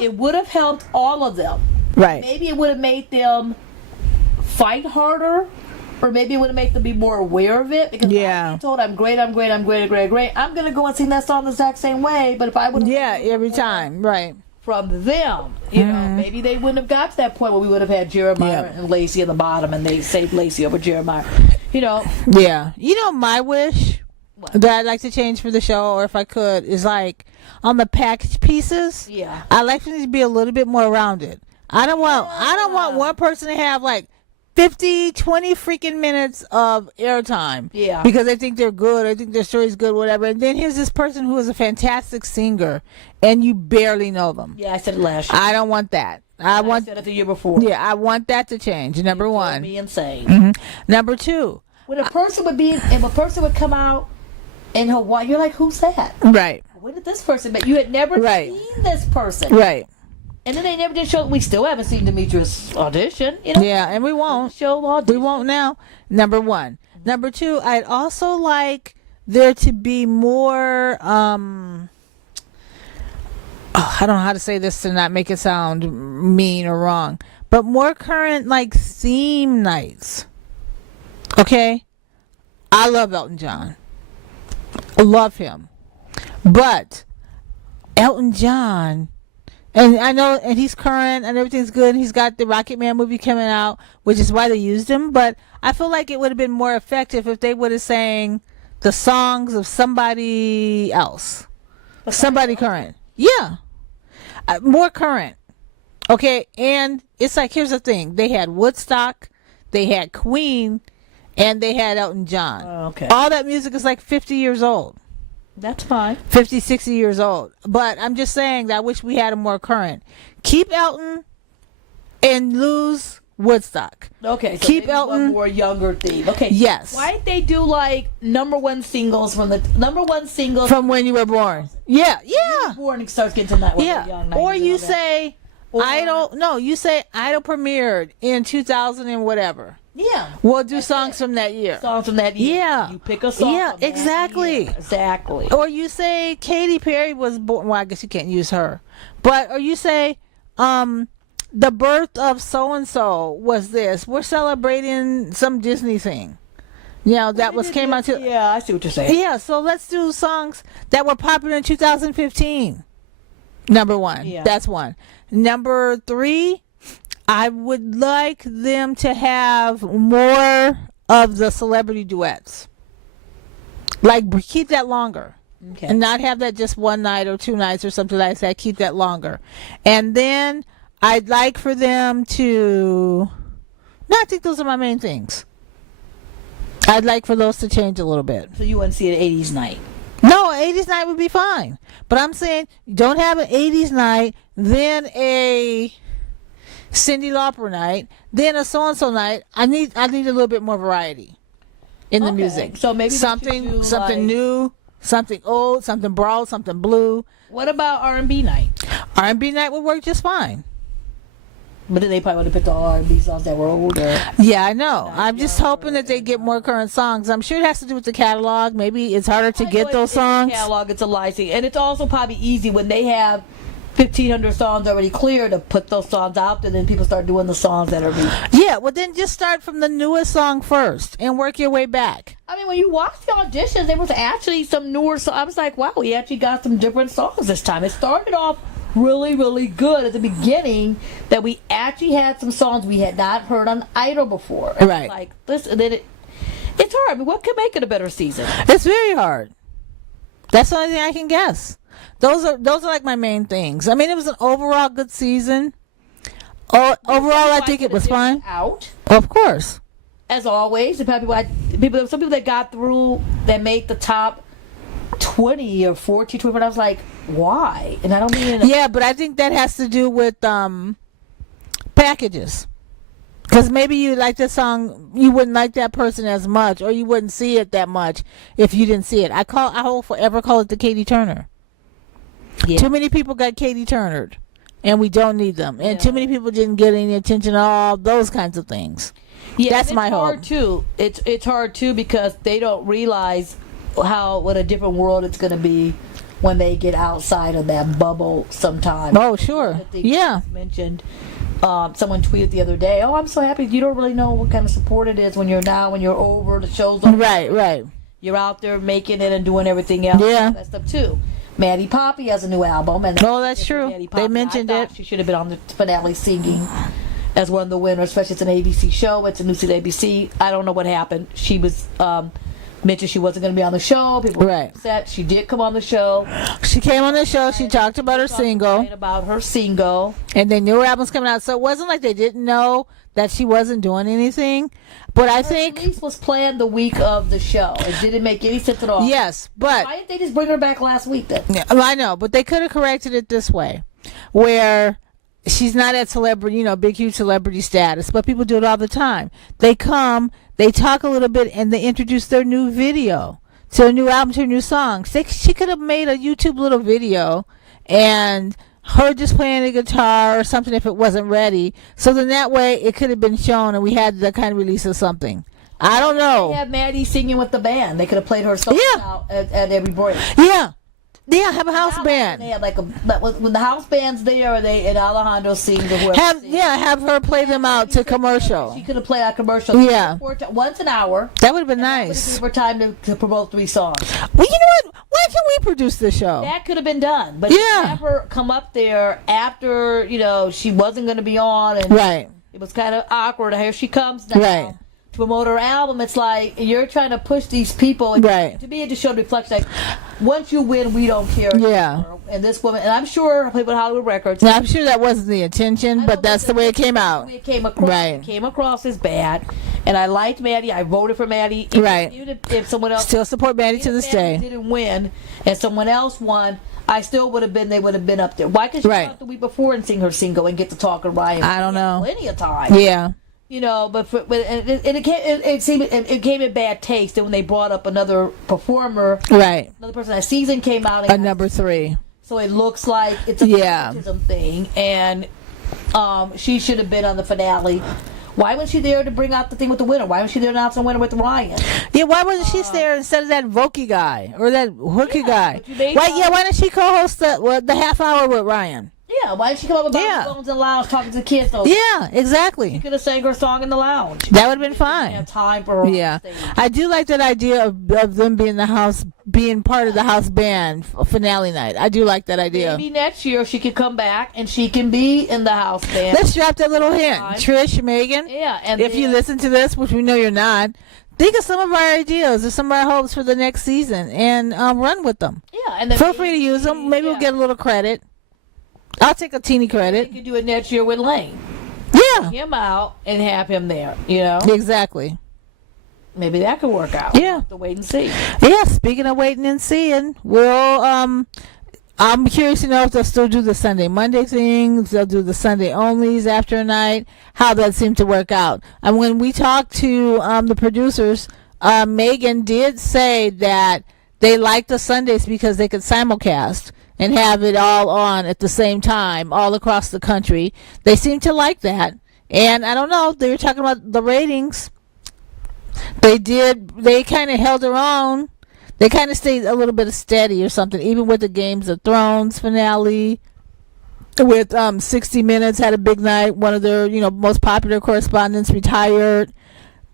It would have helped all of them. Right. Maybe it would have made them fight harder, or maybe it would have made them be more aware of it. Because I told I'm great, I'm going to go and sing that song the exact same way. But if I would every time, right. From them, you know, maybe they wouldn't have got to that point where we would have had Jeremiah and Lacey at the bottom, and they saved Lacey over Jeremiah. You know. Yeah. You know, my wish that I'd like to change for the show, or if I could, is like on the package pieces. Yeah. I like it to be a little bit more rounded. I don't want one person to have like 50, 20 freaking minutes of airtime. Yeah. Because they think they're good, I think their story's good, whatever. And then here's this person who is a fantastic singer, and you barely know them. Yeah, I said it last year. I don't want that. I said it the year before. Yeah, I want that to change. Number one. Me insane. Mm-hmm. Number two. When a person would come out in Hawaii, you're like, who's that? Right. Where did this person be? You had never seen this person. Right. And then they never did show. We still haven't seen Demetrius audition. You know? Yeah, and we won't. Show audition. We won't now. Number one. Number two, I'd also like there to be more, I don't know how to say this to not make it sound mean or wrong, but more current, like, theme nights. Okay? I love Elton John. I love him. But Elton John, and I know, and he's current and everything's good, and he's got the Rocket Man movie coming out, which is why they used him, but I feel like it would have been more effective if they would have sang the songs of somebody else. Somebody current. Yeah. More current. Okay, and it's like, here's the thing. They had Woodstock, they had Queen, and they had Elton John. Okay. All that music is like 50 years old. That's fine. 50, 60 years old. But I'm just saying that I wish we had a more current. Keep Elton and lose Woodstock. Okay. So keep Elton. One more younger theme. Okay. Yes. Why didn't they do like number one singles from when you were born? Yeah. Yeah. You were born and starts getting to that one. Yeah. Young, or you say Idol. No, you say Idol premiered in 2000 and whatever. Yeah. We'll do songs from that year. Songs from that year. Yeah. You pick a song. Yeah, from exactly. That year. Exactly. Or you say Katy Perry was born. Well, I guess you can't use her. But, or you say, the birth of so-and-so was this. We're celebrating some Disney thing. You know, that came out to. Yeah, I see what you're saying. Yeah, so let's do songs that were popular in 2015. Number one. Yeah. That's one. Number three, I would like them to have more of the celebrity duets. Like, keep that longer. Okay. And not have that just one night or two nights or something like that. Keep that longer. And then I'd like for them to... No, I think those are my main things. I'd like for those to change a little bit. So you want to see an 80s night? No, 80s night would be fine. But I'm saying don't have an 80s night, then a Cyndi Lauper night, then a so-and-so night. I need a little bit more variety in the music. So maybe something new, something old, something broad, something blue. What about R&B night? R&B night would work just fine. But then they probably would have picked all R&B songs that were older. Yeah, I know. I'm just hoping that they get more current songs. I'm sure it has to do with the catalog. Maybe it's harder to get those songs. Catalog, it's a licensing, and it's also probably easy when they have 1,500 songs already clear to put those songs out, and then people start doing the songs that are Yeah, well then just start from the newest song first and work your way back. I mean, when you watch the auditions, there was actually some newer songs. I was like, wow, we actually got some different songs this time. It started off really, really good at the beginning, that we actually had some songs we had not heard on Idol before. And right. Like this, and then it's hard. I mean, what could make it a better season? It's very hard. That's the only thing I can guess. Those are like my main things. I mean, it was an overall good season. Overall, I think it was fine. Out, of course, as always. Some people that got through, that made the top 20 or 14, 20. But I was like, why? And I don't mean. Yeah, but I think that has to do with packages. Because maybe you like this song, you wouldn't like that person as much, or you wouldn't see it that much if you didn't see it. I will forever call it the Katie Turner. Yeah. Too many people got Katie Turnered, and we don't need them. And too many people didn't get any attention, all those kinds of things. Yeah, that's my hope. Hard too. It's hard too, because they don't realize what a different world it's going to be when they get outside of that bubble sometime. Oh, sure. Yeah. Mentioned. Someone tweeted the other day, "Oh, I'm so happy. You don't really know what kind of support it is when you're over, the show's over. Right. You're out there making it and doing everything else. Yeah. That stuff too." Maddie Poppy has a new album, and that's true. They mentioned it. She should have been on the finale singing as one of the winners, especially it's an ABC show. It's a new season ABC. I don't know what happened. She was mentioned she wasn't going to be on the show. People were upset. She did come on the show. She came on the show. She talked about her single. And they knew her album's coming out. So it wasn't like they didn't know that she wasn't doing anything. But I think... Her release was planned the week of the show. It didn't make any sense at all. Yes, but... Why didn't they just bring her back last week then? Yeah, I know, but they could have corrected it this way. Where... she's not at celebrity, big, huge celebrity status, but people do it all the time. They come, they talk a little bit, and they introduce their new video to their new album, to their new songs. She could have made a YouTube little video and her just playing the guitar or something if it wasn't ready. So then that way it could have been shown and we had the kind of release of something. I don't know. They have Maddie singing with the band. They could have played her songs out at every break. Yeah, have a house band. They have when the house band's there, and Alejandro sings or whoever. Have her play them out to commercial. She could have played a commercial. Yeah, once an hour. That would have been nice. Give her time to promote 3 songs. Well, you know what? Why can't we produce this show? That could have been done, but have her come up there after she wasn't going to be on, and it was kind of awkward. Here she comes now. To promote her album, it's like you're trying to push these people. To me, it just showed reflection. Like, once you win, we don't care. Anymore. And this woman, and I'm sure I played with Hollywood Records. Now, I'm sure that wasn't the intention, but that's the way it came out. It came across as bad. And I liked Maddie. I voted for Maddie. Even if someone else still support Maddie to this day. Didn't win, and someone else won. I still would have been. They would have been up there. Why couldn't she come out the week before and sing her single and get to talk to Ryan? I don't know. Plenty of time. Yeah. But it came in bad taste. And when they brought up another performer, another person, that season came out. A number 3. So it looks like it's a nepotism thing, and she should have been on the finale. Why wasn't she there to bring out the thing with the winner? Why wasn't she there to announce the winner with Ryan? Yeah, why wasn't she there instead of that Vokey guy or that hooky guy? Why didn't she co-host the half hour with Ryan? Yeah, why didn't she come up with phones in the lounge talking to the kids? Yeah, exactly. She could have sang her song in the lounge. That would have been fine. Have time for her. Yeah, I do like that idea of them being being part of the house band finale night. I do like that idea. Maybe next year she could come back and she can be in the house band. Let's drop that little hint, Trish, Megan. Yeah, and if you listen to this, which we know you're not, think of some of our ideas or some of our hopes for the next season and run with them. Yeah, and then feel free to use them. Maybe we'll get a little credit. I'll take a teeny credit. You could do it next year with Laine. Yeah. Take him out and have him there, Exactly. Maybe that could work out. Yeah. We'll have to wait and see. Yeah, speaking of waiting and seeing, I'm curious to know if they'll still do the Sunday Monday things, they'll do the Sunday onlys after a night, how that seemed to work out. And when we talked to the producers, Megan did say that they liked the Sundays because they could simulcast and have it all on at the same time all across the country. They seem to like that. And I don't know, they were talking about the ratings. They kind of held their own. They kind of stayed a little bit steady or something, even with the Games of Thrones finale. with 60 Minutes had a big night. One of their most popular correspondents retired.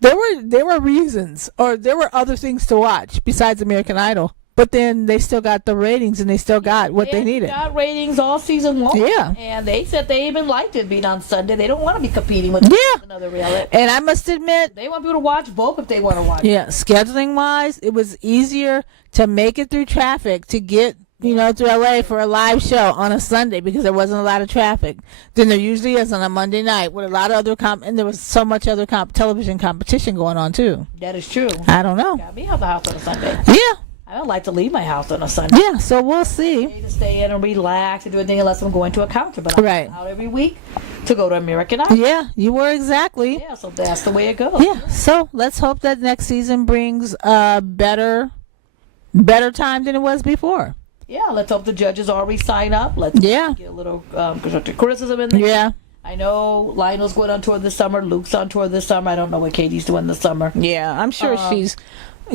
There were reasons, or there were other things to watch besides American Idol. But then they still got the ratings, and they still got what they needed. Got ratings all season long. Yeah. And they said they even liked it being on Sunday. They don't want to be competing with another reality. And I must admit, they want people to watch both if they want to watch. Yeah, scheduling wise, it was easier to make it through traffic to get through LA for a live show on a Sunday because there wasn't a lot of traffic than there usually is on a Monday night with a lot of other and there was so much other television competition going on too. That is true. I don't know. Got me out the house on a Sunday. Yeah. I don't like to leave my house on a Sunday. Yeah, so we'll see. To stay in and relax and do anything unless I'm going to a concert. But I'm out every week to go to American Idol. Yeah, you were exactly. Yeah, so that's the way it goes. Yeah, so let's hope that next season brings a better time than it was before. Yeah, let's hope the judges already sign up. Let's get a little constructive criticism in there. Yeah. I know Lionel's going on tour this summer. Luke's on tour this summer. I don't know what Katie's doing this summer. Yeah, I'm sure she's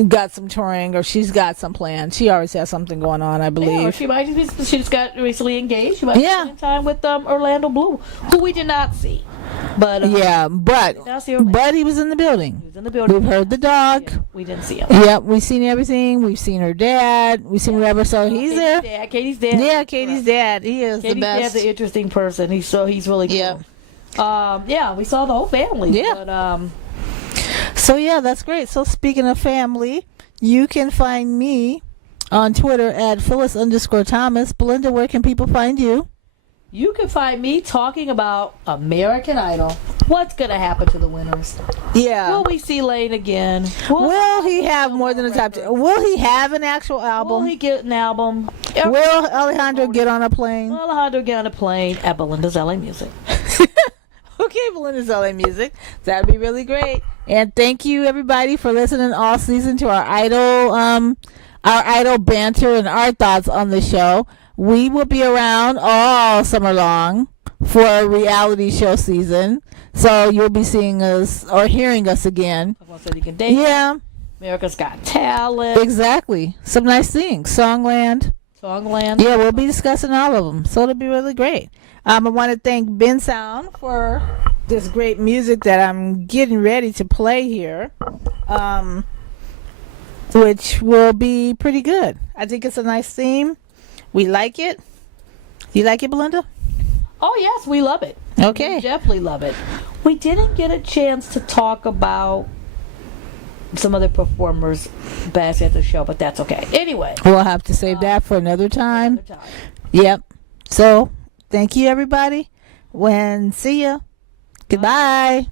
got some touring, or she's got some plans. She always has something going on, I believe. Yeah, she might be. She just got recently engaged. She might be spending time with Orlando Bloom, who we did not see. But but he was in the building. He was in the building. We've heard the dog. We didn't see him. Yep, we've seen everything. We've seen her dad. We've seen whatever. So he's there. Katie's dad. Yeah, Katie's dad. He is the best. Katie's dad's an interesting person. He's really cool. Yeah, we saw the whole family. Yeah. But, so yeah, that's great. So speaking of family, you can find me on Twitter at Phyllis_Thomas. Belinda, where can people find you? You can find me talking about American Idol. What's going to happen to the winners? Yeah. Will we see Laine again? Will he have more than a top 10? Will he have an actual album? Will he get an album? Will Alejandro get on a plane? Will Alejandro get on a plane at Belinda's LA Music? Okay, Belinda's LA Music. That'd be really great. And thank you, everybody, for listening all season to our idol banter and our thoughts on the show. We will be around all summer long for a reality show season. So you'll be seeing us or hearing us again. Yeah. America's Got Talent. Exactly. Some nice things. Songland. Yeah, we'll be discussing all of them. So it'll be really great. I want to thank Ben Sound for this great music that I'm getting ready to play here, which will be pretty good. I think it's a nice theme. We like it. You like it, Belinda? Oh, yes, we love it. Okay. We definitely love it. We didn't get a chance to talk about some other performers best at the show, but that's okay. Anyway. We'll have to save that for another time. Yep. So, thank you, everybody. See ya. Goodbye.